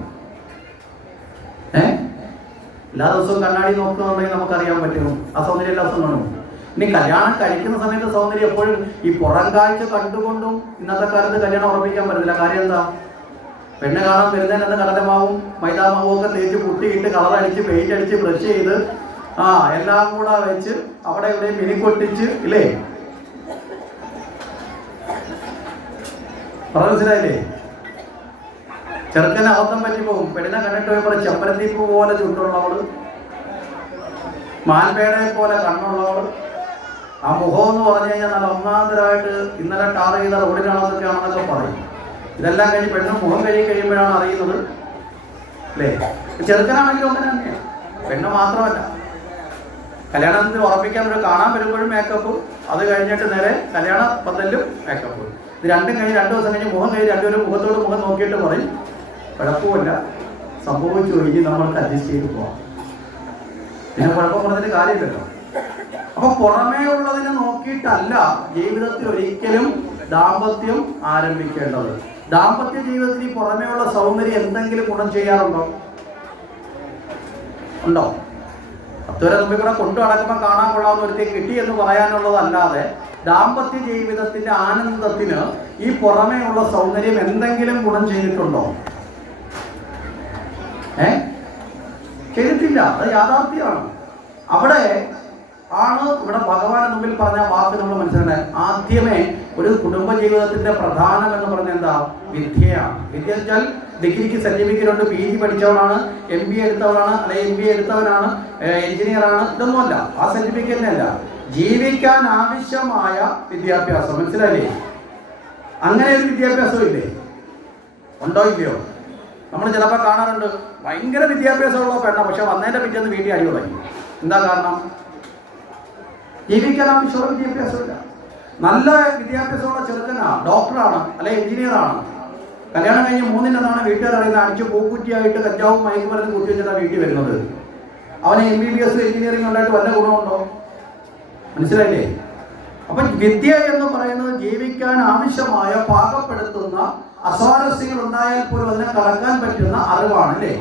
എല്ലാ ദിവസവും കണ്ണാടി നോക്കുന്നുണ്ടെങ്കിൽ നമുക്കറിയാൻ പറ്റുമോ ആ സൗന്ദര്യം എല്ലാ ദിവസവും കാണുമോ? ഇനി കല്യാണം കഴിക്കുന്ന സമയത്ത് സൗന്ദര്യം എപ്പോഴും ഈ പുറം കാഴ്ച കണ്ടുകൊണ്ടും ഇന്നത്തെ കാലത്ത് കല്യാണം ഉറപ്പിക്കാൻ പറ്റില്ല. കാര്യം എന്താ? പെണ്ണ് കാണാൻ വരുന്നതിന് കടലമാവും മൈദാമാവും ഒക്കെ തേച്ച് പുട്ടിയിട്ട് കളറടിച്ച് പെയിന്റ് അടിച്ച് ബ്രഷ് ചെയ്ത് എല്ലാം കൂടെ വെച്ച് അവിടെ ഇവിടെ മിനിക്കൊട്ടിച്ച്, ഇല്ലേ? മനസ്സിലായില്ലേ? ചെറുക്കനെ അബദ്ധം പറ്റി പോകും. പെണ്ണിനെ കണ്ടിട്ട് പോയപ്പോൾ ചെമ്പരത്തിപ്പൂ പോലെ ചുണ്ടുള്ളവള്, മാൻപേടയെ പോലെ കണ്ണുള്ളവള്, ആ മുഖം എന്ന് പറഞ്ഞു കഴിഞ്ഞാൽ നല്ല ഒന്നാന്തരമായിട്ട് ഇന്നലെ ടാർ ചെയ്ത റോഡിലാണെന്നൊക്കെയാണെന്നൊക്കെ പറയും. ഇതെല്ലാം കഴിഞ്ഞ് പെണ്ണ് മുഖം കഴിയുമ്പോഴാണ് അറിയുന്നത്, അല്ലേ? ചെറുക്കനാണെങ്കിലും അങ്ങനെ തന്നെയാണ്. പെണ്ണ് മാത്രമല്ല, കല്യാണത്തിൽ ഉറപ്പിക്കാൻ ഒരു കാണാൻ വരുമ്പോഴും മേക്കപ്പ്, അത് കഴിഞ്ഞിട്ട് നേരെ കല്യാണ പന്തലിലും മേക്കപ്പ്. ഇത് രണ്ടും കഴിഞ്ഞ് 2 ദിവസം കഴിഞ്ഞ് മുഖം കഴിഞ്ഞ് രണ്ടുപേരും മുഖത്തോട് മുഖം നോക്കിയിട്ട് പറയും, കുഴപ്പമില്ല, സംഭവിച്ചു, ഇനി നമ്മൾക്ക് അഡ്ജസ്റ്റ് ചെയ്ത് പോവാം. പിന്നെ കുഴപ്പം പറഞ്ഞതിന് കാര്യമില്ലല്ലോ. അപ്പൊ പുറമേ ഉള്ളതിനെ നോക്കിയിട്ടല്ല ജീവിതത്തിൽ ഒരിക്കലും ദാമ്പത്യം ആരംഭിക്കേണ്ടത്. ദാമ്പത്യ ജീവിതത്തിൽ ഈ പുറമേ ഉള്ള സൗന്ദര്യം എന്തെങ്കിലും ഗുണം ചെയ്യാറുണ്ടോ? ഉണ്ടോ? 10 വരെ മുമ്പ് കൂടെ കൊണ്ടു നടക്കുമ്പോൾ കാണാൻ കൊള്ളാവുന്ന ഒരുത്തി കിട്ടി എന്ന് പറയാനുള്ളതല്ലാതെ ദാമ്പത്യ ജീവിതത്തിന്റെ ആനന്ദത്തിന് ഈ പുറമേ ഉള്ള സൗന്ദര്യം എന്തെങ്കിലും ഗുണം ചെയ്തിട്ടുണ്ടോ? ചെയ്തിട്ടില്ല. അത് യാഥാർത്ഥ്യമാണ്. അവിടെ ആണ് ഇവിടെ ഭഗവാന്റെ മുമ്പിൽ പറഞ്ഞ വാക്ക് നമ്മൾ മനസ്സിലാക്കാൻ. ആദ്യമേ ഒരു കുടുംബ ജീവിതത്തിന്റെ പ്രധാനം എന്ന് പറഞ്ഞ എന്താ? വിദ്യയാണ്. വിദ്യ വെച്ചാൽ ഡിഗ്രിക്ക് സർട്ടിഫിക്കറ്റ് ഉണ്ട്, PG പഠിച്ചവനാണ്, MBA എടുത്തവനാണ്, അല്ലെങ്കിൽ MBA എടുത്തവനാണ്, എഞ്ചിനീയറാണ്, ഇതൊന്നുമല്ല. ആ സർട്ടിഫിക്കറ്റിനല്ല, ജീവിക്കാൻ ആവശ്യമായ വിദ്യാഭ്യാസം. മനസ്സിലായില്ലേ? അങ്ങനെ ഒരു വിദ്യാഭ്യാസം ഇല്ലേ? ഉണ്ടോ ഇല്ലയോ? നമ്മൾ ചിലപ്പോൾ കാണാറുണ്ട്, ഭയങ്കര വിദ്യാഭ്യാസമുള്ള പെണ്ണ, പക്ഷെ വന്നതിന്റെ പിറ്റേന്ന് വീട്ടിൽ അടി തുടങ്ങി. എന്താ കാരണം? ജീവിക്കാൻ ആവശ്യമുള്ള വിദ്യാഭ്യാസമില്ല. നല്ല വിദ്യാഭ്യാസമുള്ള ചെറുക്കനാ, ഡോക്ടറാണ്, അല്ലെ എഞ്ചിനീയറാണ്, കല്യാണം കഴിഞ്ഞ് 3 വീട്ടുകാർ അറിയുന്ന അടിച്ച് പൂക്കുറ്റിയായിട്ട് കഞ്ചാവും മയക്കുമരുന്ന് കുത്തി വെച്ചിട്ടാണ് വീട്ടിൽ വരുന്നത്. അവന് MBBS എഞ്ചിനീയറിംഗ് ഉണ്ടായിട്ട് വല്ല ഗുണമുണ്ടോ? മനസ്സിലായില്ലേ? അപ്പൊ വിദ്യ എന്ന് പറയുന്നത് ജീവിക്കാൻ ആവശ്യമായ, പാകപ്പെടുത്തുന്ന, അസ്വാരസ്യങ്ങൾ ഉണ്ടായാൽ പോലും അതിനെ കടക്കാൻ പറ്റുന്ന അറിവാണ് അല്ലേ?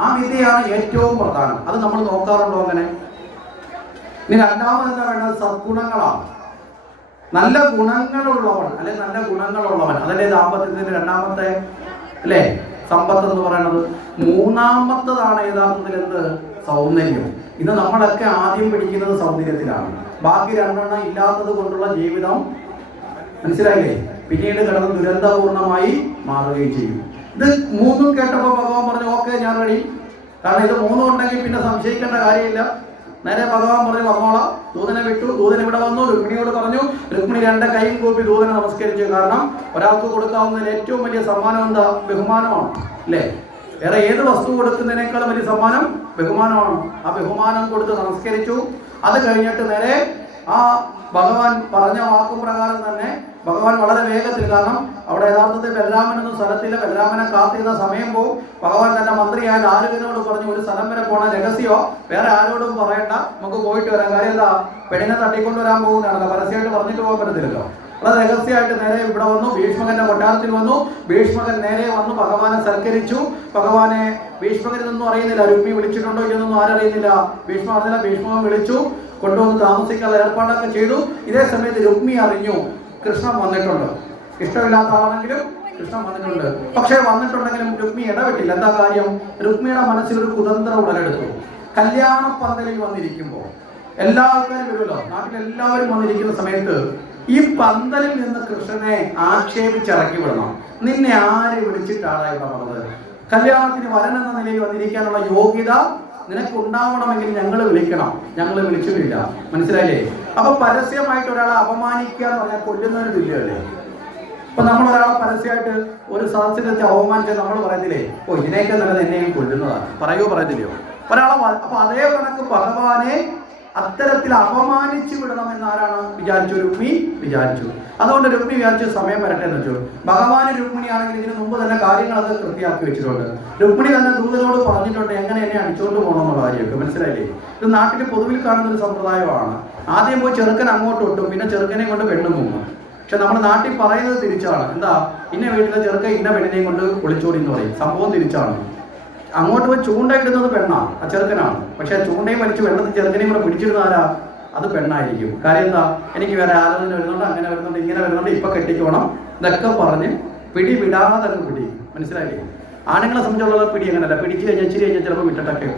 ആ വിദ്യയാണ് ഏറ്റവും പ്രധാനം. അത് നമ്മൾ നോക്കാറുണ്ടോ അങ്ങനെ? ഇനി രണ്ടാമത് എന്താ വേണ്ടത്? സദ്ഗുണങ്ങളാണ്. നല്ല ഗുണങ്ങളുള്ളവൻ, അല്ലെ നല്ല ഗുണങ്ങളുള്ളവൻ, അതല്ലേ ദാമ്പത്യത്തിന്റെ രണ്ടാമത്തെ അല്ലേ സമ്പത്ത് എന്ന് പറയുന്നത്. മൂന്നാമത്തതാണ് യഥാർത്ഥത്തിൽ എന്ത്? സൗന്ദര്യം. ഇത് നമ്മളൊക്കെ ആദ്യം പിടിക്കുന്നത് സൗന്ദര്യത്തിലാണ്. ബാക്കി 2 ഇല്ലാത്തത് കൊണ്ടുള്ള ജീവിതം, മനസ്സിലായില്ലേ, പിന്നീട് കിടന്ന് ദുരന്തപൂർണമായി മാറുകയും ചെയ്യും. ഇത് 3 കേട്ടപ്പോൾ ഭഗവാൻ പറഞ്ഞു, ഓക്കെ ഞാൻ റെഡി. കാരണം ഇത് 3 ഉണ്ടെങ്കിൽ പിന്നെ സംശയിക്കേണ്ട കാര്യമില്ല. നേരെ ഭഗവാൻ പറഞ്ഞു, വന്നോളാം. ദൂതനെ വിട്ടു. ദൂതൻ ഇവിടെ വന്നു, രുക്മിണിയോട് പറഞ്ഞു. രുക്മിണി 2 കൈയും കൂപ്പി ദൂതനെ നമസ്കരിച്ചു. കാരണം ഒരാൾക്ക് കൊടുക്കാവുന്നതിൽ ഏറ്റവും വലിയ സമ്മാനം എന്താ? ബഹുമാനമാണ് അല്ലേ? വേറെ ഏത് വസ്തു കൊടുക്കുന്നതിനേക്കാളും വലിയ സമ്മാനം ബഹുമാനമാണ്. ആ ബഹുമാനം കൊടുത്ത് നമസ്കരിച്ചു. അത് കഴിഞ്ഞിട്ട് നേരെ ആ ഭഗവാൻ പറഞ്ഞ വാക്കും പ്രകാരം തന്നെ ഭഗവാൻ വളരെ വേഗത്തിൽ, കാരണം അവിടെ യഥാർത്ഥത്തിൽ ബലരാമനൊന്നും സ്ഥലത്തില്ല, ബലരാമനെ കാത്തിരുന്ന സമയം പോവും. ഭഗവാൻ തന്റെ മന്ത്രിയായ ദാരുകനോട് പറഞ്ഞു, ഒരു സ്ഥലം വരെ പോണ രഹസ്യമോ വേറെ ആരോടും പറയണ്ട, നമുക്ക് പോയിട്ട് വരാം. കാര്യം എന്താ? പെണ്ണിനെ തട്ടിക്കൊണ്ടുവരാൻ പോകുന്നതാണല്ലോ, പരസ്യമായിട്ട് പറഞ്ഞിട്ട് പോകാൻ പറ്റത്തില്ലല്ലോ. വളരെ രഹസ്യമായിട്ട് നേരെ ഇവിടെ വന്നു. ഭീഷ്മകന്റെ കൊട്ടാരത്തിൽ വന്നു. ഭീഷ്മകൻ നേരെ വന്നു ഭഗവാനെ സൽക്കരിച്ചു. ഭഗവാനെ ഭീഷ്മകനൊന്നും അറിയുന്നില്ല, രുക്മി വിളിച്ചിട്ടുണ്ടോ ഇതൊന്നും ആരറിയുന്നില്ല. ഭീഷ്മ അറിഞ്ഞില്ല. ഭീഷ്മകൻ വിളിച്ചു, കൊണ്ടുവന്ന് താമസിക്കാനുള്ള ഏർപ്പാടൊക്കെ ചെയ്തു. ഇതേ സമയത്ത് രുക്മി അറിഞ്ഞു കൃഷ്ണൻ വന്നിട്ടുണ്ട്. ഇഷ്ടമില്ലാത്ത ആളാണെങ്കിലും കൃഷ്ണൻ വന്നിട്ടുണ്ട്. പക്ഷെ വന്നിട്ടുണ്ടെങ്കിലും രുക്മി ഇടപെട്ടില്ല. എന്താ കാര്യം? രുക്മിയുടെ മനസ്സിലൊരു കുതന്ത്രം ഉടലെടുത്തു. കല്യാണ പന്തലിൽ വന്നിരിക്കുമ്പോൾ എല്ലാ ആൾക്കാരും വരുമല്ലോ, നാട്ടിലെല്ലാവരും വന്നിരിക്കുന്ന സമയത്ത് ഈ പന്തലിൽ നിന്ന് കൃഷ്ണനെ ആക്ഷേപിച്ചിറക്കി വിടണം. നിന്നെ ആരെ വിളിച്ചിട്ടാണ് ഇവിടെ വന്നത്? കല്യാണത്തിന് വരൻ എന്ന നിലയിൽ വന്നിരിക്കാനുള്ള യോഗ്യത നിനക്ക് ഉണ്ടാവണമെങ്കിൽ ഞങ്ങൾ വിളിക്കണം. ഞങ്ങൾ വിളിച്ചിട്ടില്ല. മനസ്സിലായില്ലേ? അപ്പൊ പരസ്യമായിട്ട് ഒരാളെ അപമാനിക്കുക എന്ന് പറഞ്ഞാൽ കൊല്ലുന്നതിന് തുല്യമല്ലേ? അപ്പൊ നമ്മൾ ഒരാളെ പരസ്യമായിട്ട് ഒരു സദസ്സിലെത്തി അവമാനിച്ചാൽ നമ്മൾ പറയത്തില്ലേ, ഓ ഇതിനേക്കാൾ നല്ലത് എന്നെയും കൊല്ലുന്നതാണ്, പറയത്തില്ലയോ ഒരാളെ? അപ്പൊ അതേ കണക്ക് ഭഗവാനെ അത്തരത്തിൽ അപമാനിച്ചു വിടണമെന്ന് ആരാണ് വിചാരിച്ചു? രുക്മി വിചാരിച്ചു. അതുകൊണ്ട് രുക്മി വിചാരിച്ചു സമയം വരട്ടെ എന്ന് വെച്ചു. ഭഗവാന് രുക്മിണിയാണെങ്കിൽ ഇതിനു മുമ്പ് തന്നെ കാര്യങ്ങളൊക്കെ കൃത്യമാക്കി വെച്ചിട്ടുണ്ട്. രുക്മിണി തന്നെ ദൂതനോട് പറഞ്ഞിട്ടുണ്ട് എങ്ങനെ എന്നെ അടിച്ചുകൊണ്ട് പോകണമെന്നുള്ള കാര്യമൊക്കെ. മനസ്സിലായില്ലേ? ഇത് നാട്ടിൽ പൊതുവിൽ കാണുന്ന ഒരു സമ്പ്രദായമാണ്. ആദ്യം പോയി ചെറുക്കൻ അങ്ങോട്ട് ഇട്ടും പിന്നെ ചെറുക്കനെ കൊണ്ട് പെണ്ണും പോകും. പക്ഷെ നമ്മുടെ നാട്ടിൽ പറയുന്നത് തിരിച്ചാണ്. എന്താ? ഇന്ന വീട്ടിലെ ചെറുക്കൻ ഇന്ന പെണ്ണിനെയും കൊണ്ട് ഒളിച്ചോടി എന്ന് പറയും. സംഭവം തിരിച്ചാണ്. അങ്ങോട്ട് പോയി ചൂണ്ടയിടുന്നത് പെണ്ണാണ്, ആ ചെറുക്കനാണ്. പക്ഷെ ചൂണ്ടയും വലിച്ച് വെള്ളത്തിൽ ചെറുക്കനെയും കൂടെ പിടിച്ചിടുന്ന ആരാ? അത് പെണ്ണായിരിക്കും. കാര്യം എന്താ? എനിക്ക് വേറെ ആലോചന വരുന്നുണ്ട്, അങ്ങനെ വരുന്നുണ്ട്, ഇങ്ങനെ വരുന്നുണ്ട്, ഇപ്പൊ കെട്ടിക്കോണം, ഇതൊക്കെ പറഞ്ഞ് പിടി വിടാതെ പിടി. മനസ്സിലായില്ലേ? ആണുങ്ങളെ സംബന്ധിച്ചുള്ള പിടി അങ്ങനെയല്ല. പിടിച്ചു കഴിഞ്ഞാൽ ഇച്ചിരി കഴിഞ്ഞാൽ ചിലപ്പോൾ വിട്ടിട്ടൊക്കെ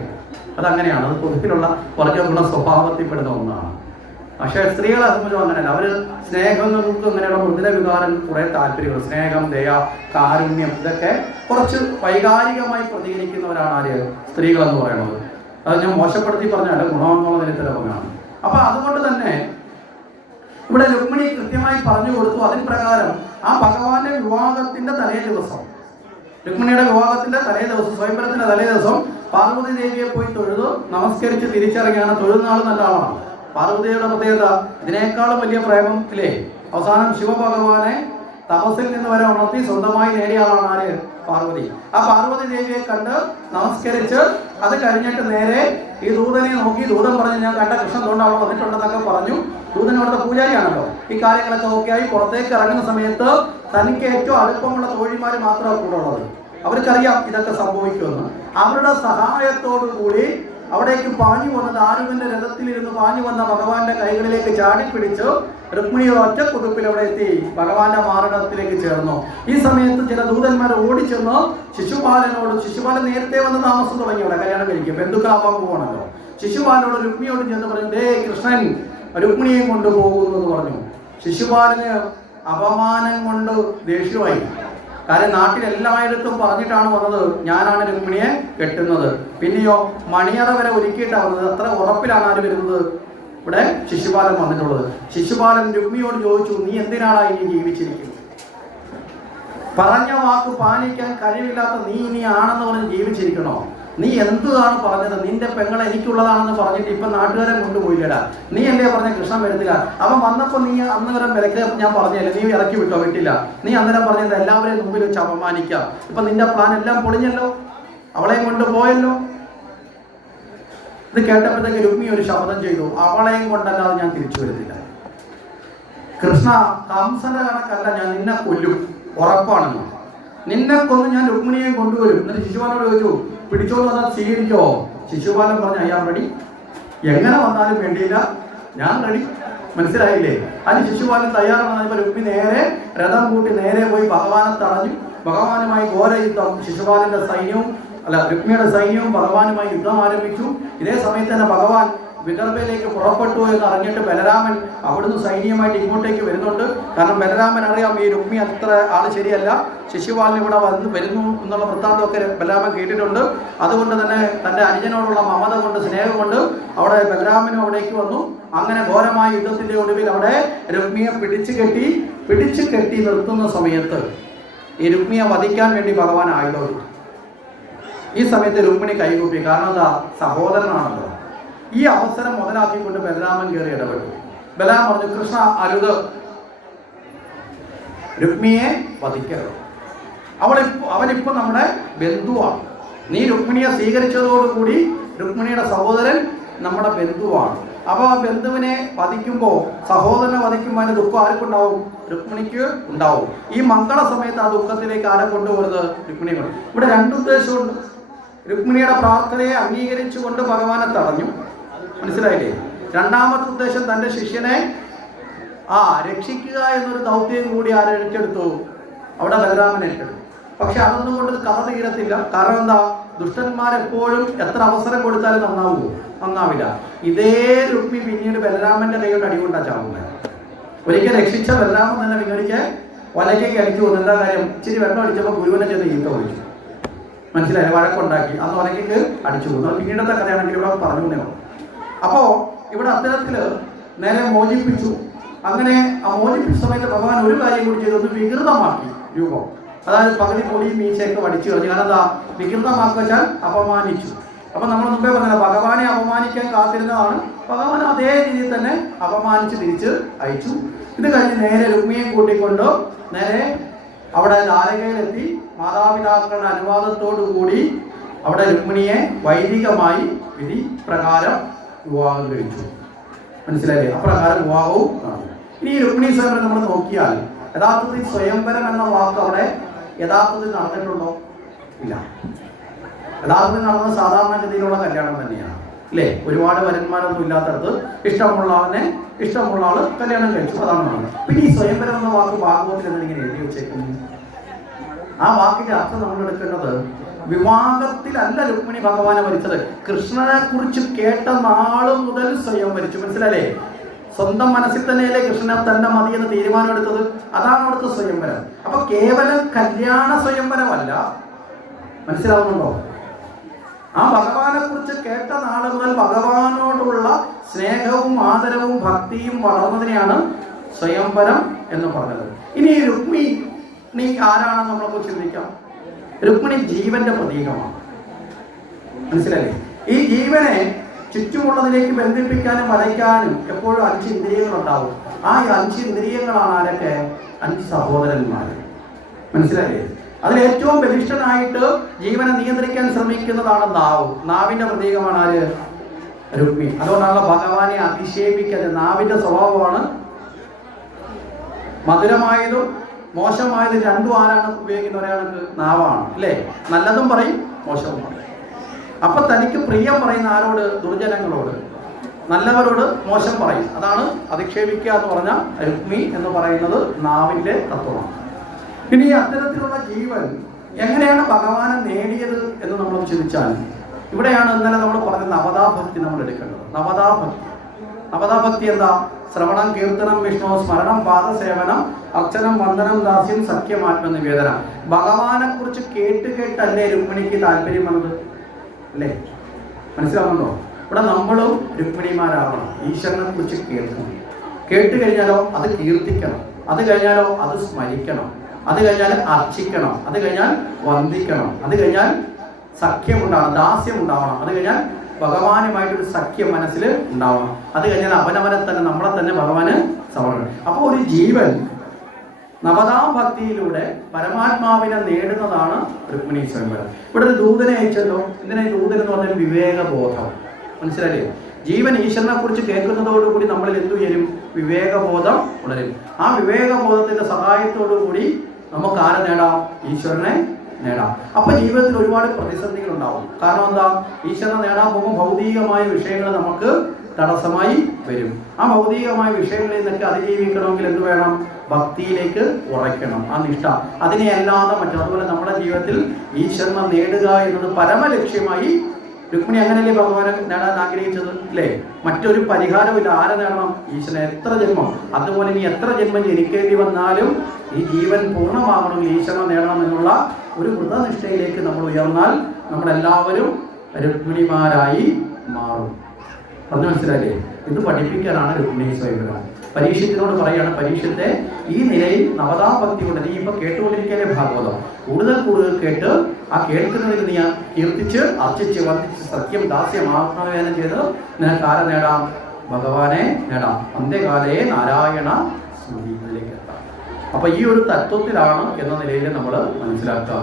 അതങ്ങനെയാണ്. അത് പൊതുവിലുള്ള കുറച്ച് ഗുണ സ്വഭാവത്തിൽപ്പെടുന്ന ഒന്നാണ്. പക്ഷെ സ്ത്രീകളെ സംബന്ധിച്ചും അങ്ങനെയല്ല. അവര് സ്നേഹങ്ങൾക്ക് അങ്ങനെയുള്ള മൃദുല വികാരം കുറെ താല്പര്യങ്ങൾ, സ്നേഹം, ദയ, കാരുണ്യം, ഇതൊക്കെ കുറച്ച് വൈകാരികമായി പ്രതികരിക്കുന്നവരാണ് ആര്? സ്ത്രീകളെന്ന് പറയുന്നത്. അത് ഞാൻ മോശപ്പെടുത്തി പറഞ്ഞാൽ ഗുണമെന്നുള്ള നിലത്തിൽ പറഞ്ഞാണ്. അപ്പൊ അതുകൊണ്ട് തന്നെ ഇവിടെ രുക്മിണി കൃത്യമായി പറഞ്ഞു കൊടുത്തു. അതിന് പ്രകാരം ആ ഭഗവാന്റെ വിവാഹത്തിന്റെ തലേ ദിവസം, രുക്മിണിയുടെ വിവാഹത്തിന്റെ തലേ ദിവസം, സ്വയംവരത്തിന്റെ തലേ ദിവസം പാർവതി ദേവിയെ പോയി തൊഴുതു നമസ്കരിച്ച് തിരിച്ചിറങ്ങിയാണ്. തൊഴുന്നാൾ നല്ല ആളാണ്. പാർവതിയുടെ പ്രത്യേകത ഇതിനേക്കാളും വലിയ പ്രേമം ഇല്ലേ? അവസാനം ശിവഭഗവാനെ തപസ്സിൽ നിന്ന് വരെ ഉണർത്തി സ്വന്തമായി നേടിയ ആളാണ് ആര്? പാർവതി. ആ പാർവതി ദേവിയെ കണ്ട് നമസ്കരിച്ച് അത് കഴിഞ്ഞിട്ട് നേരെ ഈ ദൂതനെ നോക്കി, ദൂതൻ പറഞ്ഞു ഞാൻ കണ്ട കൃഷ്ണൻ തൊണ്ട് അവിടെ വന്നിട്ടുണ്ടെന്നൊക്കെ പറഞ്ഞു. ദൂതൻ അവിടുത്തെ പൂജാരിയാണല്ലോ. ഈ കാര്യങ്ങളൊക്കെ ഓക്കെയായി പുറത്തേക്ക് ഇറങ്ങുന്ന സമയത്ത് തനിക്ക് ഏറ്റവും അടുപ്പമുള്ള തോഴിമാർ മാത്രമാണ് കൂടെ ഉള്ളത്. അവർക്കറിയാം ഇതൊക്കെ സംഭവിക്കുമെന്ന്. അവരുടെ സഹായത്തോടു കൂടി അവിടേക്ക് പാഞ്ഞു വന്നത് ആരുവിന്റെ രഥത്തിലിരുന്ന് പാഞ്ഞു വന്ന ഭഗവാന്റെ കൈകളിലേക്ക് ചാടിപ്പിടിച്ച് രുക്മിണിയുടെ ഒറ്റ കുതിപ്പിൽ അവിടെ എത്തി ഭഗവാന്റെ മാരണത്തിലേക്ക് ചേർന്നു. ഈ സമയത്ത് ചില ദൂതന്മാർ ഓടിച്ചെന്ന് ശിശുപാലനോട്, ശിശുപാലൻ നേരത്തെ വന്ന് താമസം തുടങ്ങി അവിടെ കല്യാണം കഴിക്കും, ബന്ധുക്കളാവാൻ പോവാണല്ലോ. ശിശുപാലനോട് രുക്മിയോട് ചെന്ന് പറഞ്ഞു, ദേ കൃഷ്ണൻ രുക്മിണിയെ കൊണ്ടുപോകുന്നു എന്ന് പറഞ്ഞു. ശിശുപാലന് അപമാനം കൊണ്ട് ദേഷ്യമായി. കാര്യം നാട്ടിലെല്ലായിടത്തും പറഞ്ഞിട്ടാണ് വന്നത്, ഞാനാണ് രുക്മിണിയെ കെട്ടുന്നത്. പിന്നെയോ മണിയറ വരെ ഒരുക്കിയിട്ടാണ് വന്നത്. അത്ര ഉറപ്പിലാണ് ആര് വരുന്നത്? ഇവിടെ ശിശുപാലൻ വന്നിട്ടുള്ളത്. ശിശുപാലൻ രുക്മിയോട് ചോദിച്ചു, നീ എന്തിനാണ് ഇനി ജീവിച്ചിരിക്കുന്നത്? പറഞ്ഞ വാക്ക് പാലിക്കാൻ കഴിവില്ലാത്ത നീ ഇനി ആണെന്ന് പറഞ്ഞ് ജീവിച്ചിരിക്കണോ? നീ എന്താണ് പറഞ്ഞത്? നിന്റെ പെങ്ങളെ എനിക്കുള്ളതാണെന്ന് പറഞ്ഞിട്ട് ഇപ്പൊ നാട്ടുകാരെ കൊണ്ടുപോയില്ലടാ. നീ എന്തേ പറഞ്ഞ കൃഷ്ണൻ വരുന്നില്ല? അവൻ വന്നപ്പോ നീ അന്നേരം വിലക്ക് ഞാൻ പറഞ്ഞല്ലേ, നീ ഇറക്കി വിട്ടോ, വിട്ടില്ല. നീ അന്നേരം പറഞ്ഞത് എല്ലാവരെയും മുമ്പിൽ വെച്ച് അപമാനിക്കാം. ഇപ്പൊ നിന്റെ പ്ലാൻ എല്ലാം പൊളിഞ്ഞല്ലോ, അവളെയും കൊണ്ടുപോയല്ലോ. ഇത് കേട്ടപ്പോഴത്തേക്ക് രുക്മി ഒരു ശപഥം ചെയ്തു, അവളെയും കൊണ്ടല്ലാതെ ഞാൻ തിരിച്ചു വരുന്നില്ല. കൃഷ്ണ, കംസന്റെ കണക്കല്ല, ഞാൻ നിന്നെ കൊല്ലും, ഉറപ്പാണെന്ന്. നിന്നെ കൊന്ന് ഞാൻ രുക്മിണിയെ കൊണ്ടുവരും. എന്നിട്ട് ശിശുപാലനോട് ചോദിച്ചു, പിടിച്ചോന്ന് വന്നാൽ സ്വീകരിക്കോ? ശിശുപാലൻ പറഞ്ഞു, അയ്യാ റെഡി, എങ്ങനെ വന്നാലും വേണ്ടിയില്ല, ഞാൻ റെഡി. മനസ്സിലായില്ലേ? അതിന് ശിശുപാലൻ തയ്യാറാണെന്ന് രുക്മി നേരെ രഥം കൂട്ടി നേരെ പോയി ഭഗവാനെ തടഞ്ഞു. ഭഗവാനുമായി ഘോര യുദ്ധം. ശിശുപാലന്റെ സൈന്യവും രുക്മിയുടെ സൈന്യവും ഭഗവാനുമായി യുദ്ധം ആരംഭിച്ചു. ഇതേ സമയത്ത് തന്നെ ഭഗവാൻ വിദർഭയിലേക്ക് പുറപ്പെട്ടു എന്ന് അറിഞ്ഞിട്ട് ബലരാമൻ അവിടുന്ന് സൈന്യമായിട്ട് ഇങ്ങോട്ടേക്ക് വരുന്നുണ്ട്. കാരണം ബലരാമൻ അറിയാം ഈ രുക്മി അത്ര ആള് ശരിയല്ല, ശിശുപാലൻ ഇവിടെ വരുന്നു എന്നുള്ള വൃത്താന്തമൊക്കെ ബലരാമൻ കേട്ടിട്ടുണ്ട്. അതുകൊണ്ട് തന്നെ തൻ്റെ അനുജനോടുള്ള മമത കൊണ്ട്, സ്നേഹം കൊണ്ട് അവിടെ ബലരാമനും അവിടേക്ക് വന്നു. അങ്ങനെ ഘോരമായ യുദ്ധത്തിന്റെ ഒടുവിൽ അവിടെ രുക്മിയെ പിടിച്ചു കെട്ടി നിർത്തുന്ന സമയത്ത് ഈ രുക്മിയെ വധിക്കാൻ വേണ്ടി ഭഗവാൻ ആയുധം. ഈ സമയത്ത് രുക്മിണി കൈകൂപ്പി. കാരണം എന്താ? സഹോദരനാണല്ലോ. ഈ അവസരം മുതലാക്കിക്കൊണ്ട് ബലരാമൻ കയറി ഇടപെട്ടു. ബലരാമൻ പറഞ്ഞു, കൃഷ്ണ അരുത്, രുക്മിയെ വധിക്കരുത്. അവനിപ്പോ നമ്മുടെ ബന്ധുവാണ്. നീ രുക്മിണിയെ സ്വീകരിച്ചതോടുകൂടി രുക്മിണിയുടെ സഹോദരൻ നമ്മുടെ ബന്ധുവാണ്. അപ്പോൾ ആ ബന്ധുവിനെ വധിക്കുമ്പോൾ, സഹോദരനെ വധിക്കുമ്പോൾ അതിന്റെ ദുഃഖം ആർക്കുണ്ടാവും? രുക്മിണിക്ക് ഉണ്ടാവും. ഈ മംഗള സമയത്ത് ആ ദുഃഖത്തിലേക്ക് ആരെ കൊണ്ടുപോകുന്നത്? രുക്മിണി കൊണ്ട്. ഇവിടെ രണ്ടുദ്ദേശമുണ്ട്. രുക്മിണിയുടെ പ്രാർത്ഥനയെ അംഗീകരിച്ചുകൊണ്ട് ഭഗവാനെ തടഞ്ഞു. മനസ്സിലായില്ലേ? രണ്ടാമത്തെ ഉദ്ദേശം തൻ്റെ ശിഷ്യനെ രക്ഷിക്കുക എന്നൊരു ദൗത്യം കൂടി ആരെടുത്തെടുത്തു? അവിടെ ബലരാമൻ ഏറ്റെടുത്തു. പക്ഷെ അതൊന്നും കൊണ്ട് കഥ തീരത്തില്ല. കാരണം എന്താ? ദുഷ്ടന്മാരെപ്പോഴും എത്ര അവസരം കൊടുത്താലും നന്നാവില്ല. ഇതേ രുക്മി പിന്നീട് ബലരാമന്റെ കൈകൊണ്ട് അടികൊണ്ടാ ചാവുന്നത്. ഒരിക്കൽ രക്ഷിച്ച ബലരാമൻ തന്നെ പിന്നൊരിക്കൽ വലയ്ക്കേക്ക് അടിച്ചു പോകുന്നു. എന്താ കാര്യം? ഇച്ചിരി വെള്ളം അടിച്ചപ്പോൾ ഗുരുവിനെ ചെന്ന് ഈത്ത ഒഴിച്ചു. മനസ്സിലായി? വഴക്കുണ്ടാക്കി. അന്ന് വലയ്ക്കേക്ക് അടിച്ചു പോകുന്നു. പിന്നീടത്തെ കഥയാണെങ്കിൽ ഇവിടെ പറഞ്ഞു. അപ്പോൾ ഇവിടെ അത്തരത്തിൽ നേരെ മോചിപ്പിച്ചു. അങ്ങനെ ആ മോചിപ്പിച്ച സമയത്ത് ഭഗവാൻ ഒരു കാര്യം കൂടി ചെയ്തു, വികൃതമാക്കി രൂപം. അതായത് പകുതി പൊടിയും മീശയൊക്കെ വടിച്ചു കളഞ്ഞു. കാരണം എന്താ? വികൃതമാക്കുക വെച്ചാൽ അപമാനിച്ചു. അപ്പം നമ്മൾ മുമ്പേ പറഞ്ഞത് ഭഗവാനെ അപമാനിക്കാൻ കാത്തിരുന്നതാണ്. ഭഗവാൻ അതേ രീതിയിൽ തന്നെ അപമാനിച്ച് തിരിച്ച് അയച്ചു. ഇത് കഴിഞ്ഞ് നേരെ രുക്മിയെ കൂട്ടിക്കൊണ്ട് നേരെ അവിടെ ദ്വാരകയിലെത്തി മാതാപിതാക്കളുടെ അനുവാദത്തോടു കൂടി അവിടെ രുക്മിണിയെ വൈദികമായി വിധി പ്രകാരം വിവാഹം കഴിച്ചു. മനസ്സിലായില്ലേ? അപ്രകാരം വിവാഹവും നടന്നു. ഇനി ഈ രുക്മിണി സ്വയംവരം നമ്മൾ നോക്കിയാൽ യഥാർത്ഥത്തിൽ സ്വയംവരം എന്ന വാക്ക് അവിടെ യഥാർത്ഥത്തിൽ നടന്നിട്ടുണ്ടോ? ഇല്ല. യഥാർത്ഥത്തിൽ നടന്ന സാധാരണഗതിയിലുള്ള കല്യാണം തന്നെയാണ്, അല്ലേ? ഒരുപാട് വരന്മാരൊന്നും ഇല്ലാത്തടത്ത് ഇഷ്ടമുള്ള ആള് കല്യാണം കഴിച്ചു. അതാണ് നടന്നത്. പിന്നെ ഈ സ്വയംവരം എന്ന വാക്ക് ഭാഗവത്തിൽ എന്നിങ്ങനെ എഴുതി വെച്ചേക്കുന്നു. ആ വാക്കിന്റെ അർത്ഥം നമ്മൾ എടുക്കേണ്ടത്, വിവാഹത്തിലല്ല രുക്മിണി ഭഗവാനെ വരിച്ചത്. കൃഷ്ണനെ കുറിച്ച് കേട്ട നാള് മുതൽ സ്വയം വരിച്ചു. മനസ്സിലല്ലേ? സ്വന്തം മനസ്സിൽ തന്നെയല്ലേ കൃഷ്ണനെ തന്നെ മതി എന്ന് തീരുമാനമെടുത്തത്? അതാണ് അവിടുത്തെ സ്വയംവരം. അപ്പൊ കേവലം കല്യാണ സ്വയംവരമല്ല. മനസ്സിലാവുന്നുണ്ടോ? ആ ഭഗവാനെ കുറിച്ച് കേട്ട നാള് മുതൽ ഭഗവാനോടുള്ള സ്നേഹവും ആദരവും ഭക്തിയും വളർന്നതിനെയാണ് സ്വയംവരം എന്ന് പറഞ്ഞത്. ഇനി രുക്മിണി ആരാണെന്ന് നമ്മളൊക്കെ ചിന്തിക്കാം. രുക്മിണി ജീവന്റെ പ്രതീകമാണ്. മനസ്സിലായില്ലേ? ഈ ജീവനെ ചുറ്റുമുള്ളതിലേക്ക് ബന്ധിപ്പിക്കാനും വരയ്ക്കാനും എപ്പോഴും 5 ഇന്ദ്രിയങ്ങൾ ഉണ്ടാവും. ആ 5 ഇന്ദ്രിയങ്ങളാണ് ആരൊക്കെ? 5 സഹോദരന്മാർ. മനസ്സിലായില്ലേ? അതിലേറ്റവും ബലിഷ്ഠനായിട്ട് ജീവനെ നിയന്ത്രിക്കാൻ ശ്രമിക്കുന്നതാണ് നാവ്. നാവിന്റെ പ്രതീകമാണ് ആര്? രുക്മി. അതുകൊണ്ടാണ് ഭഗവാനെ അധിക്ഷേപിക്കാതെ. നാവിന്റെ സ്വഭാവമാണ് മധുരമായതും മോശമായതും രണ്ടും ആരാണ് ഉപയോഗിക്കുന്ന? ഒരാൾക്ക് നാവാണ്, അല്ലേ? നല്ലതും പറയും, മോശവും പറയും. അപ്പൊ തനിക്ക് പ്രിയം പറയുന്ന ആരോട്? ദുർജനങ്ങളോട്. നല്ലവരോട് മോശം പറയും. അതാണ് അധിക്ഷേപിക്കുക എന്ന് പറഞ്ഞാൽ രുക്മി എന്ന് പറയുന്നത് നാവിന്റെ തത്വമാണ്. ഇനി അത്തരത്തിലുള്ള ജീവൻ എങ്ങനെയാണ് ഭഗവാനെ നേടിയത് എന്ന് നമ്മൾ ചിന്തിച്ചാൽ, ഇവിടെയാണ് ഇന്നലെ നമ്മൾ പറഞ്ഞ നവതാഭക്തി നമ്മൾ എടുക്കേണ്ടത്. നവതാഭക്തി എന്താ? ശ്രവണം, കീർത്തനം, വിഷ്ണു സ്മരണം, പാദസേവനം, അർച്ചനം, വന്ദനം, ദാസ്യം, സഖ്യമാത്മ നിവേദനം. ഭഗവാനെ കുറിച്ച് കേട്ടല്ലേ രുക്മിണിക്ക് താല്പര്യം വന്നത് അല്ലേ? മനസ്സിലാവുന്നുണ്ടോ? ഇവിടെ നമ്മളും രുക്മിണിമാരാവണം. ഈശ്വരനെ കുറിച്ച് കേട്ട് കഴിഞ്ഞാലോ അത് കീർത്തിക്കണം, അത് കഴിഞ്ഞാലോ അത് സ്മരിക്കണം, അത് കഴിഞ്ഞാൽ അർച്ചിക്കണം, അത് കഴിഞ്ഞാൽ വന്ദിക്കണം, അത് കഴിഞ്ഞാൽ സഖ്യമുണ്ടാവണം, ദാസ്യമുണ്ടാവണം, അത് കഴിഞ്ഞാൽ ഭഗവാനുമായിട്ടൊരു സഖ്യം മനസ്സിൽ ഉണ്ടാവണം, അത് കഴിഞ്ഞാൽ അവനവനെ തന്നെ നമ്മളെ തന്നെ ഭഗവാന് സമർപ്പിക്കണം. അപ്പോൾ ഒരു ജീവൻ നവതാഭക്തിയിലൂടെ പരമാത്മാവിനെ നേടുന്നതാണ് രുക്മിണീ സ്വയംവരം. ഇവിടെ ഒരു ദൂതനെ അയച്ചല്ലോ. ഇതിനെ ദൂതൻ എന്ന് പറഞ്ഞാൽ വിവേകബോധം. മനസ്സിലായില്ലേ? ജീവൻ ഈശ്വരനെ കുറിച്ച് കേൾക്കുന്നതോടുകൂടി നമ്മളിൽ എന്തുയരും? വിവേകബോധം ഉണരും. ആ വിവേകബോധത്തിന്റെ സഹായത്തോടു കൂടി നമുക്ക് ആരെ നേടാം? ഈശ്വരനെ നേടാം. അപ്പൊ ജീവിതത്തിൽ ഒരുപാട് പ്രതിസന്ധികൾ ഉണ്ടാവും. കാരണം എന്താ? ഈശ്വരനെ നേടാൻ പോകുമ്പോൾ ഭൗതികമായ വിഷയങ്ങൾ നമുക്ക് തടസ്സമായി വരും. ആ ഭൗതികമായ വിഷയങ്ങളിൽ നിന്നൊക്കെ അതിജീവിക്കണമെങ്കിൽ എന്ത് വേണം? ഭക്തിയിലേക്ക് ഉറയ്ക്കണം, ആ നിഷ്ഠ. അതിനെ അല്ലാതെ മറ്റും. അതുപോലെ നമ്മുടെ ജീവിതത്തിൽ ഈശ്വരനെ നേടുക എന്നത് പരമലക്ഷ്യമായി രുക്മിണി അങ്ങനെയല്ലേ ഭഗവാനെ നേടാൻ ആഗ്രഹിച്ചത് അല്ലേ? മറ്റൊരു പരിഹാരമില്ല. ആരെ നേടണം? ഈശ്വരനെ. എത്ര ജന്മം, അതുപോലെ ഇനി എത്ര ജന്മം ജനിക്കേണ്ടി വന്നാലും ഈ ജീവൻ പൂർണ്ണമാകണമെങ്കിൽ ഈശ്വരനെ നേടണം എന്നുള്ള ഒരു വൃതനിഷ്ഠയിലേക്ക് നമ്മൾ ഉയർന്നാൽ നമ്മളെല്ലാവരും രുക്മിണിമാരായി മാറും. പറഞ്ഞു മനസ്സിലായില്ലേ? ഇത് പഠിപ്പിക്കാനാണ് രുക്മിണീ സ്വയംവരം. പരീക്ഷത്തിനോട് പറയാണ്, പരീക്ഷത്തെ ഈ നിലയിൽ നവതാഭക്തി കൊണ്ട് നീ ഇപ്പൊ കേട്ടുകൊണ്ടിരിക്കലേ ഭാഗവതം, കൂടുതൽ കേട്ട് ആ കേൾക്കുന്നതിന് നീ കീർത്തിച്ച് അർച്ചിച്ച് വന്ദിച്ച് സത്യം ദാസ്യം ആത്മവേദനം ചെയ്ത് നിനക്ക് ആരെ നേടാം? ഭഗവാനെ നേടാം. അന്ത്യകാലയെ നാരായണ സ്മൃതിയിലേക്ക് എത്താം. അപ്പൊ ഈ ഒരു തത്വത്തിലാണ് എന്ന നിലയിൽ നമ്മൾ മനസ്സിലാക്കുക.